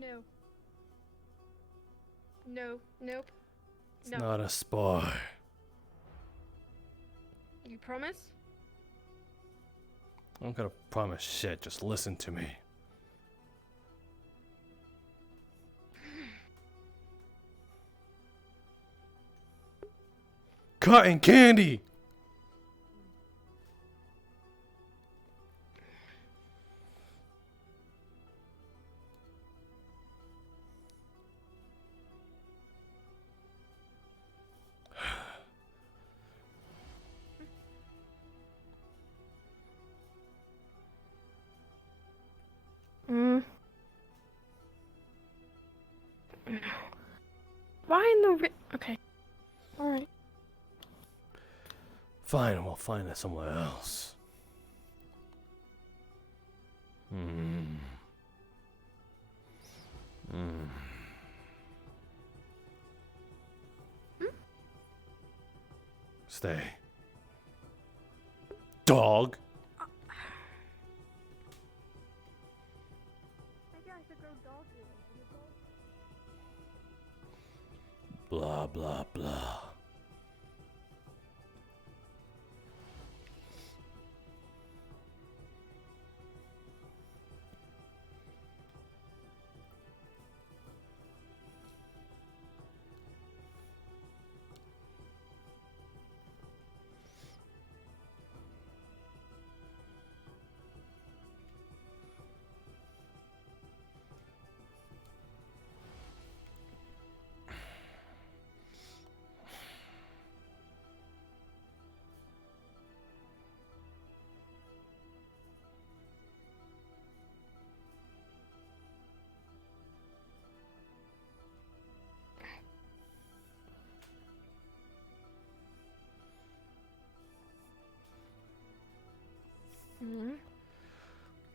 No. No. Nope. It's not a spy. You promise? I'm not gonna promise shit, just listen to me. Cotton candy! Why in the okay. Alright. Fine, we'll find it somewhere else. Stay. Dog. Maybe I should go dog Blah, blah, blah.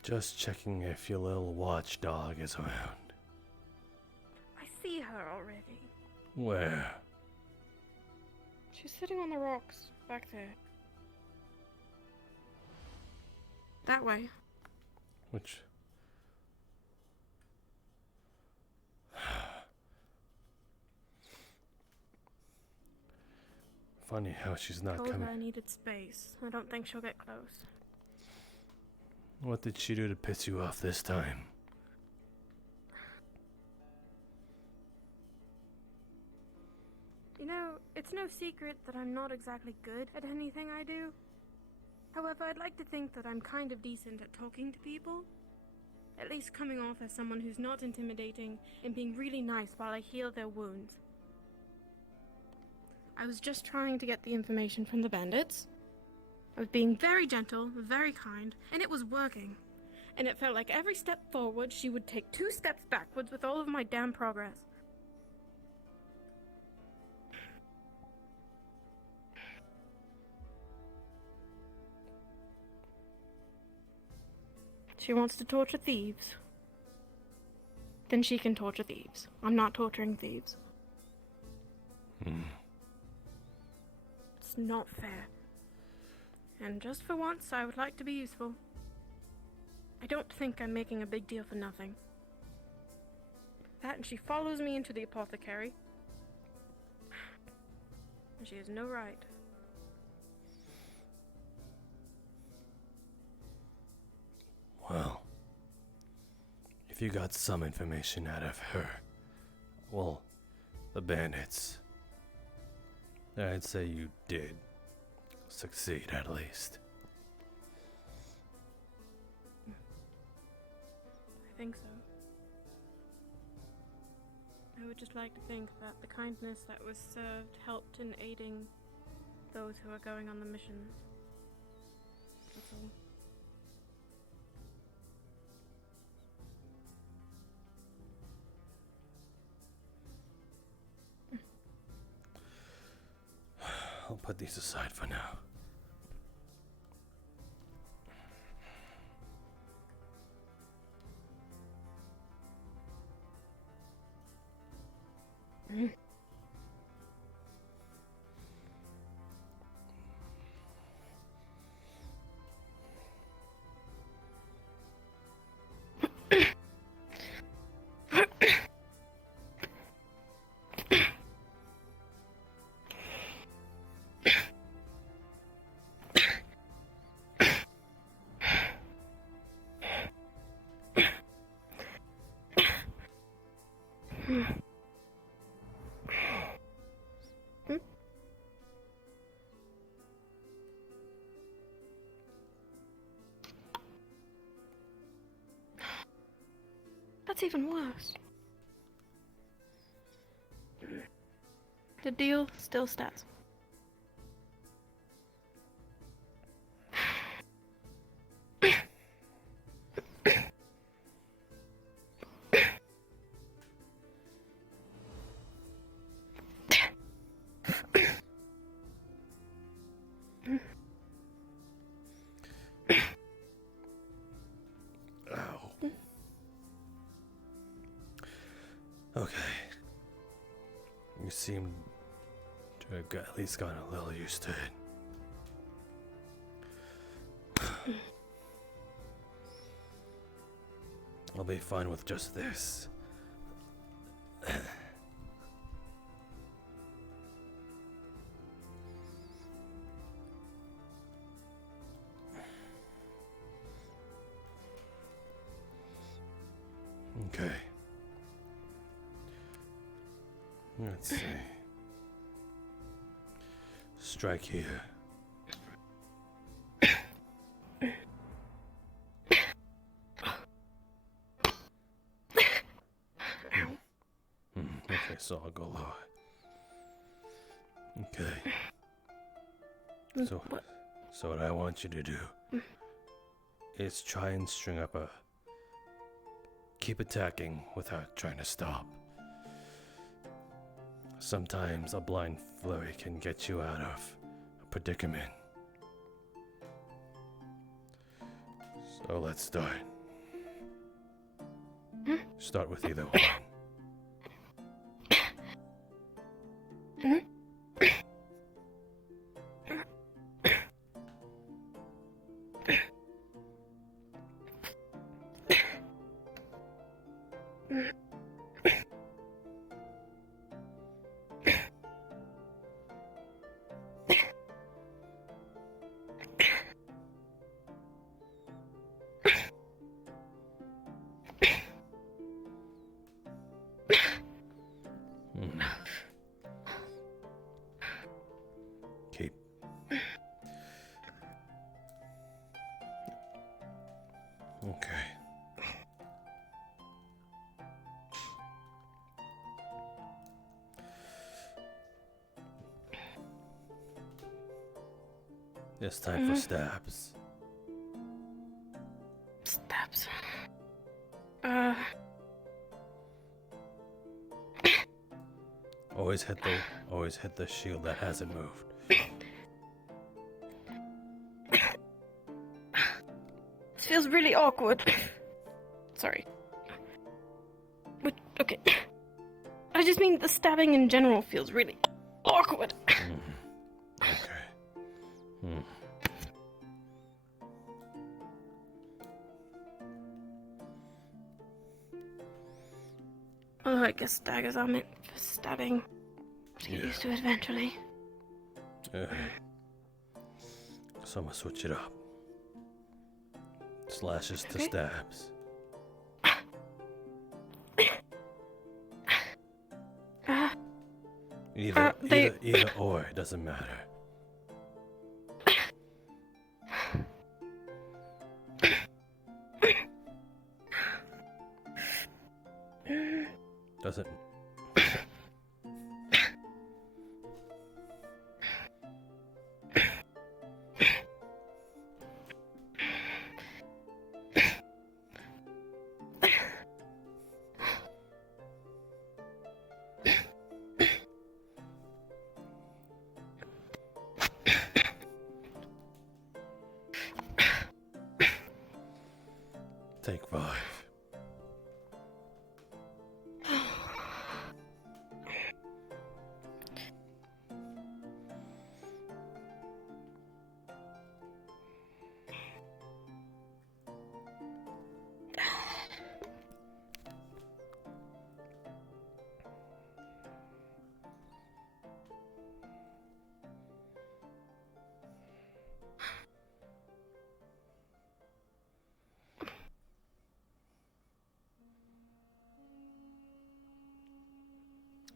Just checking if your little watchdog is around. I see her already. Where? She's sitting on the rocks back there. That way. Which? Funny how she's not Told her I coming. needed space. I don't think she'll get close. What did she do to piss you off this time? You know, it's no secret that I'm not exactly good at anything I do. However, I'd like to think that I'm kind of decent at talking to people. At least coming off as someone who's not intimidating and being really nice while I heal their wounds. I was just trying to get the information from the bandits. I was being very gentle, very kind, and it was working. And it felt like every step forward, she would take 2 steps backwards with all of my damn progress. She wants to torture thieves. then she can torture thieves. I'm not torturing thieves. It's not fair. And just for once, I would like to be useful. I don't think I'm making a big deal for nothing. That, and she follows me into the apothecary. And she has no right. Well, if you got some information out of her, well, the bandits, I'd say you did succeed at least. I think so. I would just like to think that the kindness that was served helped in aiding those who are going on the mission. That's all. I'll put these aside for now. That's even worse. The deal still stands. Okay. You seem to have at least gotten a little used to it. I'll be fine with just this. Okay. Let's see. Strike here. Okay, so I'll go lower. Okay. So what I want you to do is try and string up a... Keep attacking without trying to stop. Sometimes a blind flurry can get you out of a predicament. So let's start. Start with either one. Keep. Okay. It's time for stabs. Stabs. Always hit the shield that hasn't moved. This feels really awkward. Sorry. Okay. I just mean the stabbing in general feels really awkward. Okay. Although I guess daggers are meant for stabbing. To get used to it eventually. So I'm gonna switch it up. Slashes to Okay. stabs. Either or, it doesn't matter. Doesn't. Take 5.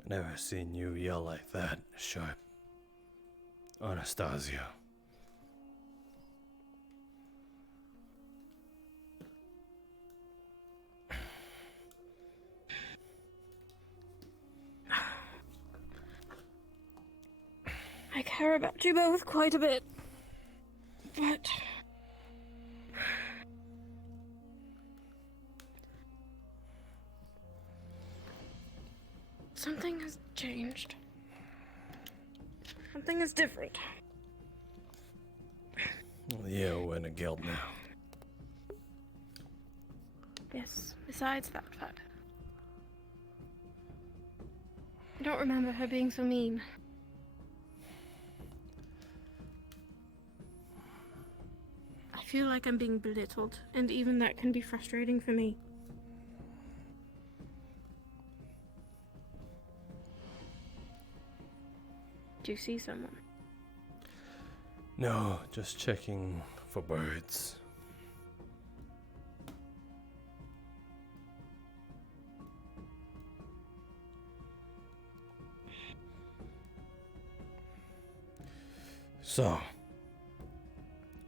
Never seen you yell like that, Sharp. Anastasia. I care about you both quite a bit. But something has changed. Something is different. Yeah, we're in a guild now. Yes, besides that fact. I don't remember her being so mean. I feel like I'm being belittled, and even that can be frustrating for me. Do you see someone? No, just checking for birds. So,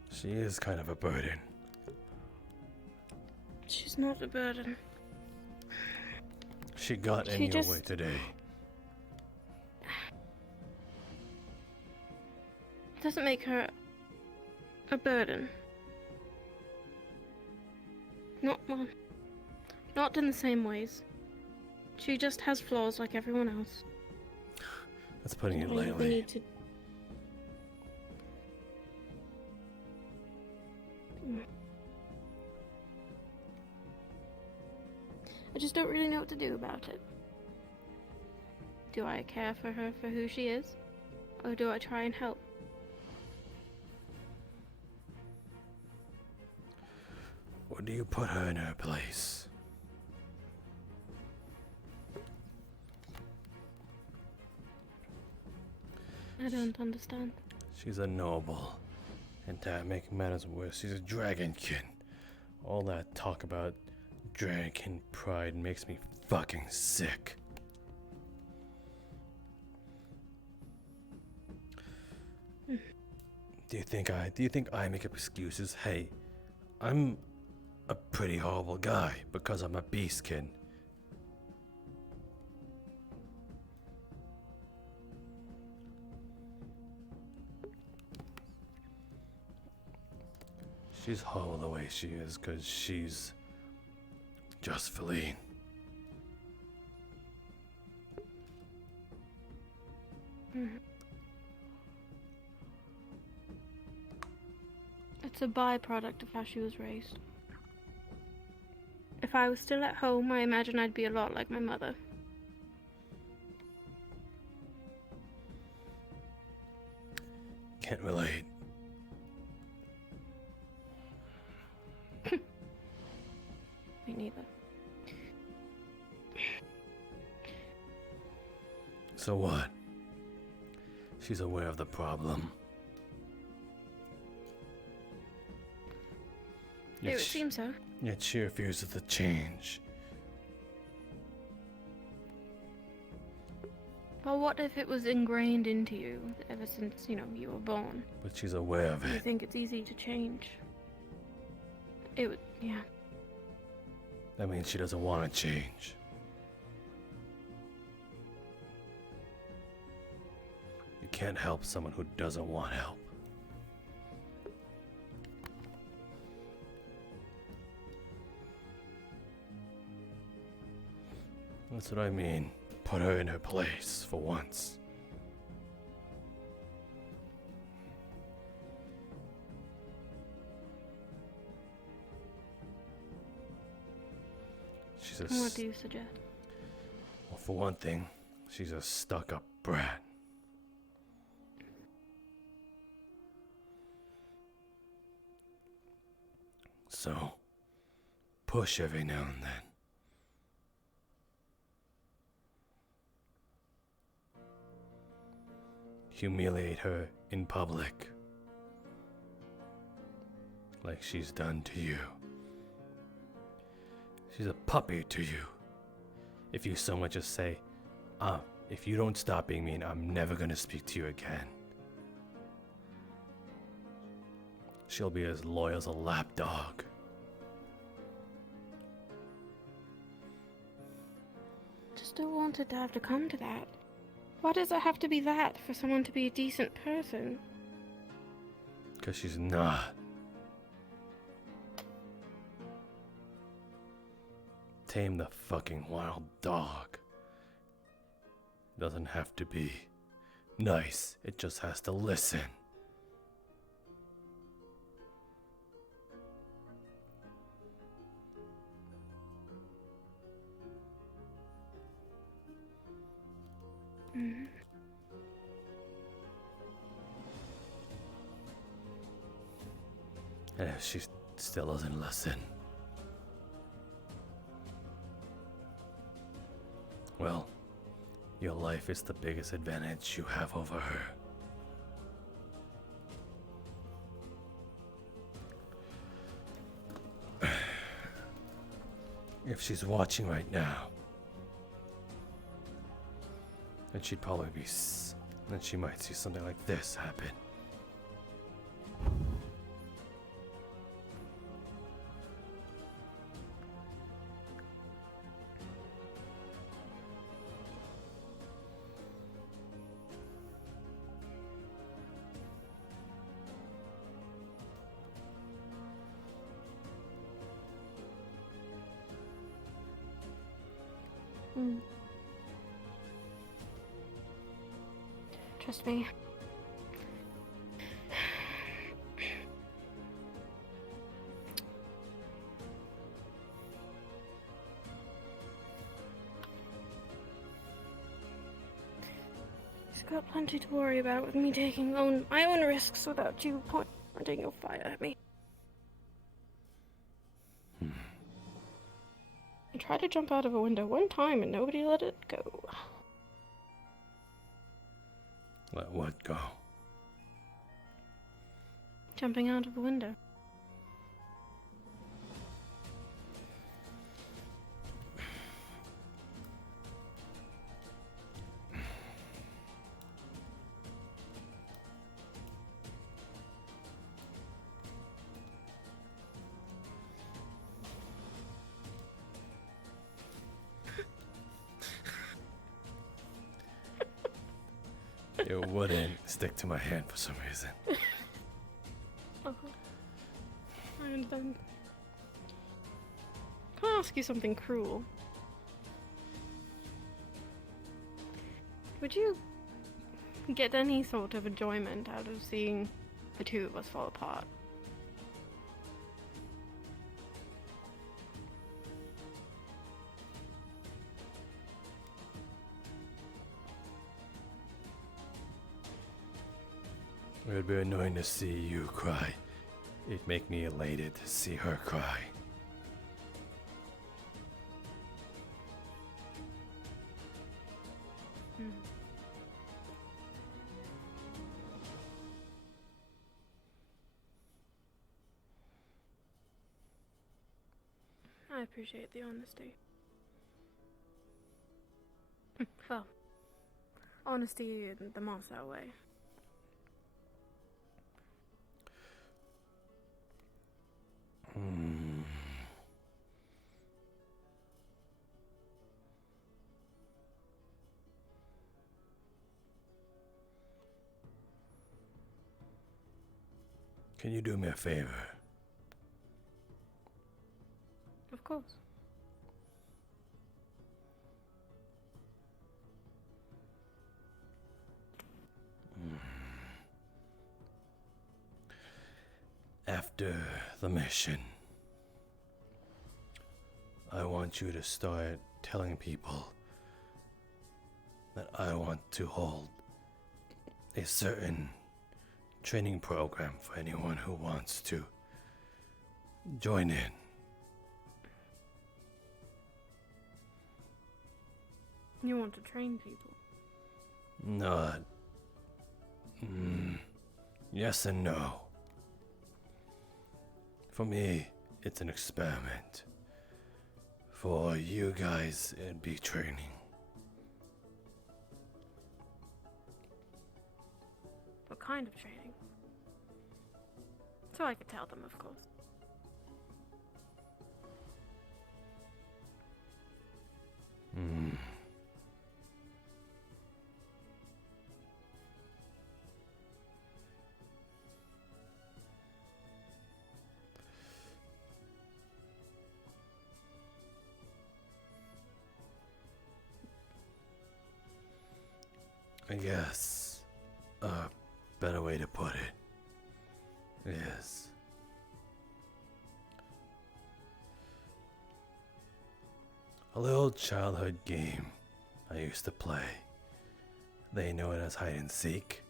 she is kind of a burden. She's not a burden. She got She in your just- way today. It doesn't make her a burden. Not well, not in the same ways. She just has flaws like everyone else. That's putting it And we lightly. need to. I just don't really know what to do about it. Do I care for her for who she is? Or do I try and help? Or do you put her in her place? I don't understand. She's a noble. And to make matters worse, she's a dragonkin. All that talk about dragonkin pride makes me fucking sick. Do you think I make up excuses? Hey, I'm a pretty horrible guy because I'm a beastkin. She's horrible the way she is because she's just Feline. It's a byproduct of how she was raised. A If I was still at home, I imagine I'd be a lot like my mother. Can't relate. Me neither. So what? She's aware of the problem. It would seem so. Yet she refuses the change. Well, what if it was ingrained into you ever since, you were born? But she's aware of You it. think it's easy to change? It would, yeah. That means she doesn't want to change. You can't help someone who doesn't want help. That's what I mean. Put her in her place for once. She's a What do you suggest? Well, for one thing, she's a stuck-up brat. So, push every now and then. Humiliate her in public, like she's done to you. She's a puppy to you. If you so much as say, if you don't stop being mean, I'm never gonna speak to you again. She'll be as loyal as a lapdog. Just don't want it to have to come to that. Why does it have to be that for someone to be a decent person? 'Cause she's not. Tame the fucking wild dog. Doesn't have to be nice, it just has to listen. And if she still doesn't listen, well, your life is the biggest advantage you have over her. If she's watching right now, then she'd probably be, then she might see something like this happen. Trust me. She's got plenty to worry about with me taking my own risks without you pointing your fire at me. I tried to jump out of a window one time and nobody let it go. Let what go? Jumping out of a window. It wouldn't stick to my hand for some reason. And then, can I ask you something cruel? Would you get any sort of enjoyment out of seeing the two of us fall apart? It would be annoying to see you cry. It'd make me elated to see her cry. I appreciate the honesty. Well, honesty in the Masou way. Can you do me a favor? Of course. After the mission, I want you to start telling people that I want to hold a certain training program for anyone who wants to join in. You want to train people? Not. Yes and no. For me, it's an experiment. For you guys, it'd be training. What kind of training? So I could tell them, of course. I guess a better way to put it is a little childhood game I used to play. They know it as hide and seek.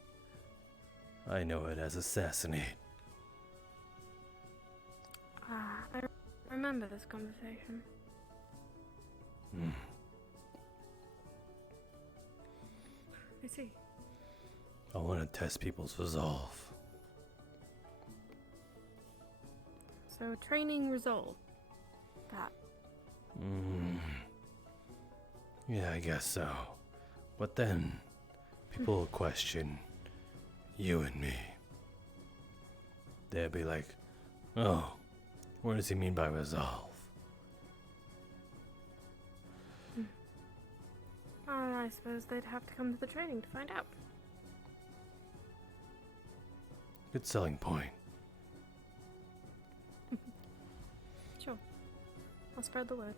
I know it as assassinate. I remember this conversation. I see. I want to test people's resolve. So training resolve. That. Yeah, I guess so. But then, people will question you and me. They'll be like, oh, what does he mean by resolve? I suppose they'd have to come to the training to find out. Good selling point. Sure. I'll spread the word.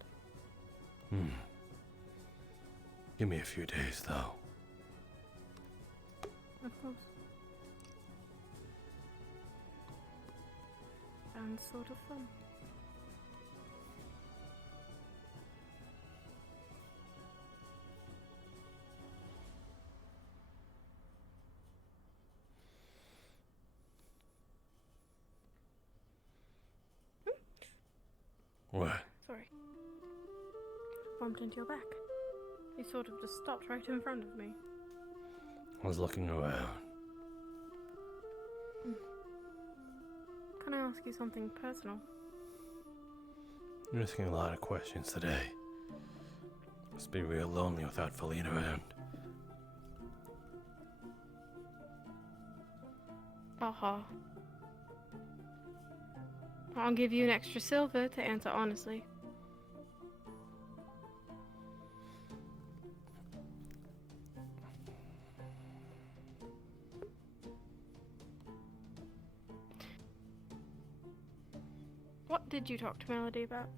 Give me a few days, though. Of course. Sounds sort of fun. What? Sorry. Bumped into your back. You sort of just stopped right in front of me. I was looking around. Can I ask you something personal? You're asking a lot of questions today. Must be real lonely without Feline around. I'll give you an extra silver to answer honestly. What did you talk to Melody about?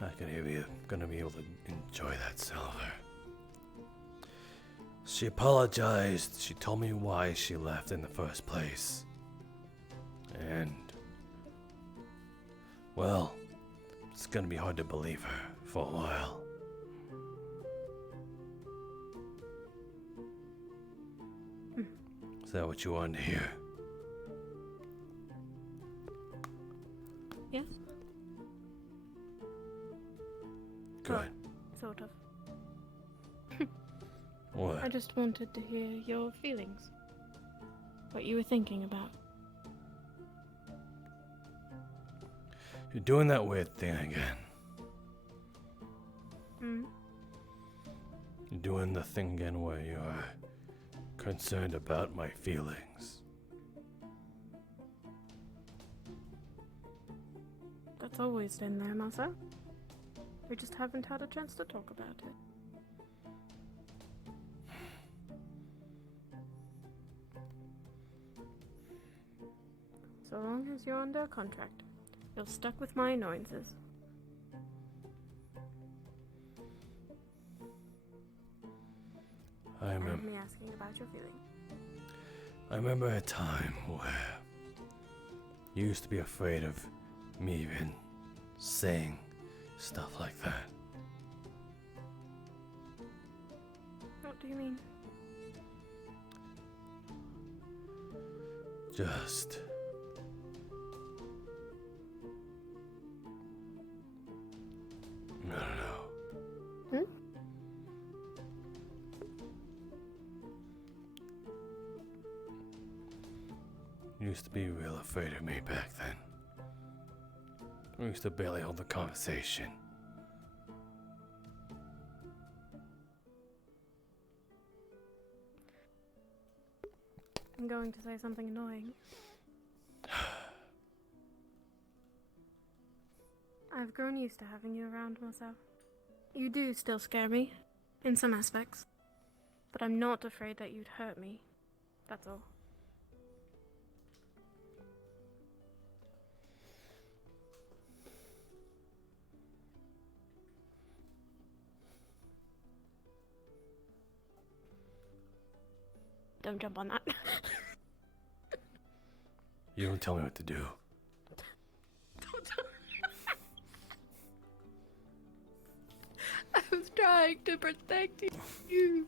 Not gonna be able to enjoy that silver. She apologized. She told me why she left in the first place. And, well, it's gonna be hard to believe her for a while. Is that what you wanted to hear? Yes? Good. Sort of. What? I just wanted to hear your feelings. What you were thinking about. You're doing that weird thing again. Hmm? You're doing the thing again where you're concerned about my feelings. That's always been there, Masou. We just haven't had a chance to talk about it. So long as you're under contract, you're stuck with my annoyances. I And remember. me asking about your feelings. I remember a time where you used to be afraid of me even saying stuff like that. What do you mean? Just I don't know. Hmm? You used to be real afraid of me back then. We used to barely hold a conversation. I'm going to say something annoying. I've grown used to having you around myself. You do still scare me, in some aspects. But I'm not afraid that you'd hurt me. That's all. Don't jump on that. You don't tell me what to do. Don't tell I was trying to protect you.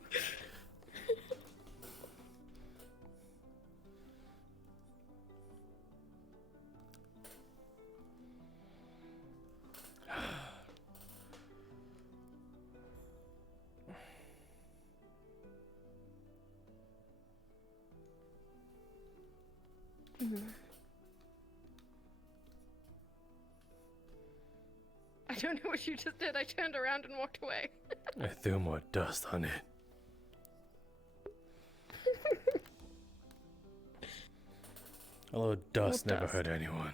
I don't know what you just did. I turned around and walked away. I threw more dust on it. Although dust never hurt anyone.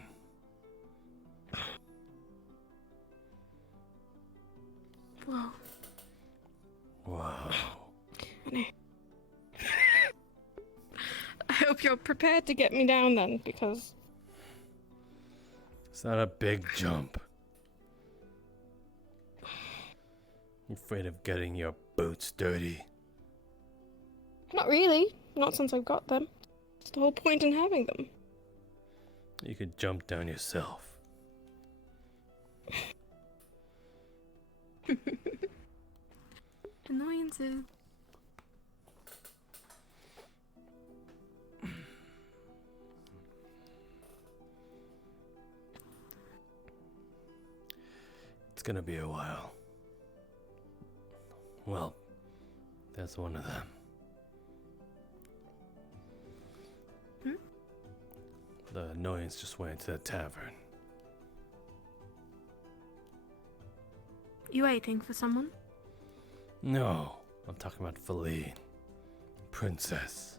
Whoa. Wow. I hope you're prepared to get me down then, because It's not a big jump. I'm afraid of getting your boots dirty. not really. Not since I've got them. It's the whole point in having them. You could jump down yourself. Annoyances. It's gonna be a while. Well, that's one of them. Hmm? The annoyance just went into the tavern. You waiting for someone? No, I'm talking about Feline. Princess.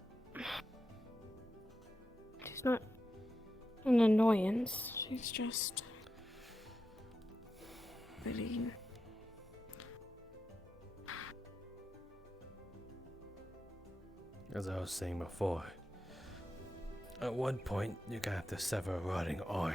She's not an annoyance. She's just really. As I was saying before, at one point you're gonna have to sever a rotting arm.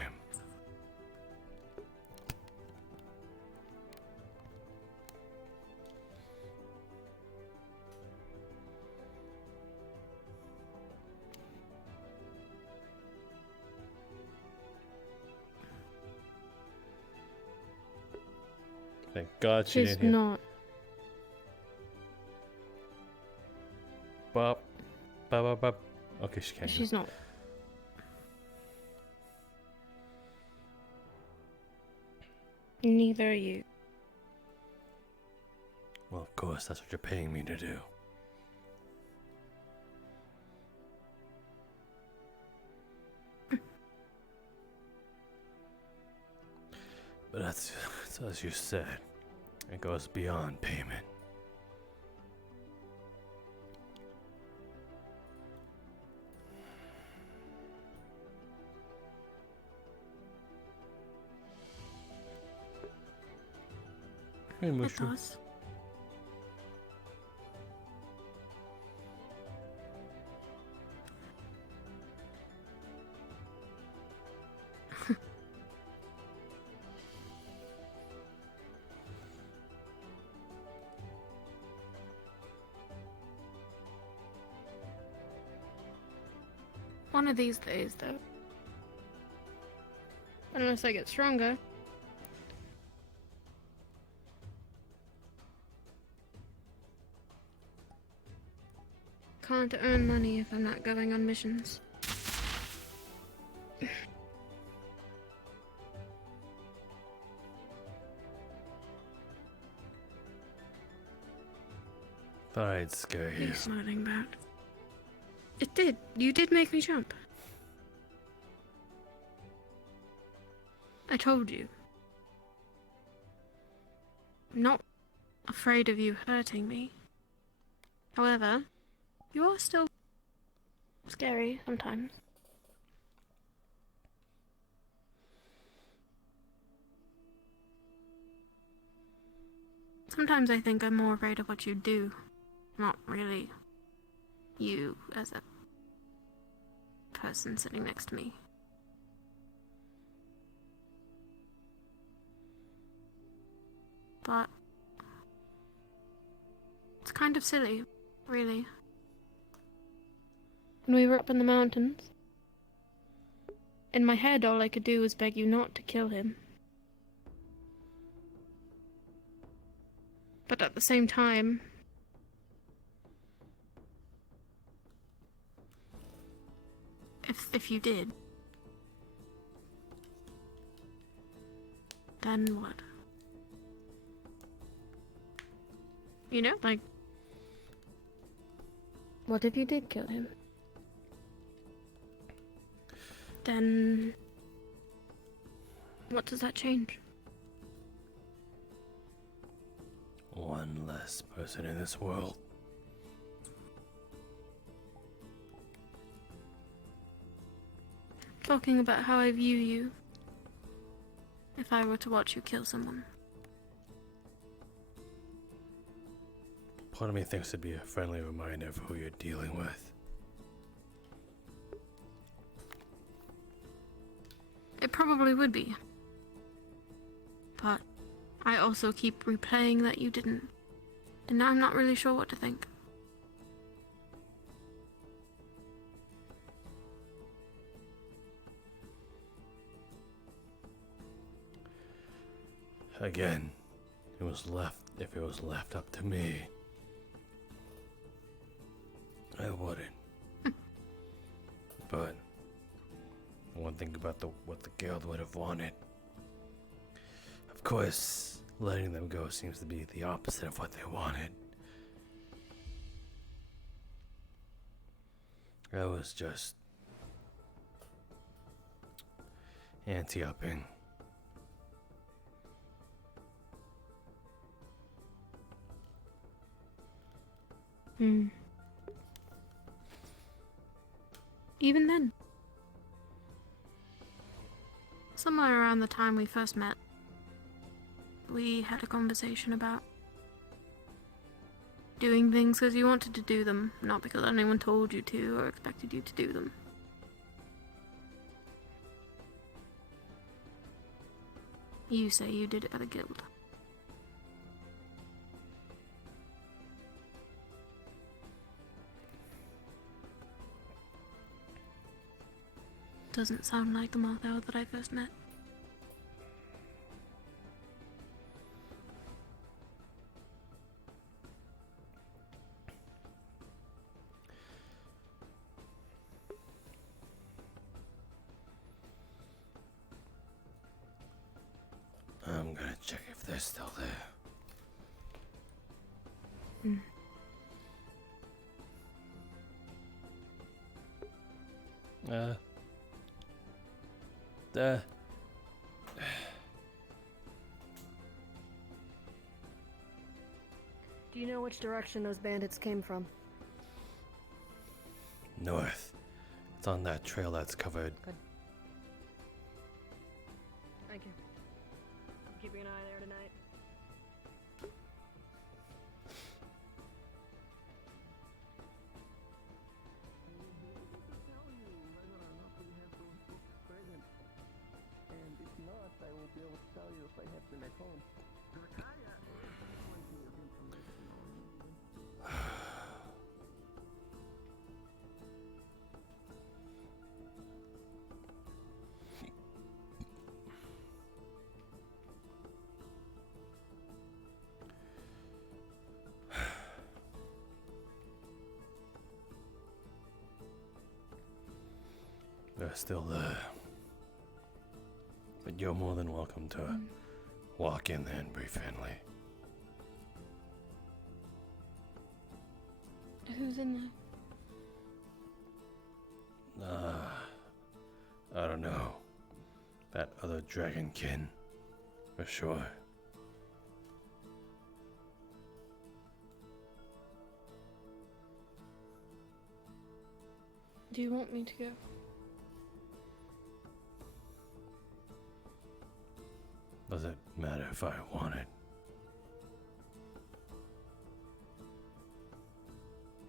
Thank God she She's didn't hit. not. Bop, bop, bop, bop. Okay, she can't. She's not. Neither are you. Well, of course, that's what you're paying me to do. But that's as you said. It goes beyond payment. Hey, It Mushroom. does. One of these days, though. Unless I get stronger. Can't earn money if I'm not going on missions. Thought I'd scare you. You're smiling bad. It did. You did make me jump. I told you. I'm not afraid of you hurting me. However, you are still scary sometimes. Sometimes I think I'm more afraid of what you do, not really you as a person sitting next to me. But it's kind of silly, really. When we were up in the mountains, in my head all I could do was beg you not to kill him. But at the same time, if you did, then what? You know, like, what if you did kill him? Then what does that change? One less person in this world. Talking about how I view you if I were to watch you kill someone. Part of me thinks it'd be a friendly reminder of who you're dealing with. It probably would be. But I also keep replaying that you didn't. And now I'm not really sure what to think. Again, if it was left up to me, I wouldn't. But one thing about what the guild would have wanted, of course, letting them go seems to be the opposite of what they wanted. I was just anti-upping. Even then. Somewhere around the time we first met, we had a conversation about doing things because you wanted to do them, not because anyone told you to or expected you to do them. You say you did it for the guild. Doesn't sound like the Martha that I first met. they're still there. Hmm. Do you know which direction those bandits came from? North. It's on that trail that's covered. Good. Thank you. I'm keeping an eye there tonight. And if not, I will be able to tell you if I have them at home. They're still there. But you're more than welcome to walk in there and be friendly. Who's in there? I don't know. That other dragonkin, for sure. Do you want me to go? Does it matter if I want it?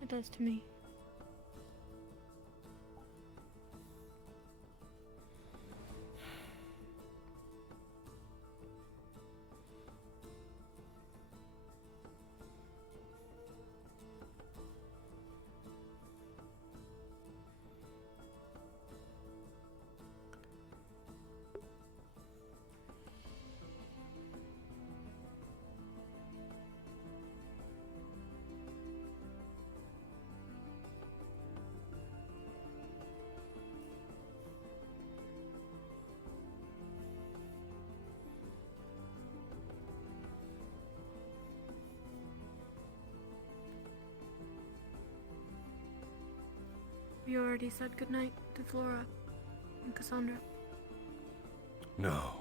It does to me. You already said goodnight to Flora and Cassandra. No.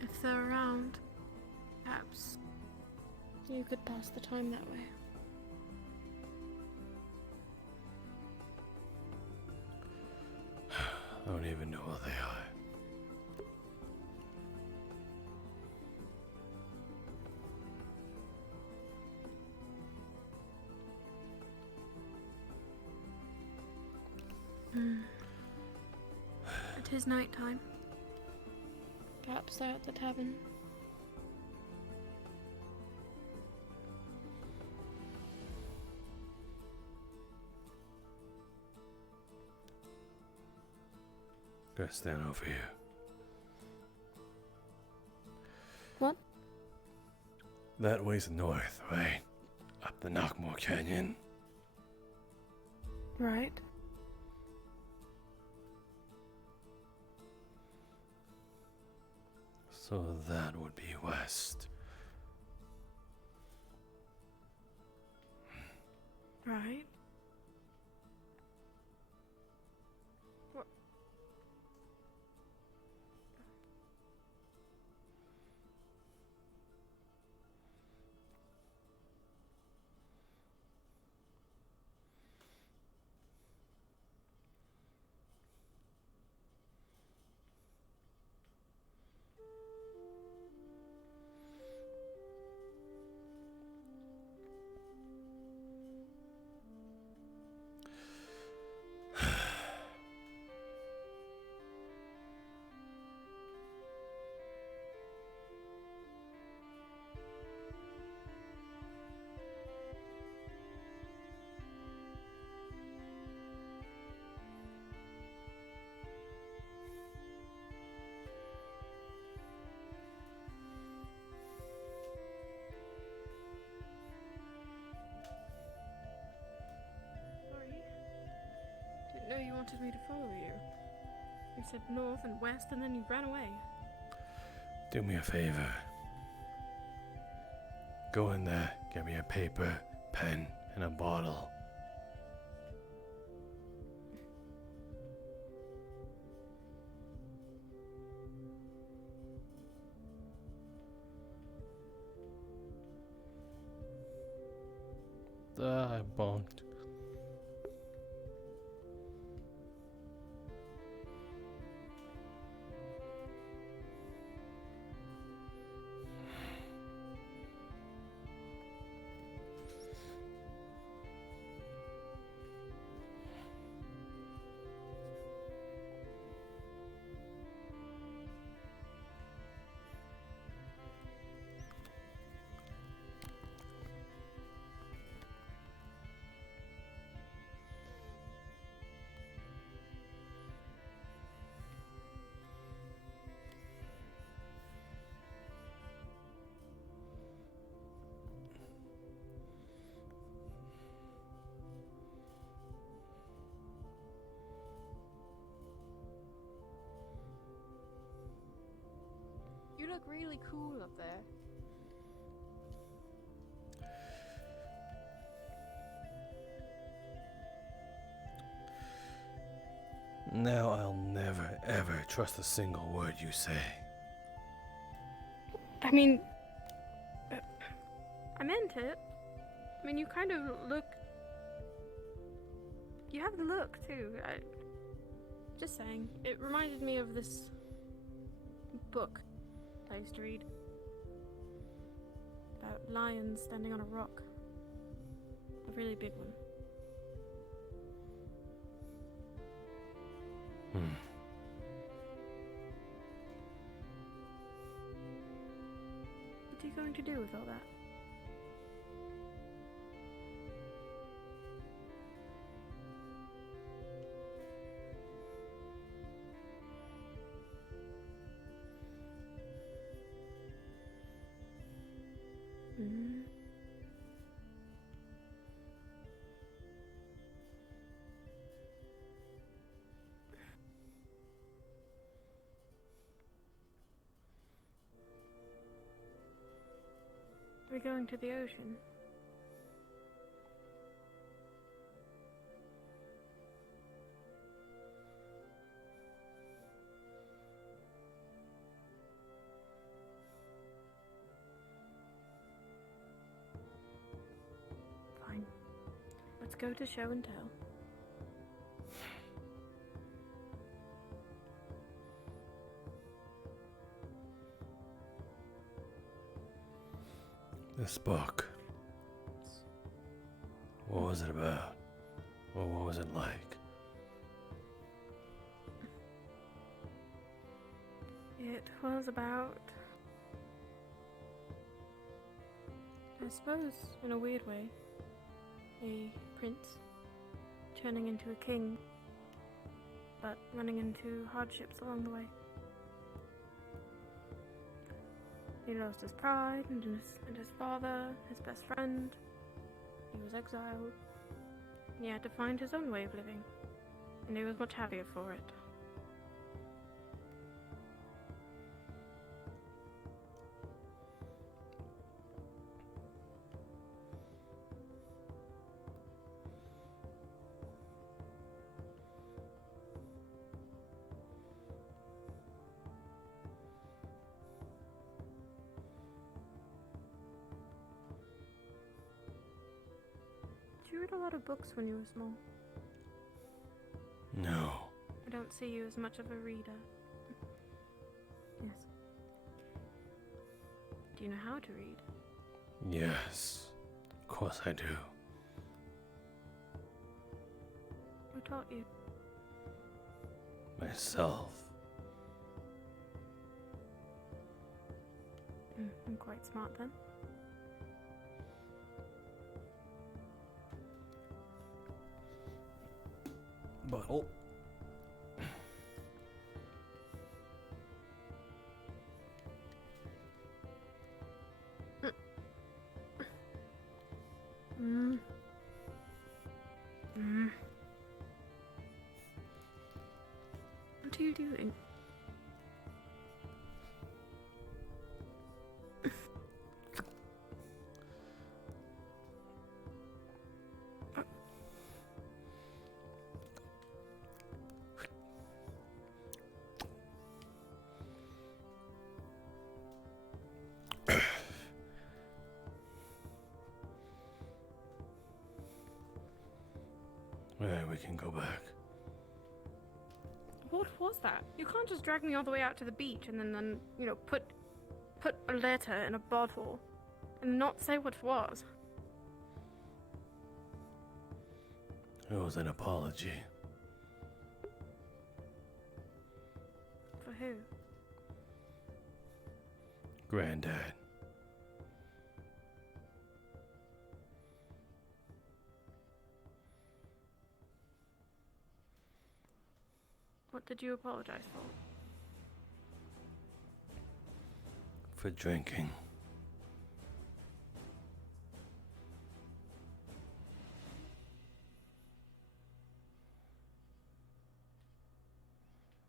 If they're around, perhaps you could pass the time that way. I don't even know where they are. It is night time. Perhaps they're at the tavern. Gonna stand over here. What? That way's north, right? Up the Knockmore Canyon. Right. So that would be west. Right. What? You said north and west, and then you ran away. Do me a favor. Go in there, get me a paper, pen, and a bottle. I bonked. You look really cool up there. Now I'll never, ever trust a single word you say. I mean, I meant it. I mean, you kind of look. You have the look too. Just saying. It reminded me of this book I used to read about lions standing on a rock. A really big one. What are you going to do with all that? We're going to the ocean. Fine. Let's go to show and tell. This book. What was it about? Or what was it like? It was about, I suppose, in a weird way, a prince turning into a king, but running into hardships along the way. He lost his pride and his father, his best friend. He was exiled. He had to find his own way of living, and he was much happier for it. Did you read a lot of books when you were small? No. I don't see you as much of a reader. Yes. Do you know how to read? Yes. Of course I do. Who taught you? Myself. I'm quite smart then. Bottle. What are you doing? Alright, we can go back. What was that? You can't just drag me all the way out to the beach and then you know, put a letter in a bottle and not say what it was. It was an apology. For who? Granddad. What did you apologize for? For drinking.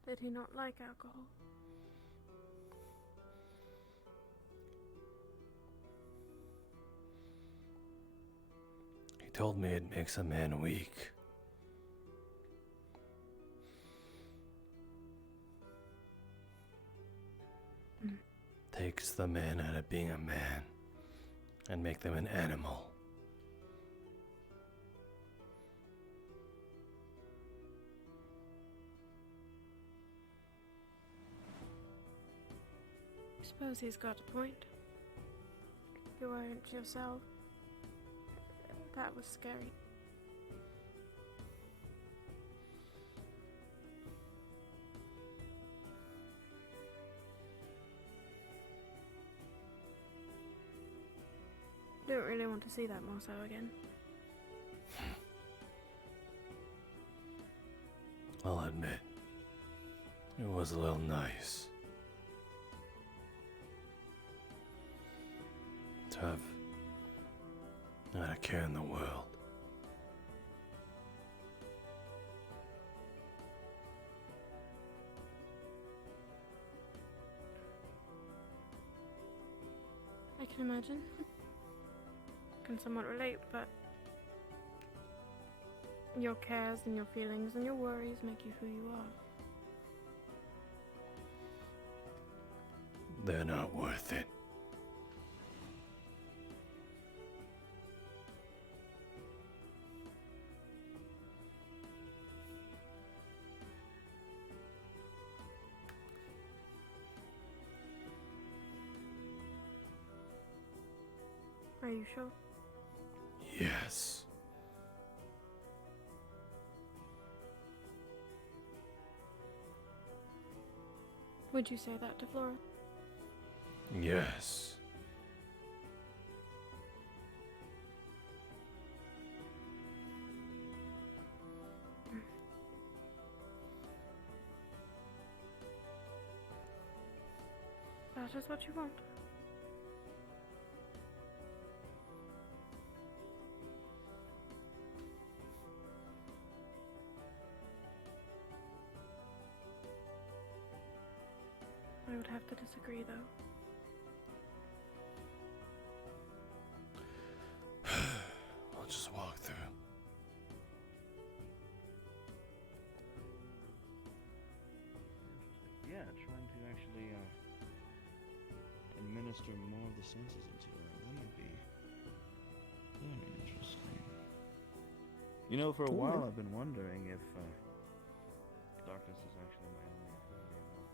Did he not like alcohol? He told me it makes a man weak. Takes the man out of being a man and make them an animal. I suppose he's got a point. You weren't yourself. That was scary. Don't really want to see that Masou again. I'll admit, it was a little nice to have not a care in the world. I can imagine. Can somewhat relate, but your cares and your feelings and your worries make you who you are. They're not worth it. Are you sure? Yes. Would you say that to Flora? Yes. That is what you want. I would have to disagree, though. I'll just walk through. Yeah, trying to actually administer more of the senses into her. That might be very interesting. You know, for a while I've been wondering if darkness is actually my only ability or not.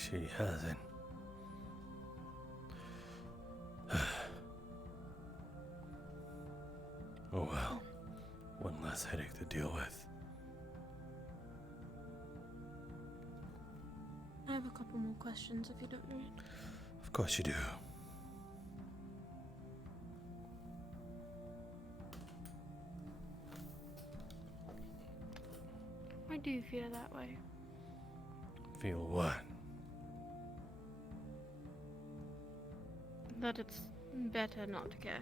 she hasn't. Oh well, one less headache to deal with. I have a couple more questions if you don't mind. Of course you do. Why do you feel that way? Feel what? That it's better not to care.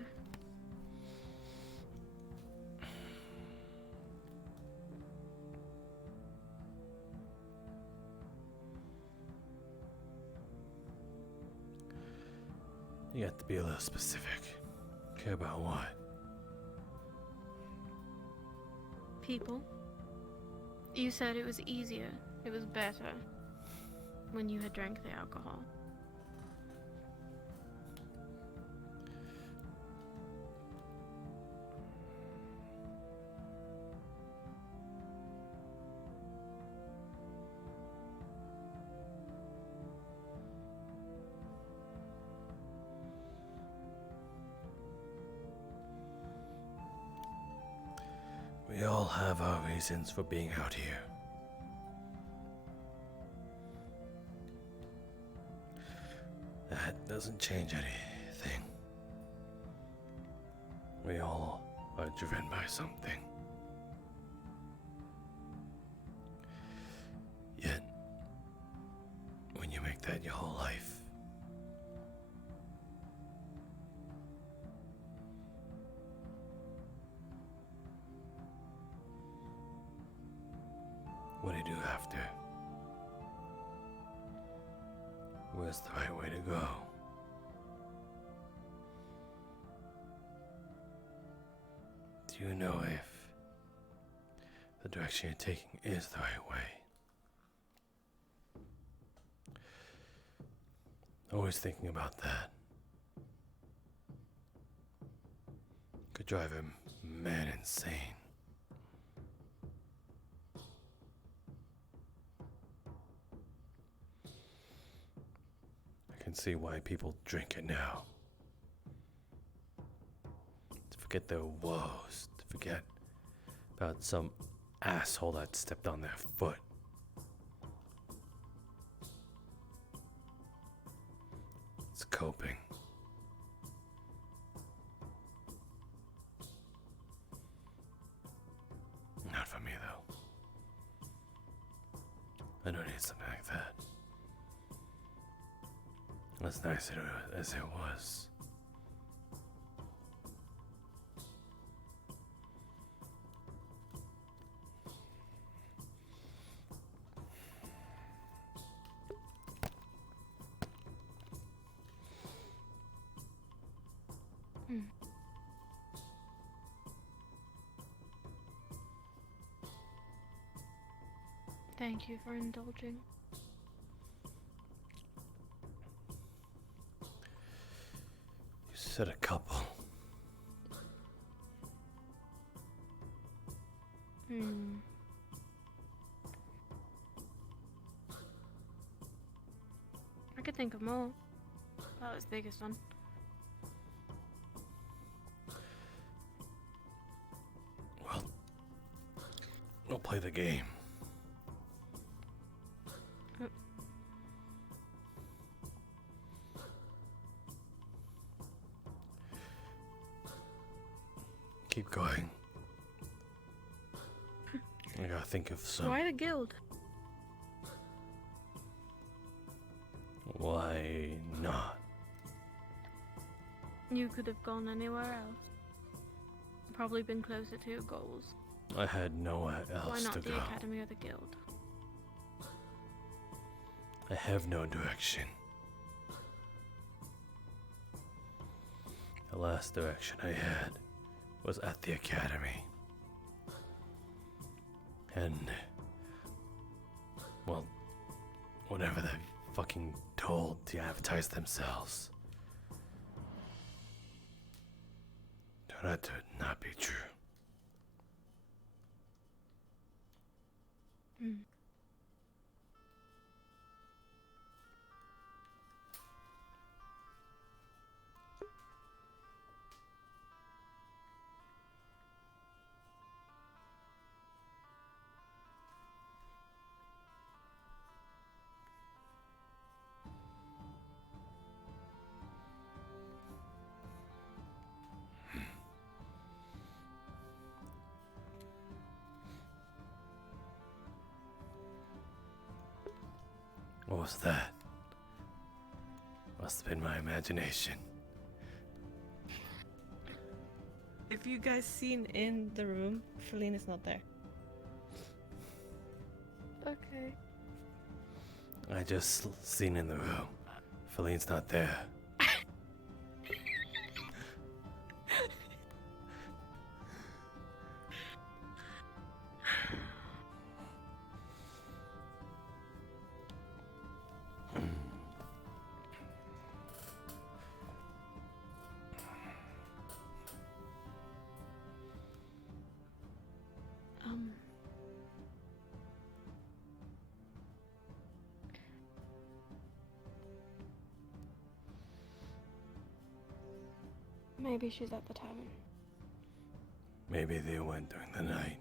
You have to be a little specific. Care about what? People. You said it was easier, it was better, when you had drank the alcohol. We all have our reasons for being out here. That doesn't change anything. We all are driven by something. Yet, when you make that your whole life, what do you do after? Where's the right way to go? Do you know if the direction you're taking is the right way? Always thinking about that. Could drive a man insane. I can see why people drink it now. To forget their woes, to forget about some asshole that stepped on their foot. It's coping. Not for me, though. I don't need something like that. As nice as it was. Thank you for indulging. You said a couple. I could think of more. That was the biggest one. Well, we'll play the game. Keep going. I gotta think of some. Why the guild? Why not? You could have gone anywhere else. Probably been closer to your goals. I had nowhere else Why not to the go. academy or the guild? I have no direction. The last direction I had was at the academy. And, well, whatever they fucking told to advertise themselves turned out to not be true. What was that? Must have been my imagination. If you guys seen in the room, Feline is not there. Okay. I just seen in the room. Feline's not there. Maybe she's at the tavern. Maybe they went during the night.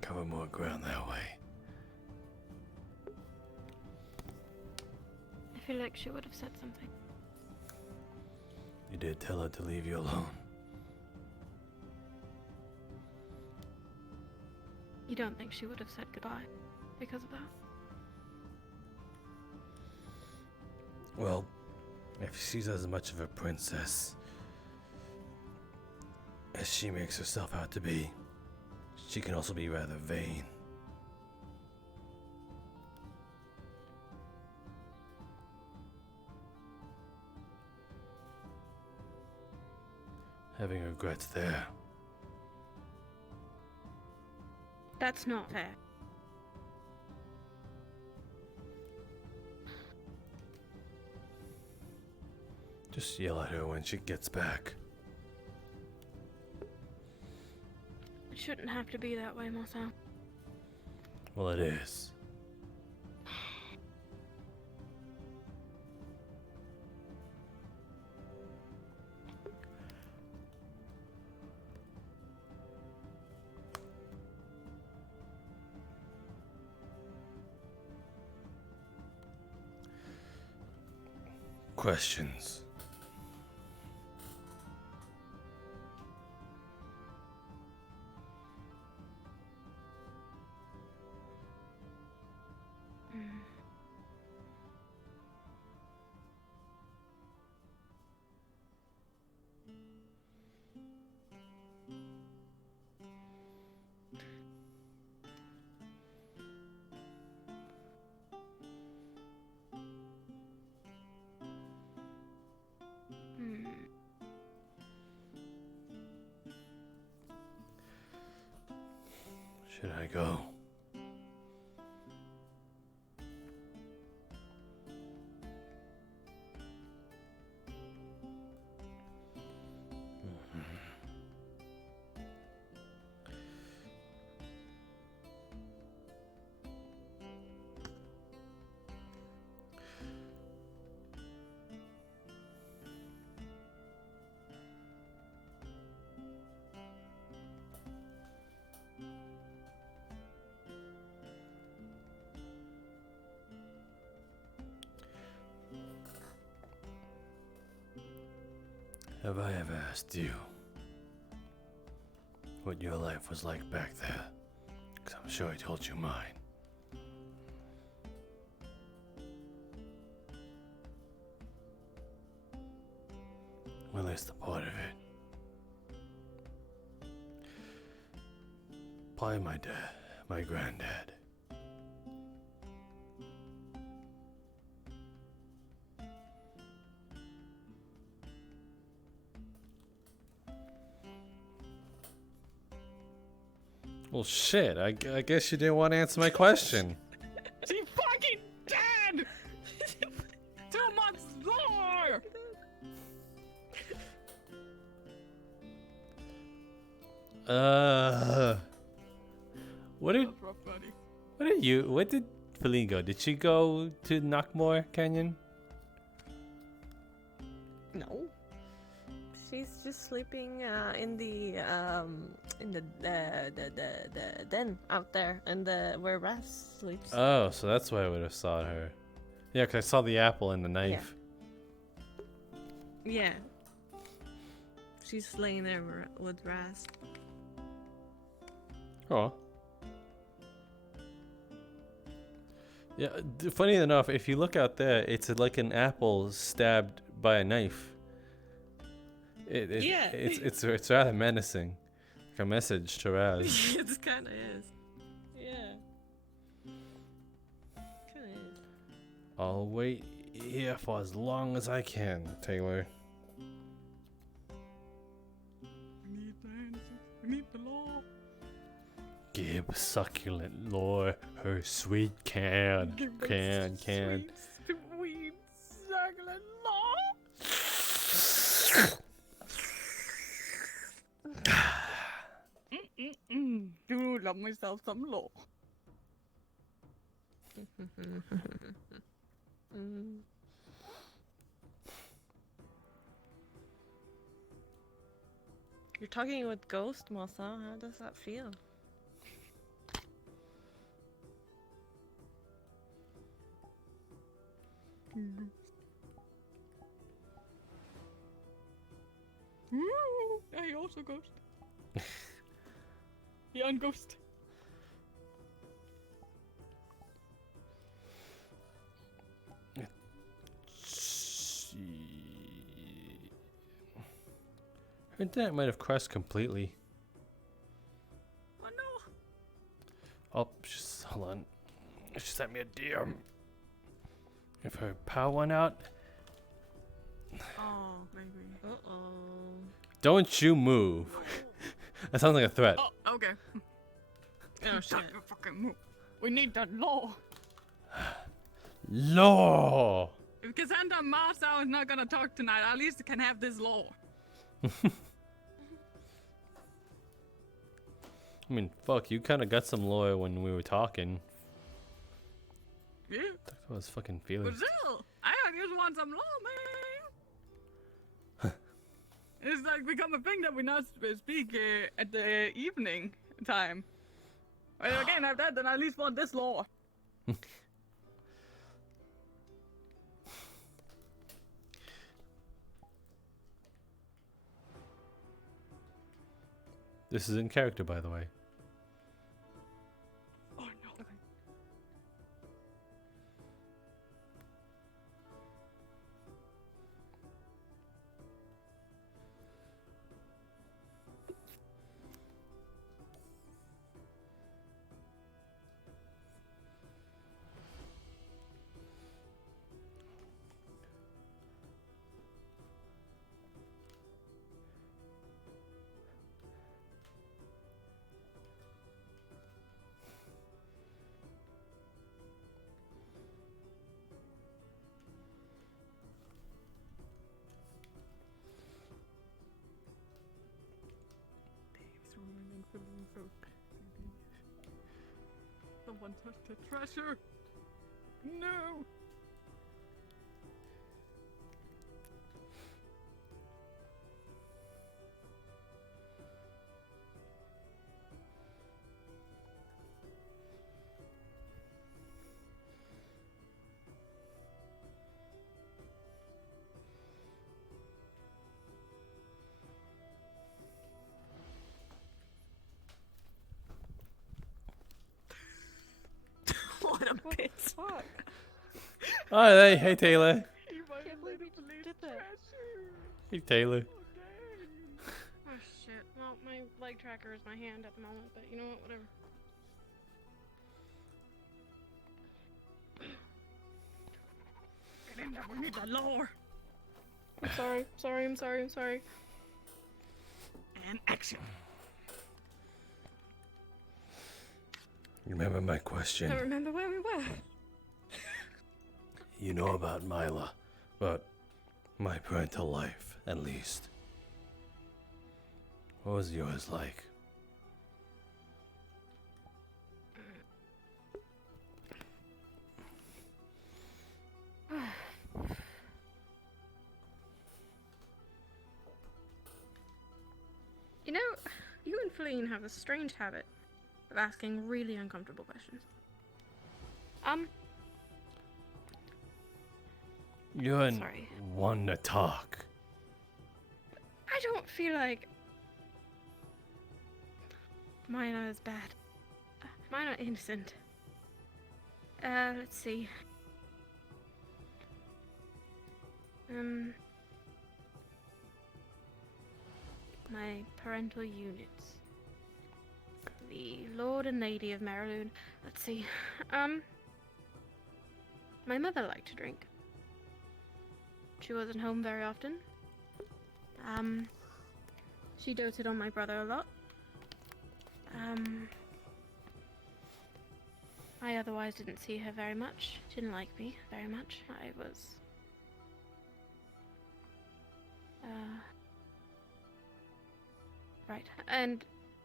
Cover more ground that way. I feel like she would have said something. You did tell her to leave you alone. You don't think she would have said goodbye because of that? Well, if she's as much of a princess as she makes herself out to be, she can also be rather vain. Having regrets there. That's not fair. Just yell at her when she gets back. It shouldn't have to be that way, Masou. Well, it is. Questions. Should I go? Have I ever asked you what your life was like back there? 'Cause I'm sure I told you mine. Well, at least a part of it. Probably my dad, my granddad. Well, shit, I guess you didn't want to answer my question. She fucking dead! 2 months more! What did Feline go? Did she go to Knockmore Canyon? No. She's just sleeping in the den out there, and where Ras sleeps. Oh, so that's why I would have saw her. Yeah, 'cause I saw the apple and the knife. Yeah. She's laying there with Ras. Oh. Yeah, funny enough, if you look out there, it's like an apple stabbed by a knife. Yeah. It's rather menacing. Like a message to Raz. It kind of is. Yeah. Kind of is. I'll wait here for as long as I can, Taylor. We need the law. Give succulent lore her sweet can. Give the Can. Sweet succulent law. Do love myself some law. You're talking with Ghost, Masou. How does that feel? Yeah, he also ghost. He unghost. Her internet might have crashed completely. Oh no! Oh, hold on. She sent me a DM. If her power went out, Oh, baby. Uh-oh. don't you move. That sounds like a threat. Oh, okay. Oh shit. Don't you fucking move. We need that law. Law. If Cassandra Masou is not gonna talk tonight, at least can have this law. I mean, fuck, you kind of got some lore when we were talking. Yeah. That was fucking But feelings. still, I just want some law, man. It's like become a thing that we not speak at the evening time. Well, I can't have that, then I at least want this law. This is in character, by the way. Oh no. Someone touched the treasure. No. What a bitch. Fuck. Oh, hey Taylor. Hey Taylor. Oh shit. Well, my leg tracker is my hand at the moment, but you know what? Whatever. Get in there, we need the lore. I'm sorry. And action. Remember my question. I remember where we were. You know about Mila, but my parental life, at least. What was yours like? You know, you and Feline have a strange habit of asking really uncomfortable questions. You're Sorry. one to talk. I don't feel like Mina is bad. Mina innocent. Let's see. My parental units. The Lord and Lady of Mariloon. Let's see. My mother liked to drink. She wasn't home very often. She doted on my brother a lot. I otherwise didn't see her very much. She didn't like me very much. I was... Right. And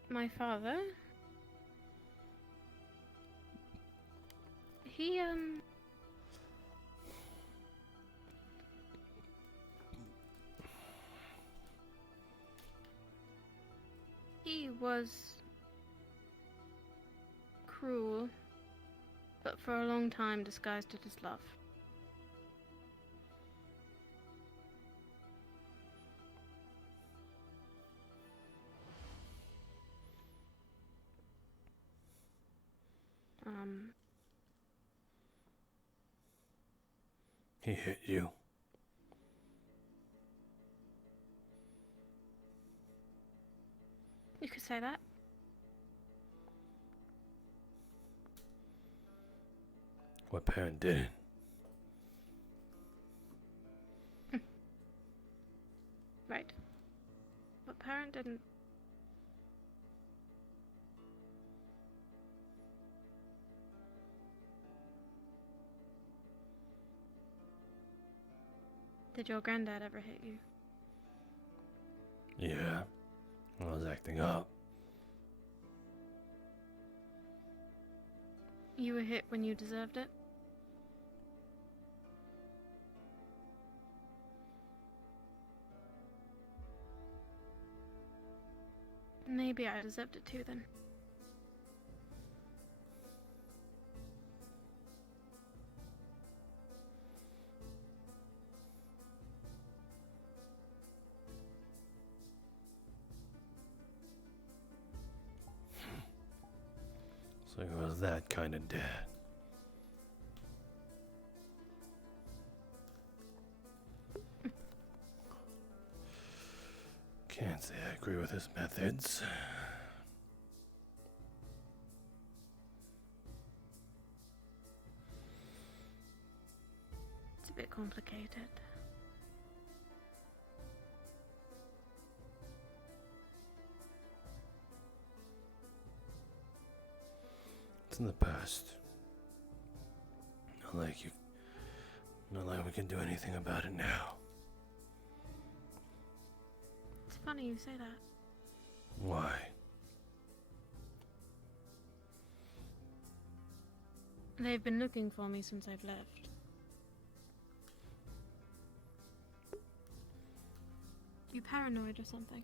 my father... He was cruel, but for a long time disguised it as love. He hit you. You could say that. What parent didn't? Right. What parent didn't? Did your granddad ever hit you? Yeah. I was acting up. You were hit when you deserved it? Maybe I deserved it too then. So he was that kind of dad. Can't say I agree with his methods. It's a bit complicated. It's in the past. Not like we can do anything about it now. It's funny you say that. Why? They've been looking for me since I've left. You paranoid or something?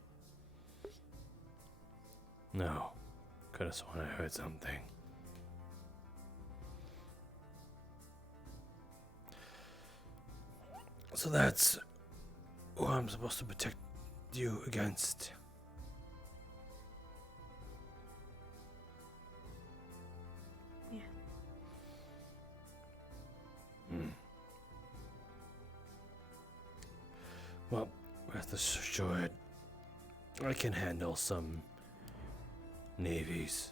No. Could have sworn I heard something. So that's who I'm supposed to protect you against. Yeah. Well, rest assured, I can handle some navies.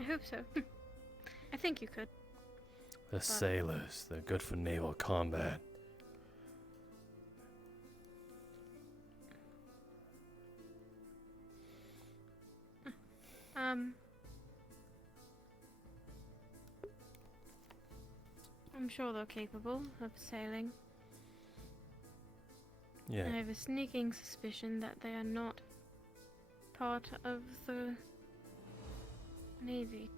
I hope so. I think you could. The sailors, they're good for naval combat. I'm sure they're capable of sailing. Yeah. I have a sneaking suspicion that they are not part of the Navy.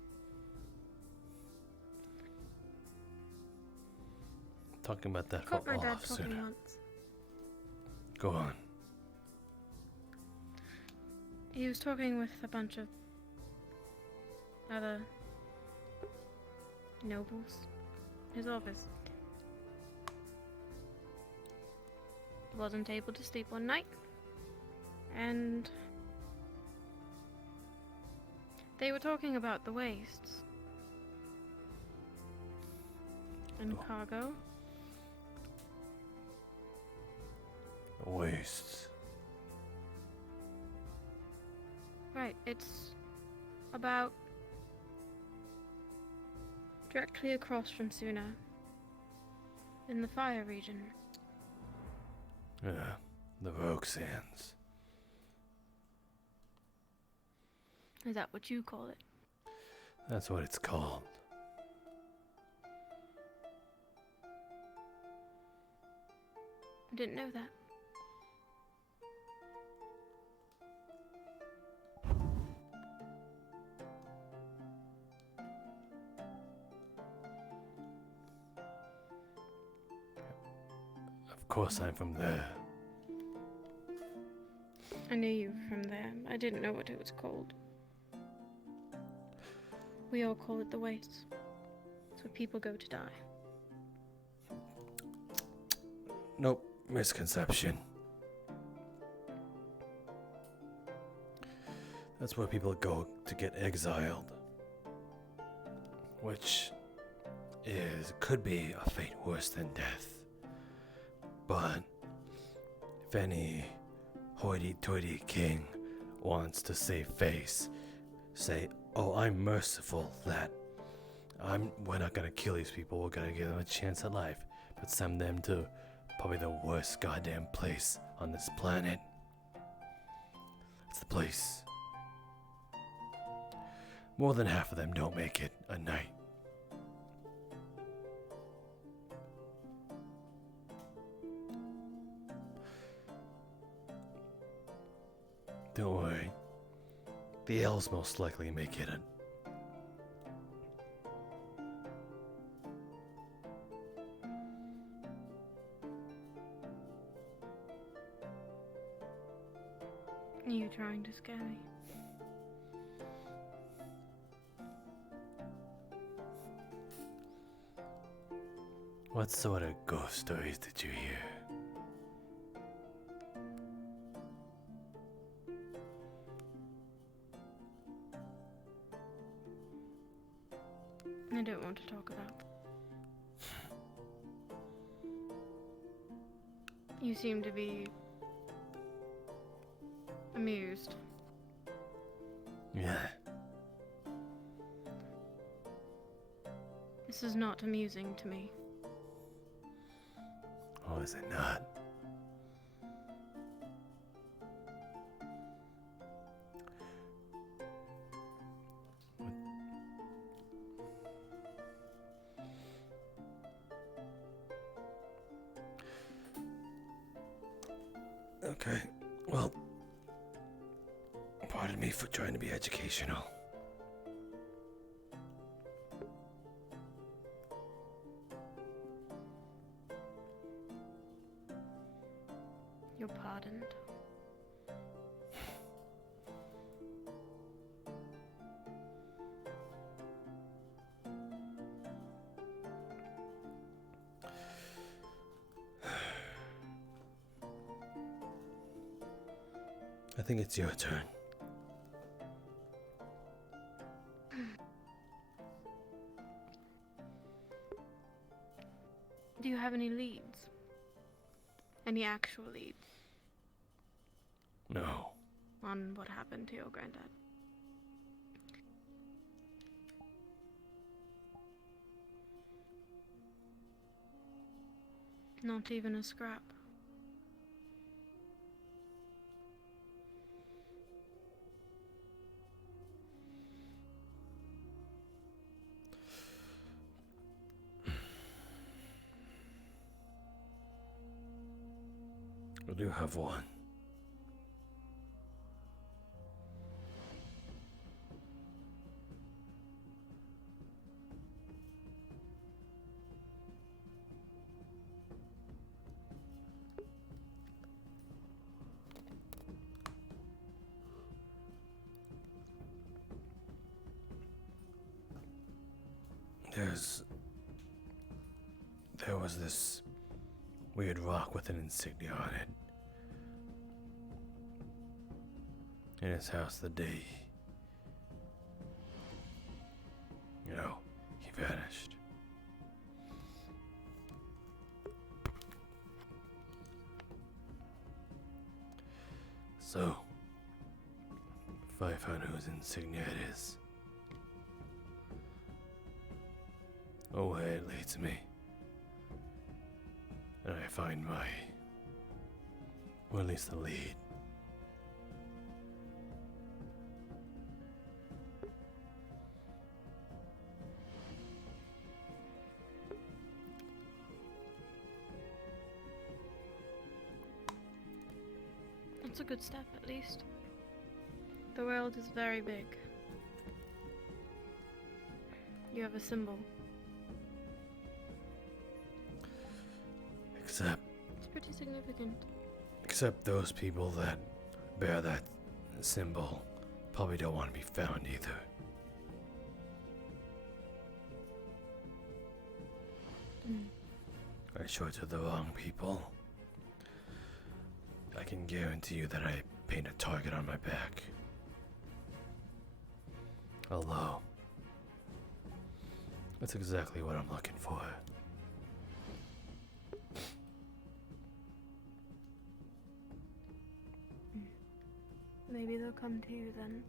Talking about that Caught for my dad Olaf talking sooner. once. Go on. He was talking with a bunch of other nobles. His office. Wasn't able to sleep one night. And They were talking about the wastes. And cargo. The wastes. Right, it's about directly across from Suna. In the fire region. Yeah, the Rogue Sands. Is that what you call it? That's what it's called. I didn't know that. Of course I'm from there. I knew you were from there. I didn't know what it was called. We all call it the wastes. It's where people go to die. Nope, misconception. That's where people go to get exiled. Which could be a fate worse than death. But if any hoity-toity king wants to save face, say, oh, I'm merciful, that we're not gonna kill these people, we're gonna give them a chance at life, but send them to probably the worst goddamn place on this planet. It's the place. More than half of them don't make it a night. Don't worry. The elves most likely make it. Are you trying to scare me? What sort of ghost stories did you hear? I don't want to talk about. You seem to be amused. Yeah. This is not amusing to me. Oh, is it not? Okay, well, pardon me for trying to be educational. You're pardoned. I think it's your turn. Do you have any leads? Any actual leads? No. On what happened to your granddad? Not even a scrap. I do have one. There was this weird rock with an insignia on it. In his house the day You know, he vanished. So, if I find whose insignia it is, or where it leads me, and I find my, or at least the lead, It's a good step, at least. The world is very big. You have a symbol. except It's pretty significant. Except those people that bear that symbol probably don't want to be found either. I show it to the wrong people. I can guarantee you that I paint a target on my back. Although, that's exactly what I'm looking for. Maybe they'll come to you then.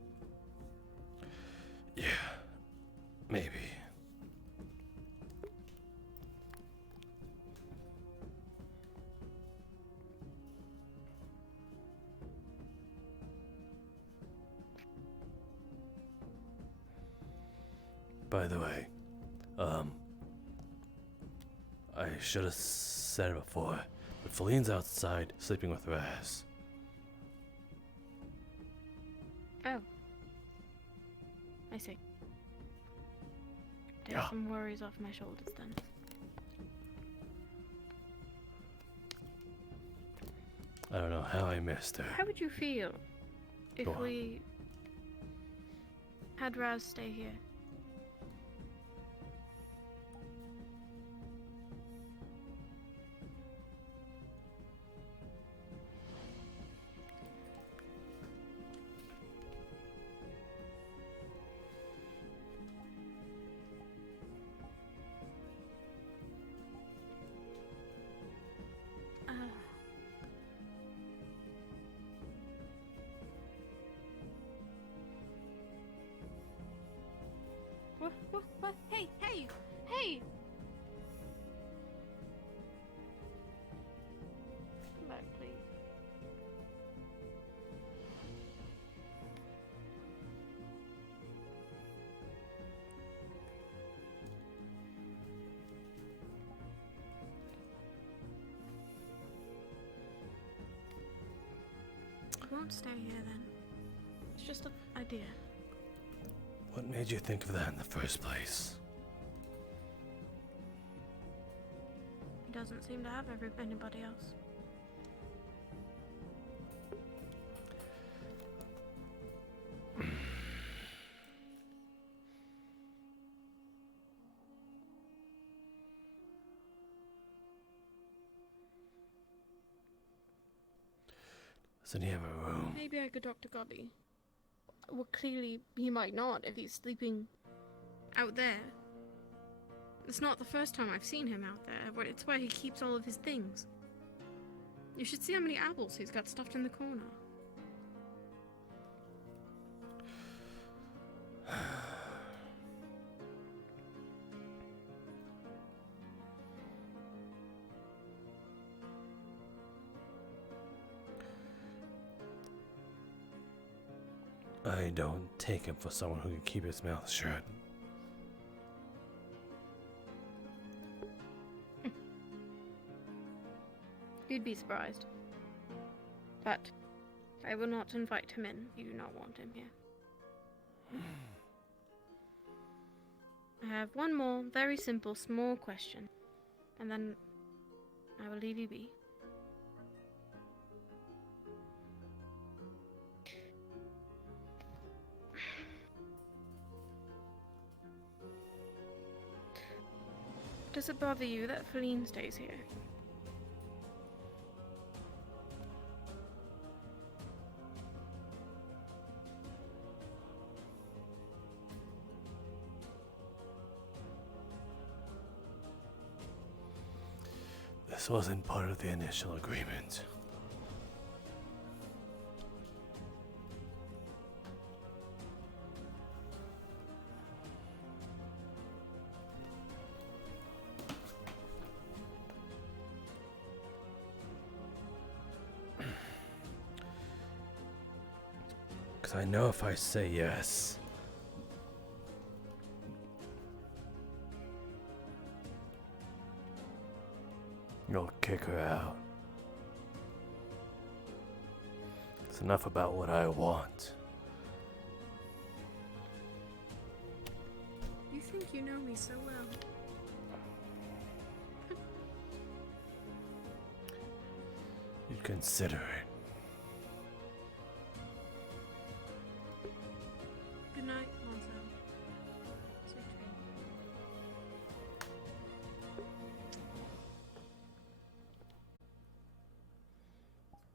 Yeah, maybe. By the way, I should have said it before, but Feline's outside sleeping with Raz. Oh. I see. Take Yeah. some worries off my shoulders then. I don't know how I missed her. How would you feel if Go on. we had Raz stay here? What? Hey! Hey! Come back, please. I won't stay here then. It's just an idea. What made you think of that in the first place? He doesn't seem to have anybody else. Doesn't he have a room? Maybe I could talk to Gobby. Well, clearly he might not if he's sleeping out there. It's not the first time I've seen him out there. It's where he keeps all of his things. You should see how many apples he's got stuffed in the corner. I don't take him for someone who can keep his mouth shut. You'd be surprised. But I will not invite him in. You do not want him here. I have one more very simple, small question. And then I will leave you be. Does it bother you that Feline stays here? This wasn't part of the initial agreement. Because I know if I say yes, you'll kick her out. It's enough about what I want. You think you know me so well. You'd consider it.